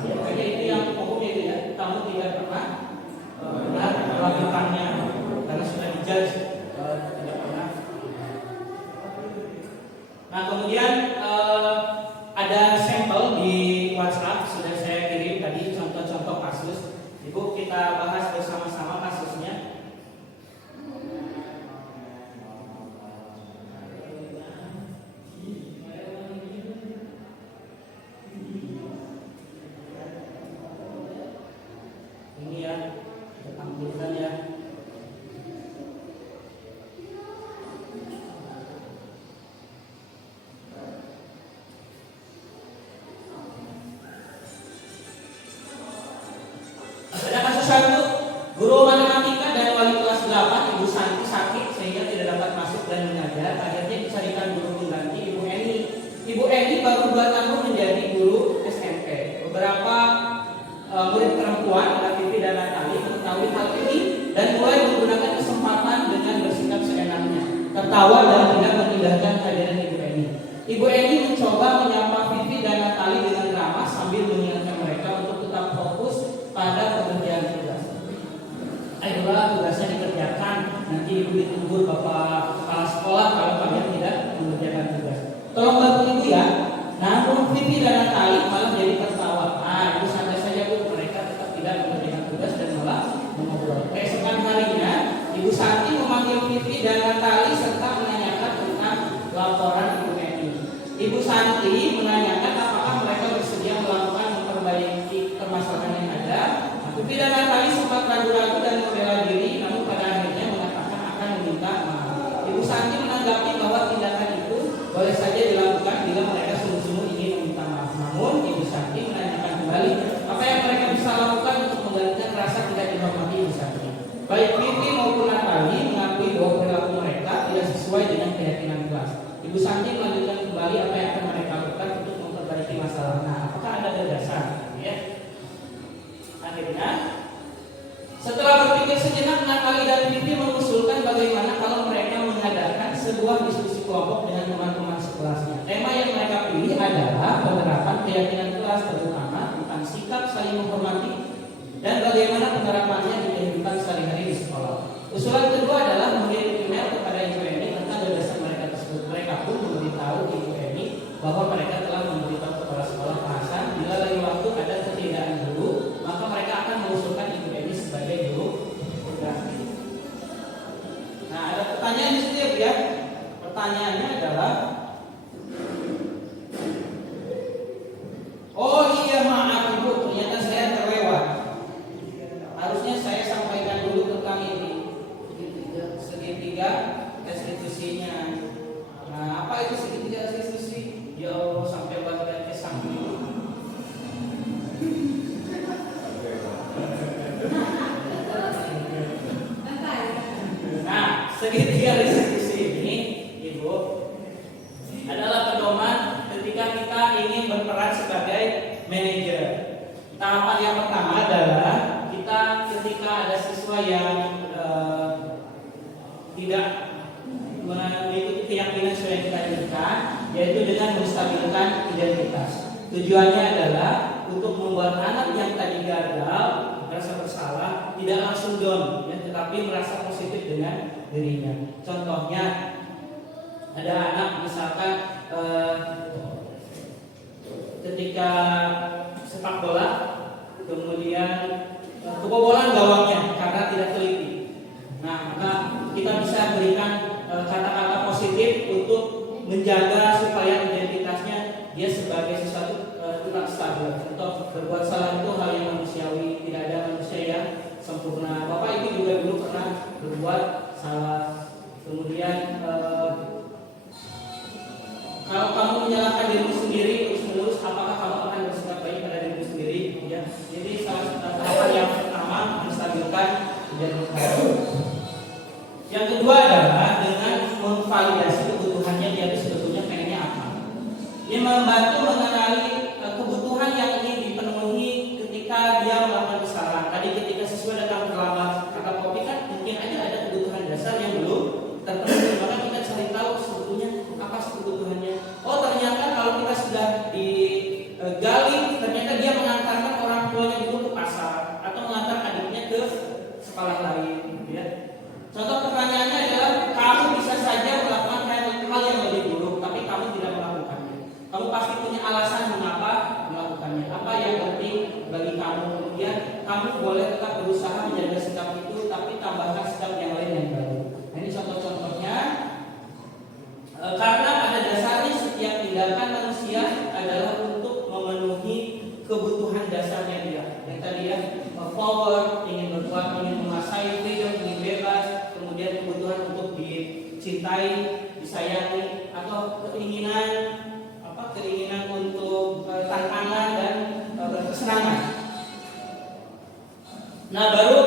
Jadi itu yang pokoknya itu ya. Kamu tidak pernah benar melakukannya karena sudah dijudge tidak pernah. Nah, kemudian ada sampel di WhatsApp sudah saya kirim tadi contoh-contoh kasus. Ibu kita bahas bersama-sama kasusnya. Ini ya, kita tampilkan ya. Ada kasus satu, guru matematika dan wali kelas 8, Ibu Santi sakit sehingga tidak dapat masuk dan mengajar. Akhirnya dicarikan guru pengganti, Ibu Eni. Ibu Eni baru 2 tahun menjadi guru SMP. Beberapa murid perempuan, ada Vivi dan Natali, mengetahui hal ini dan mulai menggunakan kesempatan dengan bersikap seenaknya, tertawa dan tidak mengindahkan kehadiran Ibu Eni. Ibu Eni mencoba menyapa Vivi dan Natali dengan ramah sambil mengingatkan mereka untuk tetap fokus pada pekerjaan tugas. Ayolah tugasnya dikerjakan, nanti ibu ditunggu bapak kepala sekolah kalau kalian tidak mengerjakan tugas. Tolong bantu ibu ya. Namun Vivi dan Natali malah jadi tertawa. Ibu santai saja bu, mereka tetap tidak mengerjakan tugas dan malah mengobrol. Keesokan harinya, Ibu Santi memanggil Vivi dan Natali serta menanyakan tentang laporan Ibu Eni. Ibu Santi menanyakan apakah mereka bersedia melakukan memperbaiki permasalahan yang ada. Vivi dan Natali sempat ragu-ragu dan membela diri, namun pada akhirnya mengatakan akan meminta maaf. Ibu Santi menanggapi bahwa tindakan itu boleh saja dilakukan bila mereka sungguh-sungguh ingin meminta maaf. Namun Ibu Santi menanyakan kembali apa yang mereka bisa lakukan untuk menggantikan rasa tidak dihormati Ibu Santi. Baik Vivi maupun Natali mengakui bahwa perilaku mereka tidak sesuai dengan keyakinan kelas. Ibu Santi melanjutkan kembali apa yang akan mereka lakukan untuk memperbaiki masalah. Nah, apakah ada gagasan? Ya. Akhirnya, setelah berpikir sejenak, Natali dan Vivi mengusulkan bagaimana kalau mereka mengadakan sebuah diskusi kelompok dengan teman-teman sekelasnya. Tema yang mereka pilih adalah penerapan keyakinan kelas, terutama tentang sikap saling menghormati dan bagaimana penerapannya di kehidupan sehari-hari di sekolah. Usulan kedua adalah mengirim email kepada Ibu Eni tentang gagasan mereka tersebut. Mereka pun memberitahu Ibu Eni bahwa mereka telah memberitahu kepala sekolah bahasan bila lain waktu ada ketidakan guru, maka mereka akan mengusulkan Ibu Eni sebagai guru pengganti. Nah, ada pertanyaan di sini ya. Pertanyaannya adalah, oh iya maaf Ibu, ternyata saya terlewat. Harusnya saya sampaikan dulu tentang ini segitiga restitusinya. Nah, apa itu segitiga restitusi? Ya Allah, lanjutkan, yaitu dengan menstabilkan identitas. Tujuannya adalah untuk membuat anak yang tadi gagal, merasa bersalah, tidak langsung down, ya, tetapi merasa positif dengan dirinya. Contohnya, ada anak misalkan ketika sepak bola, kemudian kebobolan gawangnya karena tidak teliti. Nah, maka kita bisa berikan kata-kata positif untuk menjaga supaya identitasnya dia sebagai sesuatu tetap stabil. Contoh, berbuat salah itu hal yang manusiawi, tidak ada manusia yang sempurna. Bapak Ibu juga dulu pernah berbuat salah. Kemudian kalau kamu menyalahkan dirimu sendiri terus-menerus, apakah kamu akan bersikap baik pada dirimu sendiri? Ya. Jadi salah satu tahapan yang pertama menstabilkan identitas. Yang kedua adalah dengan memvalidasi kebutuhannya dia itu sebetulnya pengennya apa. Dia membantu mengenali kebutuhan yang ingin dipenuhi ketika dia melakukan kesalahan. Tadi ketika siswa datang terlambat kata kopi kan mungkin aja ada kebutuhan dasar yang belum terpenuhi. Maka kita cari tahu sebetulnya apa sih kebutuhannya. Oh ternyata kalau kita sudah digali, ternyata dia mengantarkan orang tuanya dulu ke pasar atau mengantar adiknya ke sekolah lain. Ya. Contoh pertanyaannya adalah kamu bisa saja melakukan hal yang lebih buruk, tapi kamu tidak melakukannya. Kamu pasti punya alasan mengapa melakukannya. Apa yang penting bagi kamu? Kemudian kamu boleh tetap berusaha menjaga sikap itu, tapi tambahkan sikap yang lain yang baru. Nah, ini contoh-contohnya. Karena pada dasarnya setiap tindakan manusia adalah untuk memenuhi kebutuhan dasarnya dia. Yang tadi ya, power, ingin berbuat, ingin menguasai, freedom, ingin bebas, kemudian kebutuhan untuk dicintai, disayangi, atau keinginan untuk tantangan dan kesenangan. Nah, baru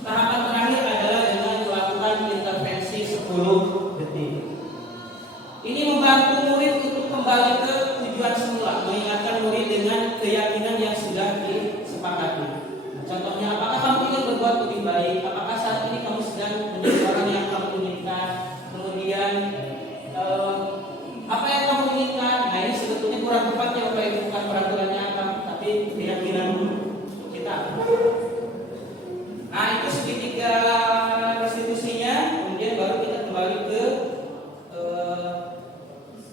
tahapan terakhir adalah dengan melakukan intervensi 10 detik. Ini membantu murid untuk kembali ke tujuan semula, mengingatkan murid dengan keyakinan yang sudah disepakati. Contohnya, apakah kamu ingin berbuat lebih baik? Apakah saat ini kamu sedang menjadi orang yang kamu inginkan? Kemudian apa yang kamu inginkan? Nah, ini sebetulnya kurang tepatnya Bapak Ibu, bukan peraturannya apa, tapi keyakinan kita. Nah, itu segitiga restitusinya. Kemudian baru kita kembali ke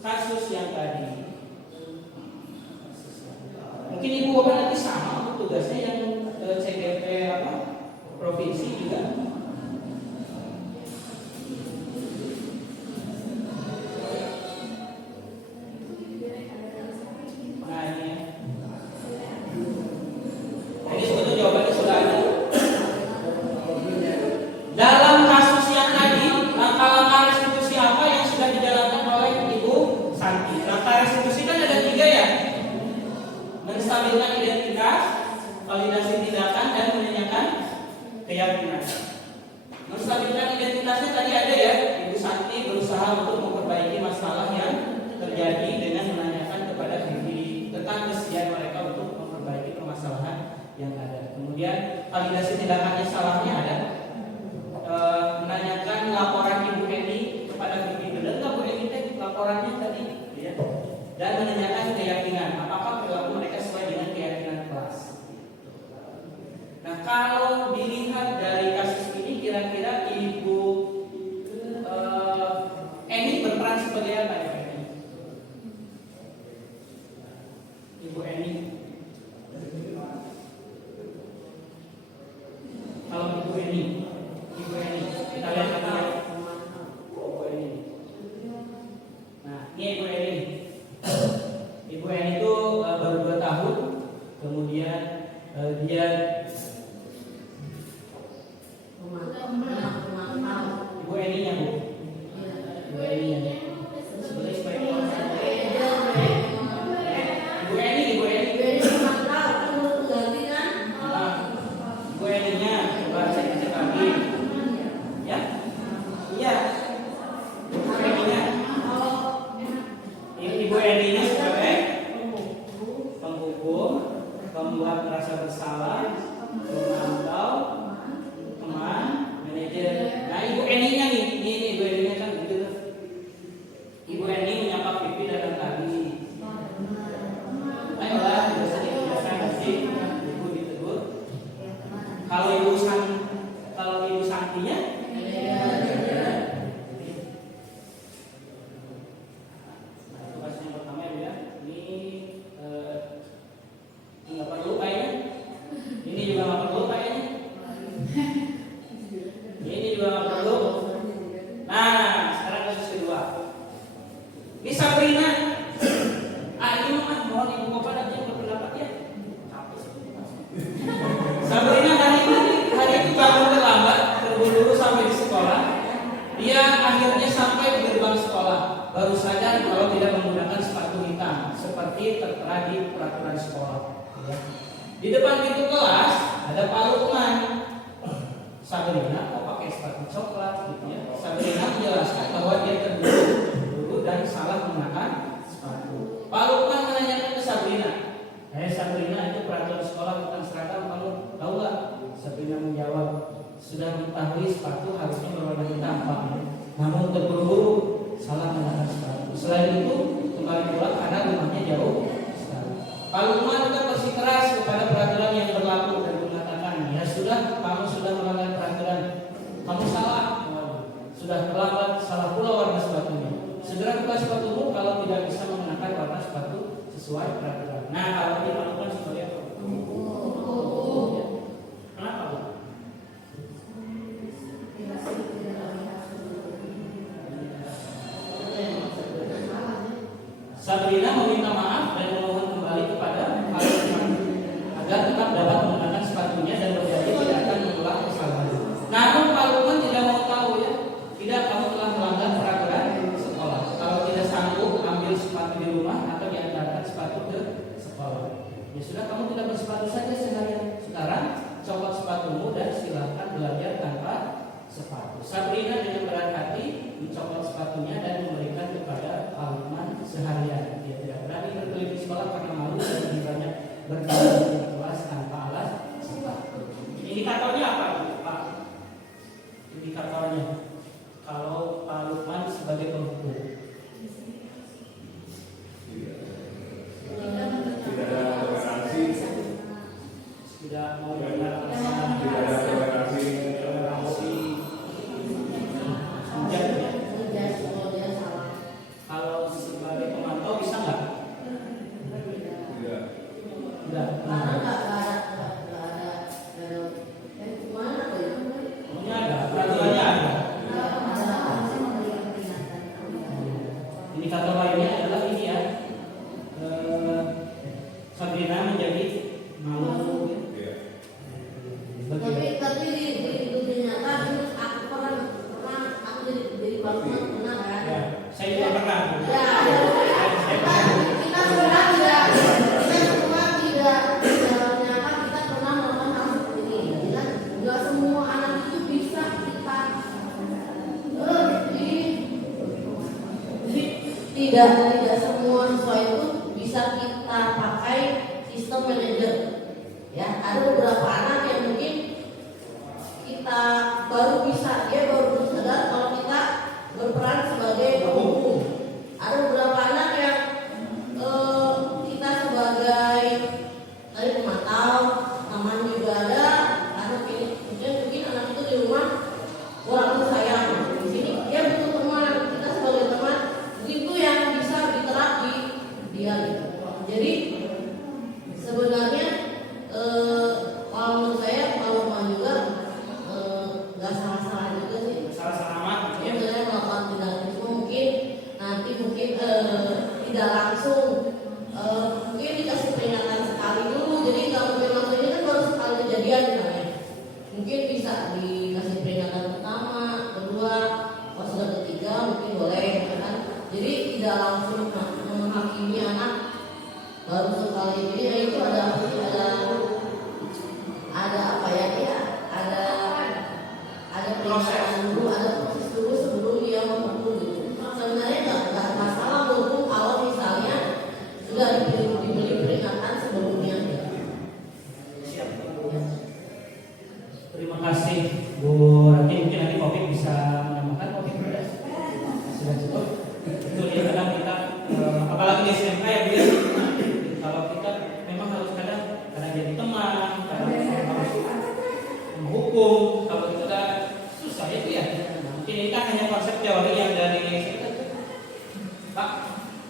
kasus yang tadi. Mungkin Ibu Bapak nanti sama tugasnya yang CGP provinsi juga. Nah ini sebetulnya jawabannya sudah ada. Dalam kasus yang tadi, langkah-langkah restitusi apa yang sudah dijalankan oleh Ibu Santi? Langkah restitusi kan ada 3 ya. Menstabilkan identitas, validasi tindakan, dan menanyakan keyakinan. Menstabilkan identitasnya tadi ada ya, Ibu Santi berusaha untuk memperbaiki masalah yang terjadi dengan menanyakan kepada diri tentang kesediaan mereka untuk memperbaiki permasalahan yang ada. Kemudian validasi tindakannya salahnya ada, menanyakan laporan Ibu Eni kepada Vivi, benar nggak Bu Eni laporannya tadi? Ya. Dan menanyakan keyakinan, apakah perilaku mereka sesuai dengan keyakinan kelas. Nah, kalau dilihat dari kasus ini, kira-kira Ibu Eni berperan sebagai apa ya? Ibu Eni. Kalau Ibu Eni, kita lihat lagi ya. Ibu Eni. Nah, ini Ibu Eni. Reni menyapa Pipi dan tadi. Ayolah, biasa dibiasakan sih, ibu ditegur. Kalau ibu Santinya, tugas yang pertama ya, ini nggak perlu kayaknya. Ini juga nggak perlu kayaknya. Ini juga nggak perlu. Nah, sekarang kasus kedua. Ini Sabrina. Ini mah mohon ibu bapak dan yang berpendapat ya. Sabrina hari itu bangun terlambat, terburu-buru sampai di sekolah. Dia akhirnya sampai di gerbang sekolah. Baru sadar kalau tidak menggunakan sepatu hitam seperti tertera di peraturan sekolah. Di depan pintu kelas ada Pak Lukman. Sabrina kok pakai sepatu coklat gitu ya. Sabrina menjelaskan bahwa dia terburu-buru dan salah menggunakan sepatu. Pak Lukman menanyakan ke Sabrina, Sabrina itu peraturan sekolah tentang seragam kamu tahu nggak? Sabrina menjawab, sudah mengetahui sepatu harusnya berwarna hitam Pak. Namun terburu-buru salah menggunakan sepatu. Selain itu kembali pulang karena rumahnya jauh sekali. Pak Lukman tetap bersikeras kepada peraturan yang berlaku dan mengatakan, ya sudah, kamu sudah melanggar peraturan. Kamu salah. Sudah terlambat, salah pula warna sepatunya. Segera buka sepatumu kalau tidak bisa mengenakan warna sepatu sesuai peraturan. Nah, kalau dilakukan seperti apa? Kenapa, Bu? Sabrina meminta maaf dan memohon kembali kepada Pak Lukman agar tetap dapat menggunakan sepatunya dan berjanji tidak akan mengulang kesalahan. Namun Pak Lukman tidak mau tahu ya. Tidak, kamu telah melanggar peraturan sekolah. Kalau tidak sanggup, ambil sepatu di rumah atau diantarkan sepatu ke sekolah. Ya sudah, kamu tidak bersepatu saja seharian. Sekarang copot sepatumu dan silahkan belajar tanpa sepatu. Sabrina dengan berat hati mencopot sepatunya dan memberikan kepada Pak Lukman seharian. Dia tidak berani berkeliling di sekolah karena malu dan lebih banyak berkeliling di kelas tanpa alas sepatu. Indikatornya apa, Pak? Indikatornya kalau Pak Lukman sebagai penghukum. Tidak ada toleransi. Tidak mau benar. Tidak ada toleransi. Kalau sebagai pemantau bisa nggak? Tidak. Enggak. Pokoknya ada, peraturannya ada. Indikator lainnya adalah ini ya, Sabrina menjadi malu. Iya. Tapi di dunia nyata aku pernah aku jadi balongan pernah kan? Ya, saya juga pernah. Ya, kita semua tidak ternyata kita pernah melakukan hal seperti ini. Kita nggak semua anak itu bisa kita tidak semua siswa itu bisa kita pakai sistem manajer. Ya, ada beberapa anak yang mungkin kita baru bisa, dia baru sadar kalau kita berperan sebagai penghukum. Ada beberapa anak yang kita sebagai tadi pemantau, namanya juga ada anak ini mungkin anak itu di rumah kurang sayang. Di sini dia butuh teman, kita sebagai teman itu yang bisa diterap di dia gitu. Jadi sebenarnya kalau menurut saya kalau mau juga nggak salah-salah juga sih. Salah-salah amat. Ya, sebenarnya melakukan tindakan itu mungkin nanti tidak langsung mungkin dikasih peringatan sekali dulu. Jadi kalau memang ini kan baru sekali kejadian misalnya, mungkin bisa dikasih peringatan pertama, kedua, pas sudah ketiga mungkin boleh kan. Jadi tidak langsung menghakimi anak baru sekali ini. Itu ada apa ya, ada proses dulu, ada proses dulu sebelum dia menghukum gitu. Sebenarnya nggak masalah menghukum kalau misalnya sudah diberi peringatan sebelumnya. Siap. Terima kasih Bu Rati. Mungkin nanti Covid bisa menambahkan. Covid sudah cukup. Itu dia kadang apalagi SMK ya Bu ya. Kalau kita memang harus kadang jadi teman, kadang harus menghukum. Kalau kita susah itu ya. Mungkin ini kan hanya konsep teori yang dari Pak,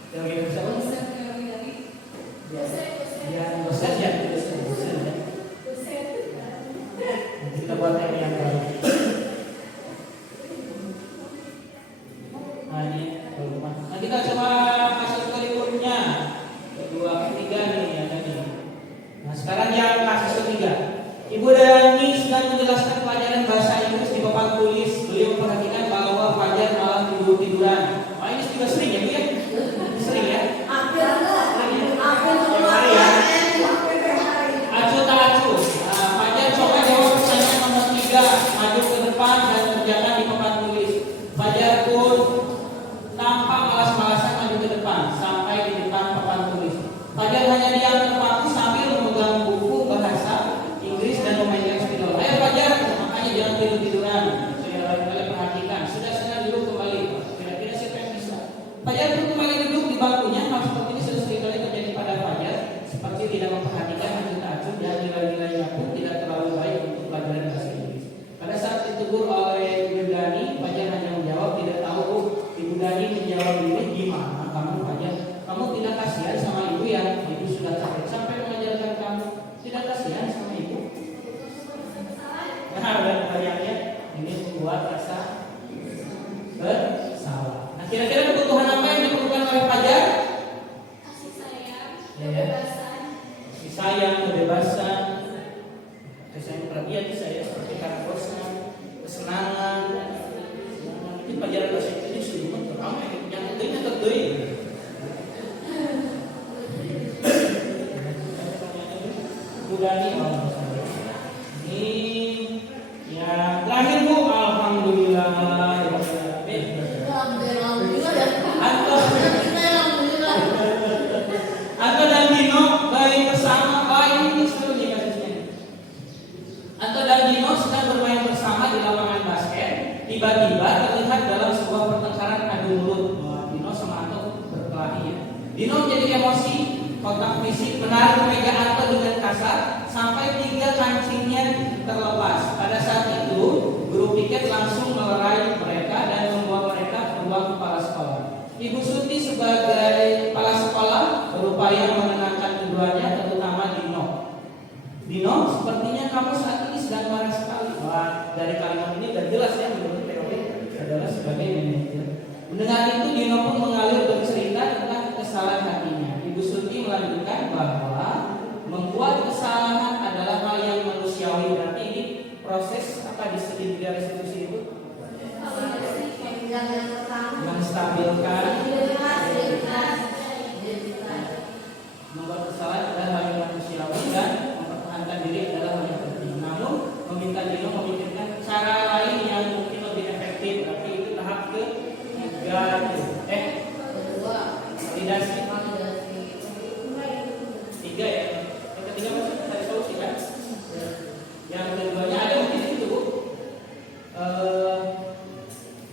teori yang siapa? Dosen ya. Kita buat teori yang baru. Nah ini, nah kita coba kasus kurikulumnya kedua, ketiga nih ya tadi. Nah sekarang yang kasus ketiga, Ibu Dani sedang menjelaskan pelajaran bahasa Inggris di papan tulis. Beliau memperhatikan bahwa Fajar malah tiduran. Wah ini juga sering ya Bu ya? Sering ya? Acu tak acu. Fajar coba jawab pertanyaan nomor 3, maju ke depan dan kerjakan di papan tulis. Fajar pun tampak malas-malasan maju ke depan sampai di depan papan tulis. Fajar hanya diam terpaku sambil memegang buku bahasa Inggris dan memainkan spidol. Ayo Fajar, makanya jangan tidur-tiduran. Saya kali perhatikan. Sudah duduk kembali. Kira-kira siapa yang bisa? Fajar pun kembali duduk di bangkunya. Hal seperti ini sudah sering kali terjadi pada Fajar. Seperti tidak memperhatikan anggota acuh dan nilai-nilainya pun tidak terlalu baik untuk pelajaran bahasa Inggris. Pada saat ditegur oleh Ibu Dani, Fajar hanya menjawab tidak tahu. Ibu Dani menjawab ini, gimana kamu Fajar? Kamu tidak kasihan sama ibu ya? Ibu sudah capek sampai mengajarkan kamu. Tidak kasihan sama ibu? Nah, pertanyaannya ini membuat rasa bersalah. Nah, kira-kira kebutuhan apa yang diperlukan oleh Fajar? Kasih sayang, kebebasan. Kasih sayang, kebebasan. Kasih sayang, perhatian saya seperti kepuasan, kesenangan. Ini pelajaran bahasa Inggris sudah ramai yang tentunya tertulis. Budani ini ya terakhir Bu, alhamdulillah ya Anto dan Dino baik bersama. Ini seru nih kasusnya. Anto dan Dino sedang bermain bersama di lapangan basket. Tiba-tiba terlihat dalam sebuah pertengkaran adu mulut. Dino sama Anto berkelahi ya. Dino menjadi emosi, kontak fisik, menarik meja Anto dengan kasar sampai 3 kancingnya terlepas. Pada saat itu, guru piket langsung melerai mereka dan membawa mereka ke ruang kepala sekolah. Ibu Suti sebagai kepala sekolah berupaya menenangkan keduanya, terutama Dino. Dino, sepertinya kamu saat ini sedang marah sekali. Wah, dari kalimat ini sudah jelas ya menurut POV adalah sebagai manajer. Mendengar itu, Dino pun mengalir bercerita tentang kesalahan hatinya. Ibu Suti melanjutkan bahwa membuat kesalahan adalah hal yang manusiawi. Berarti ini proses apa di segitiga restitusi itu? Menstabilkan. Membuat kesalahan adalah hal yang manusiawi dan mempertahankan diri adalah hal yang penting. Namun meminta Dino memikirkan cara lain yang mungkin lebih efektif. Berarti itu tahap ketiga. Validasi. 3 ya. Yang ketiga maksudnya cari solusi kan? Yang keduanya ada mungkin itu Bu.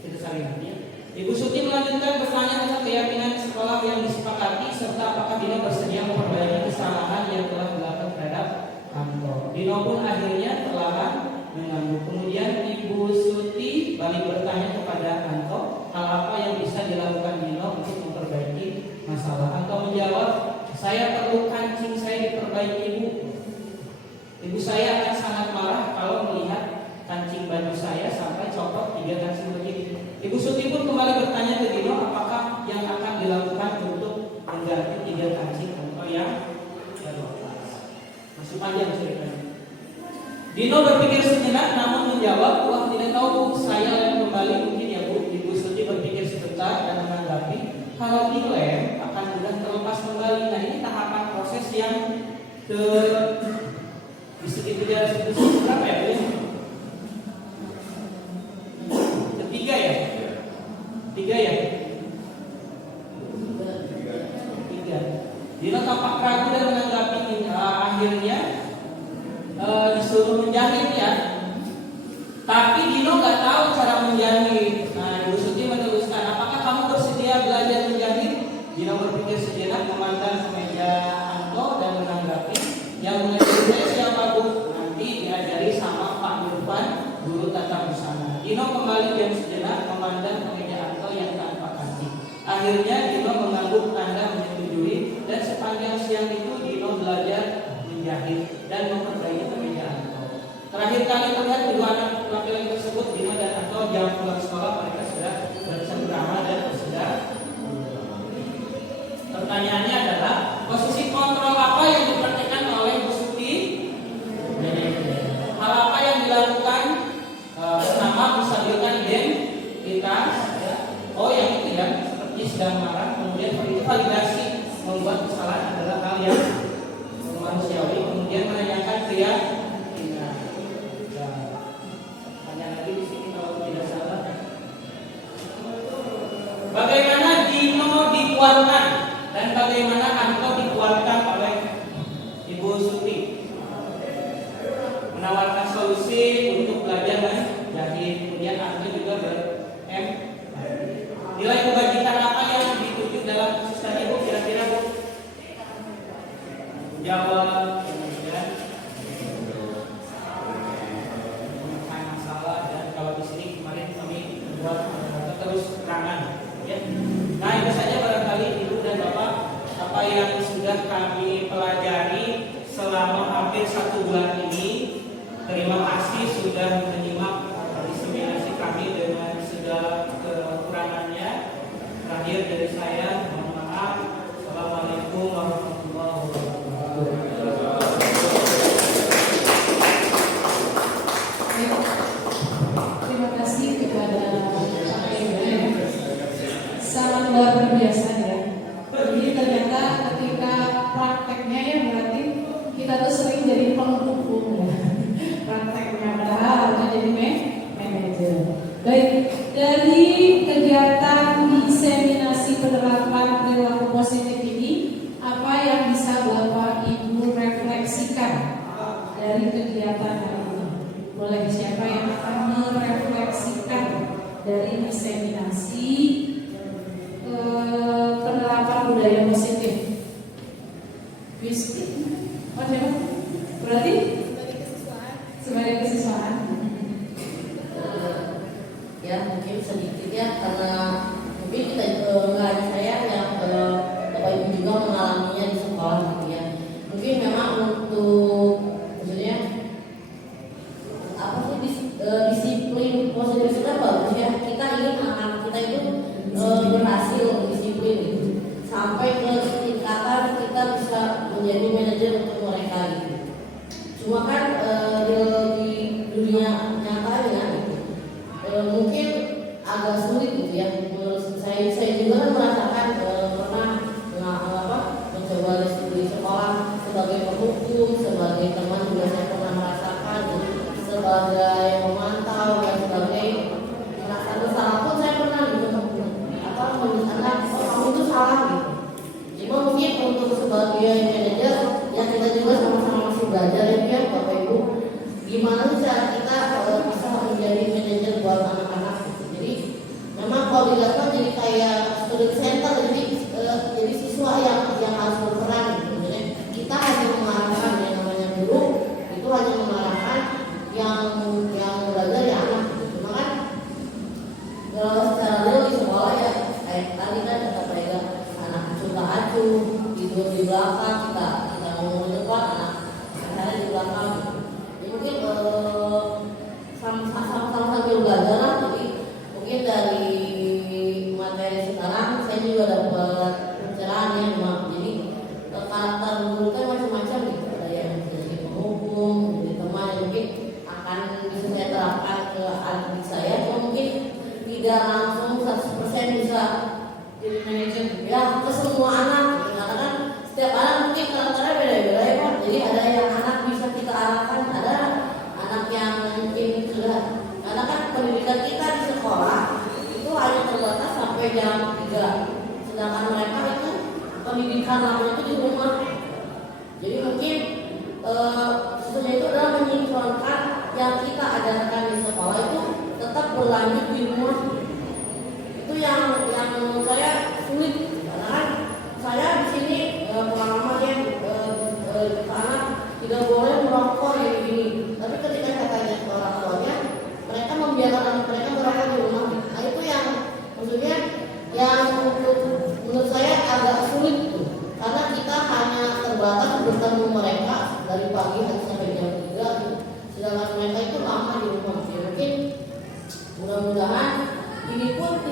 Kita cari nanti ya. Ibu Suti melanjutkan bertanya tentang keyakinan sekolah yang disepakati serta apakah Dino bersedia memperbaiki kesalahan yang telah dilakukan terhadap Anto. Dino pun akhirnya perlahan mengangguk. Kemudian Ibu Suti balik bertanya kepada Anto, hal apa yang bisa dilakukan Dino untuk memperbaiki masalah. Anto menjawab, saya perlu kancing saya diperbaiki Bu. Ibu saya akan sangat marah kalau melihat kancing baju saya sampai copot 3 kancing begini. Ibu Suti pun kembali bertanya ke Dino apakah yang akan dilakukan untuk mengganti 3 kancing atau yang terlepas. Masih panjang ceritanya. Dino berpikir sejenak namun menjawab, wah tidak tahu Bu, saya lem kembali mungkin ya Bu. Ibu Suti berpikir sebentar dan menanggapi, kalau dilem akan mudah terlepas kembali. Nah ini tahapan proses yang di segitiga restitusi berapa ya Bu? Ketiga ya? 3 ya? 3. Dino tampak ragu dan menanggapi akhirnya disuruh menjahit ya. Tapi Dino nggak tahu cara menjahit. Nah Ibu Suti meneruskan, apakah kamu bersedia belajar menjahit? Dino berpikir sejenak memandang meja Anto dan menanggapi. Yang mengajar saya siapa Bu? Nanti diajari sama Pak Irfan, guru tata busana. Dino kembali diam sejenak memandang meja Anto yang tanpa kancing. Akhirnya Dino mengangguk tanda menyetujui dan sepanjang siang itu Dino belajar menjahit dan memperbaiki meja Anto. Terakhir kali terlihat kedua anak laki-laki tersebut, Dino dan Anto, jam pulang sekolah mereka sudah bercengkrama dan sudah. Pertanyaannya adalah posisi kontrol apa yang dipraktikkan oleh Bu Suti? Hal apa yang dilakukan? Pertama, menstabilkan identitas. Oh, yang itu ya, seperti sedang marah. Kemudian validasi, membuat kesalahan adalah hal yang manusiawi. Kemudian menanyakan keyakinan. Tanya lagi di sini kalau tidak salah. Bagaimana Dino dikuatkan dan bagaimana Anto dikuatkan oleh Ibu Suti? Menawarkan solusi untuk belajar menjahit. Kemudian Anto juga ber-M. Nilai kebajikan apa yang dituju dalam sistem Ibu kira-kira Bu? Jawab. Kemudian menekan masalah dan kalau di sini kemarin kami membuat terus keterangan. Ya. Nah itu saja barangkali Ibu dan Bapak apa yang sudah kami pelajari selama hampir 1 bulan ini. Terima kasih sudah menyimak diseminasi kami dengan segala kekurangannya. Terakhir dari saya, mohon maaf. Assalamualaikum warahmatullahi wabarakatuh. Terima kasih kepada Pak Ibu. Sangat luar biasa ya. Jadi ternyata ketika prakteknya ya berarti kita tuh sering jadi penghubung ya. Prakteknya padahal harusnya jadi manajer. Baik, dari kegiatan diseminasi penerapan perilaku positif ini, apa yang bisa Bapak Ibu refleksikan dari kegiatan hari ini? Boleh siapa yang akan merefleksikan dari diseminasi penerapan budaya positif? Wisti? Oh siapa? Berarti? Sebagai kesiswaan. Ya mungkin sedikit ya karena mungkin kita nggak hanya saya yang Bapak Ibu juga mengalaminya di sekolah gitu ya. Mungkin memang untuk maksudnya apa sih disiplin positif itu kan bagus ya. Kita ingin anak kita itu berhasil disiplin gitu. Sampai ke tingkatan kita bisa menjadi manajer untuk mereka gitu. Cuma kan di dunia nyatanya gitu, mungkin agak sulit gitu ya. Menurut saya juga kan merasakan pernah mencoba di sekolah sebagai penghukum, sebagai teman juga saya pernah merasakan gitu. Sebagai pemantau dan sebagai merasa bersalah pun saya pernah gitu menyatakan kamu itu salah gitu. Cuma mungkin untuk sebagai manajer ya kita juga sama-sama masih belajar ya Bapak Ibu, gimana sih cara kita bisa menjadi manajer buat anak-anak gitu. Jadi memang kalau dilihat kan jadi kayak student center, jadi siswa yang harus berperan gitu. Jadi kita hanya mengarahkan yang namanya guru itu hanya mengarahkan yang belajar ya anak gitu. Cuma kan secara real di sekolah ya kayak tadi kan kata mereka anak acuh tidur di belakang, kita ngomong di depan, anak di belakang gitu. Jadi mungkin sama-sama sambil belajar lah. Jadi mungkin dari materi sekarang saya juga dapat pencerahan ya memang. Jadi karakter guru kan macam-macam gitu. Ada yang jadi penghukum, jadi teman yang mungkin akan bisa saya terapkan ke adik saya. Cuma mungkin tidak langsung 100% bisa jadi manajer ya ke semua anak. Karena kan setiap anak mungkin karakternya beda-beda ya Pak. Jadi ada yang anak bisa kita arahkan, ada anak yang mungkin sudah, karena kan pendidikan kita di sekolah itu hanya terbatas sampai jam 3, sedangkan mereka itu pendidikan namanya itu di rumah. Jadi mungkin sesungguhnya itu adalah menyinkronkan yang kita ajarkan di sekolah itu tetap berlanjut di rumah. Itu yang menurut saya sulit karena kan saya di sini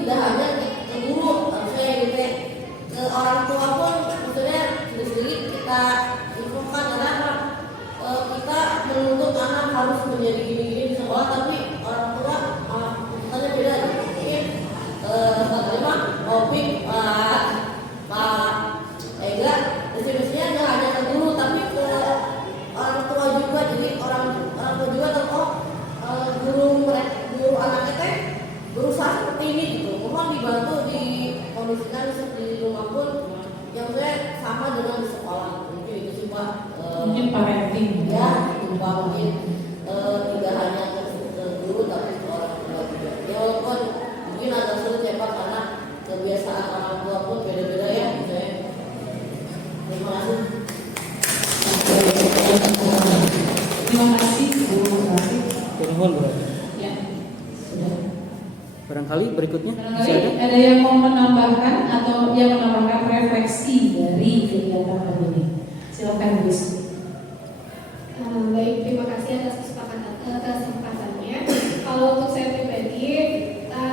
tidak hanya ke guru, maksudnya gitu ya, ke orang tua pun maksudnya sendiri kita infokan karena kita menuntut anak harus menjadi gini-gini di sekolah, tapi orang tua misalnya beda mungkin terima topik Pak Ega mestinya nggak hanya ke guru tapi ke orang tua juga, jadi orang tua juga atau guru anaknya teh berusaha seperti ini gitu, mohon dibantu dikondisikan di rumah pun yang saya sama dengan di sekolah, mungkin itu sih Pak. Mungkin parenting Ya, lupa mungkin tidak hanya ke guru tapi ke orang tua juga. Ya walaupun mungkin agak sulit ya Pak karena kebiasaan orang tua pun beda-beda ya. Misalnya. Terima kasih. Terima kasih Bu Raffi. Mohon bro. Ya, sudah. Barangkali berikutnya Barangkali ada yang mau menambahkan atau yang menambahkan refleksi dari kegiatan hari ini. Silakan Bu. Baik, terima kasih atas kesempatannya. Kalau untuk saya pribadi,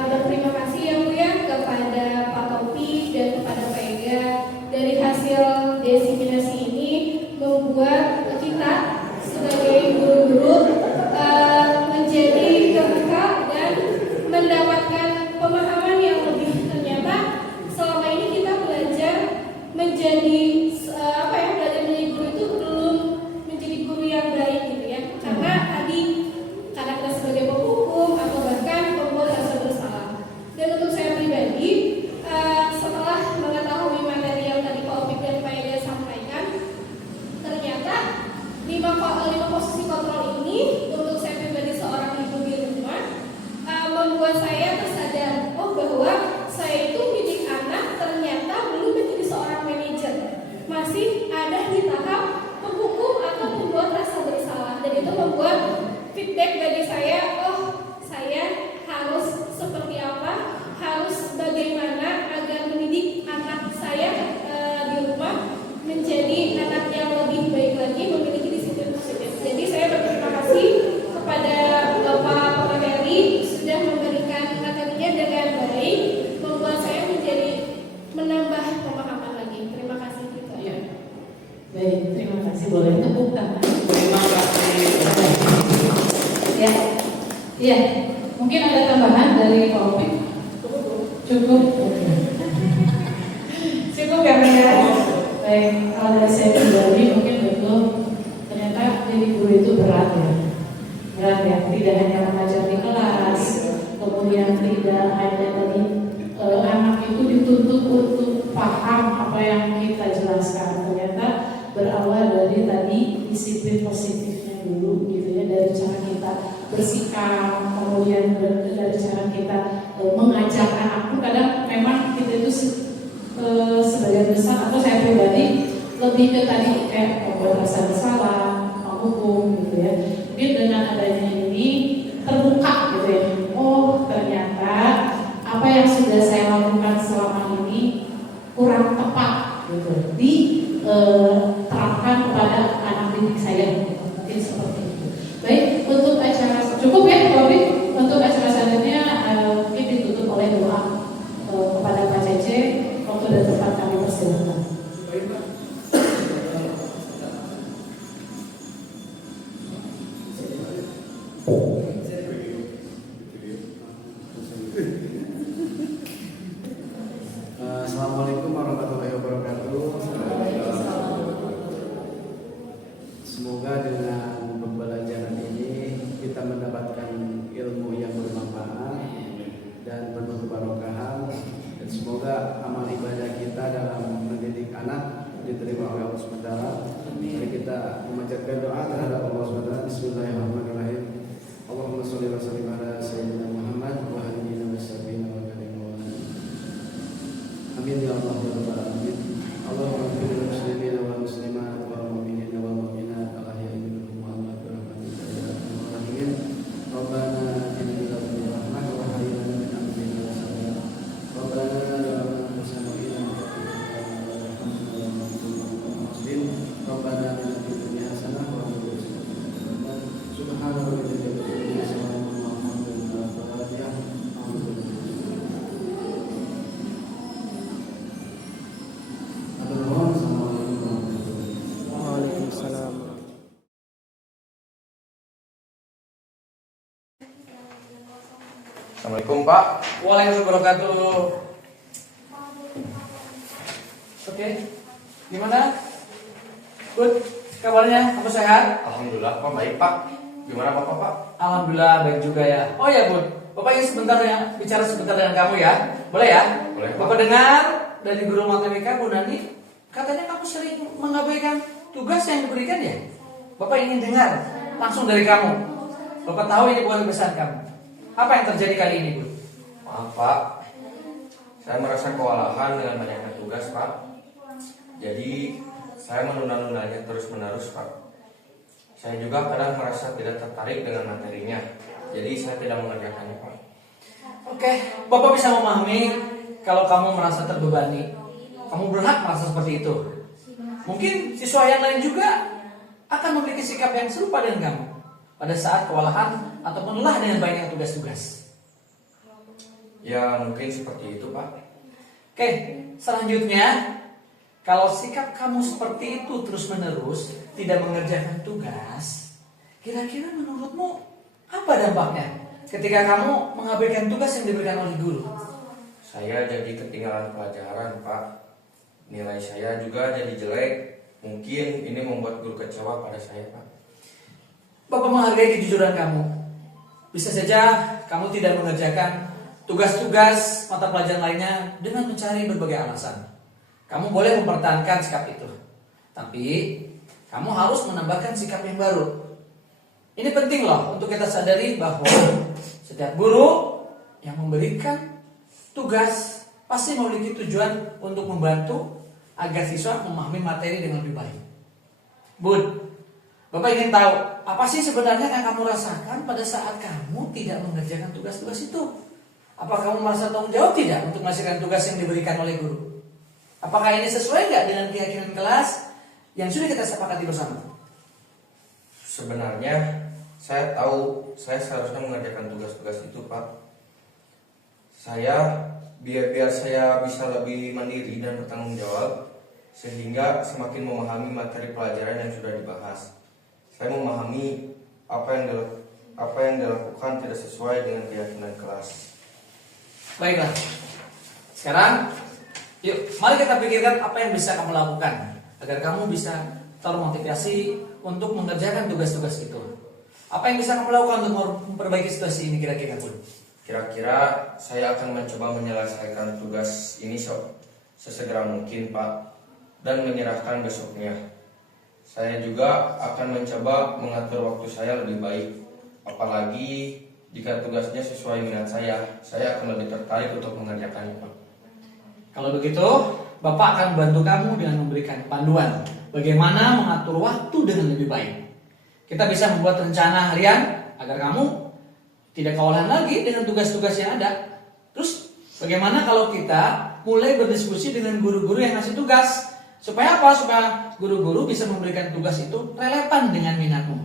berterima kasih ya Bu ya kepada Pak Topi dan kepada Pak Ega dari hasil diseminasi ini membuat kita sebagai guru-guru menjadi terbuka dan mendapatkan pemahaman yang lebih. Ternyata selama ini kita belajar menjadi belajar menjadi guru itu belum menjadi guru yang baik gitu ya, karena kita sebagai penghukum atau bahkan pembuat rasa bersalah. Dan untuk saya pribadi, setelah mengetahui materi yang tadi Pak Opik dan Pak Ega sampaikan, ternyata 5 posisi kontrol ini untuk saya pribadi seorang ibu di rumah membuat saya tersadar bahwa saya itu mendidik anak ternyata belum menjadi seorang manajer, masih ada di tahap penghukum atau membuat rasa bersalah. Dan itu membuat feedback bagi saya, saya harus seperti apa, harus bagaimana agar mendidik anak saya di rumah menjadi anak yang lebih baik lagi, memiliki disiplin positif. Jadi saya berterima kasih kepada Bapak pemateri sudah memberikan materinya dengan baik, membuat saya menjadi menambah pemahaman lagi. Terima kasih juga. Ya. Baik, terima kasih. Boleh tepuk tangan. Terima kasih. Ya, iya. Mungkin ada tambahan dari Pak Opik? Cukup. Cukup ya, ya. Baik, kalau dari saya pribadi mungkin betul. Ternyata jadi guru itu berat ya. Berat ya. Tidak hanya mengajar di kelas, kemudian tidak hanya tadi anak itu dituntut untuk paham apa yang kita jelaskan. Ternyata berawal dari tadi disiplin positifnya dulu gitu ya, dari cara kita bersikap, kemudian dari cara kita mengajak anak. Kadang memang kita itu sebagian besar atau saya pribadi lebih ke tadi kayak membuat rasa bersalah, menghukum gitu ya. Mungkin dengan adanya ini terbuka gitu ya. Ternyata apa yang sudah saya lakukan selama ini kurang tepat gitu diterapkan kepada anak didik saya. Mungkin seperti itu. Baik, untuk acara cukup ya, Robin. Untuk acara selanjutnya mungkin ditutup oleh doa kepada Pak Cece. Waktu dan tempat kami persilakan. Assalamualaikum warahmatullahi wabarakatuh. Semoga dengan pembelajaran ini kita mendapatkan ilmu yang bermanfaat dan penuh keberkahan, dan semoga amal ibadah kita dalam mendidik anak diterima oleh Allah SWT. Mari kita memanjatkan doa terhadap Allah SWT. Bismillahirrahmanirrahim. Allahumma sholli wa sallim ala sayyidina Muhammad wa alihi wa sahbihi wa sallam. Amin ya Allah ya rabbal alamin. Allahumma ighfir lil muslimin wal muslimat wal mu'minin wal mu'minat al-ahya'i minhum wal amwat bi rahmatika ya arhamar rahimin. Rabbana atina min ladunka rahmah wa hayyi lana min amrina rashada. Rabbana zalamna anfusana wa illam taghfir lana wa tarhamna lanakunanna minal khasirin. Rabbana atina fid dunya hasanah wa fil akhirati hasanah. Subhana rabbika rabbil izzati amma yasifun. Assalamualaikum Pak. Waalaikumsalam wabarakatuh. Oke, gimana? Good, kabarnya? Apa sehat? Alhamdulillah Pak, baik Pak. Gimana Bapak Pak? Alhamdulillah baik juga ya. Oh ya Bud, Bapak ingin sebentar ya bicara sebentar dengan kamu ya. Boleh ya? Boleh, Pak. Bapak dengar dari guru matematika Bu Nani, katanya kamu sering mengabaikan tugas yang diberikan ya. Bapak ingin dengar langsung dari kamu. Bapak tahu ini bukan kebiasaan kamu. Apa yang terjadi kali ini Bu? Maaf Pak, saya merasa kewalahan dengan banyaknya tugas Pak. Jadi saya menunda-nundanya terus-menerus Pak. Saya juga kadang merasa tidak tertarik dengan materinya. Jadi saya tidak mengerjakannya Pak. Oke, Bapak bisa memahami kalau kamu merasa terbebani. Kamu berhak merasa seperti itu. Mungkin siswa yang lain juga akan memiliki sikap yang serupa dengan kamu pada saat kewalahan ataupun lelah dengan banyak tugas-tugas. Ya mungkin seperti itu Pak. Oke, selanjutnya kalau sikap kamu seperti itu terus-menerus tidak mengerjakan tugas, kira-kira menurutmu apa dampaknya ketika kamu mengabaikan tugas yang diberikan oleh guru? Saya jadi ketinggalan pelajaran Pak. Nilai saya juga jadi jelek. Mungkin ini membuat guru kecewa pada saya Pak. Bapak menghargai kejujuran kamu. Bisa saja kamu tidak mengerjakan tugas-tugas mata pelajaran lainnya dengan mencari berbagai alasan. Kamu boleh mempertahankan sikap itu, tapi kamu harus menambahkan sikap yang baru. Ini penting loh untuk kita sadari bahwa setiap guru yang memberikan tugas pasti memiliki tujuan untuk membantu agar siswa memahami materi dengan lebih baik. Bud, Bapak ingin tahu apa sih sebenarnya yang kamu rasakan pada saat kamu tidak mengerjakan tugas-tugas itu? Apa kamu merasa tanggung jawab tidak untuk melaksanakan tugas yang diberikan oleh guru? Apakah ini sesuai nggak dengan keyakinan kelas yang sudah kita sepakati bersama? Sebenarnya saya tahu saya seharusnya mengerjakan tugas-tugas itu Pak. Biar saya bisa lebih mandiri dan bertanggung jawab, sehingga semakin memahami materi pelajaran yang sudah dibahas. Saya memahami apa yang dilakukan tidak sesuai dengan keyakinan kelas. Baiklah. Sekarang, yuk, mari kita pikirkan apa yang bisa kamu lakukan agar kamu bisa termotivasi untuk mengerjakan tugas-tugas itu. Apa yang bisa kamu lakukan untuk memperbaiki situasi ini kira-kira, Bud? Kira-kira saya akan mencoba menyelesaikan tugas ini sesegera mungkin Pak, dan menyerahkan besoknya. Saya juga akan mencoba mengatur waktu saya lebih baik. Apalagi jika tugasnya sesuai minat saya akan lebih tertarik untuk mengerjakannya Pak. Kalau begitu, Bapak akan membantu kamu dengan memberikan panduan bagaimana mengatur waktu dengan lebih baik. Kita bisa membuat rencana harian agar kamu tidak kewalahan lagi dengan tugas-tugas yang ada. Terus, bagaimana kalau kita mulai berdiskusi dengan guru-guru yang ngasih tugas? Supaya apa? Supaya guru-guru bisa memberikan tugas itu relevan dengan minatmu.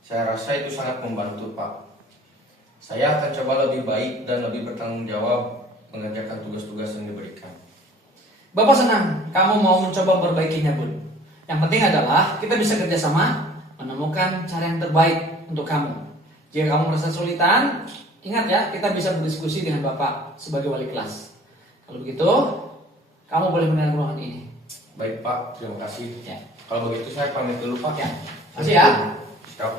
Saya rasa itu sangat membantu Pak. Saya akan coba lebih baik dan lebih bertanggung jawab mengerjakan tugas-tugas yang diberikan. Bapak senang kamu mau mencoba memperbaikinya, Bud. Yang penting adalah kita bisa kerjasama menemukan cara yang terbaik untuk kamu. Jika kamu merasa kesulitan, ingat ya, kita bisa berdiskusi dengan Bapak sebagai wali kelas. Kalau begitu, kamu boleh meninggalkan ruangan ini. Baik Pak, terima kasih. Ya. Kalau begitu saya pamit dulu Pak. Ya. Makasih ya. Siap.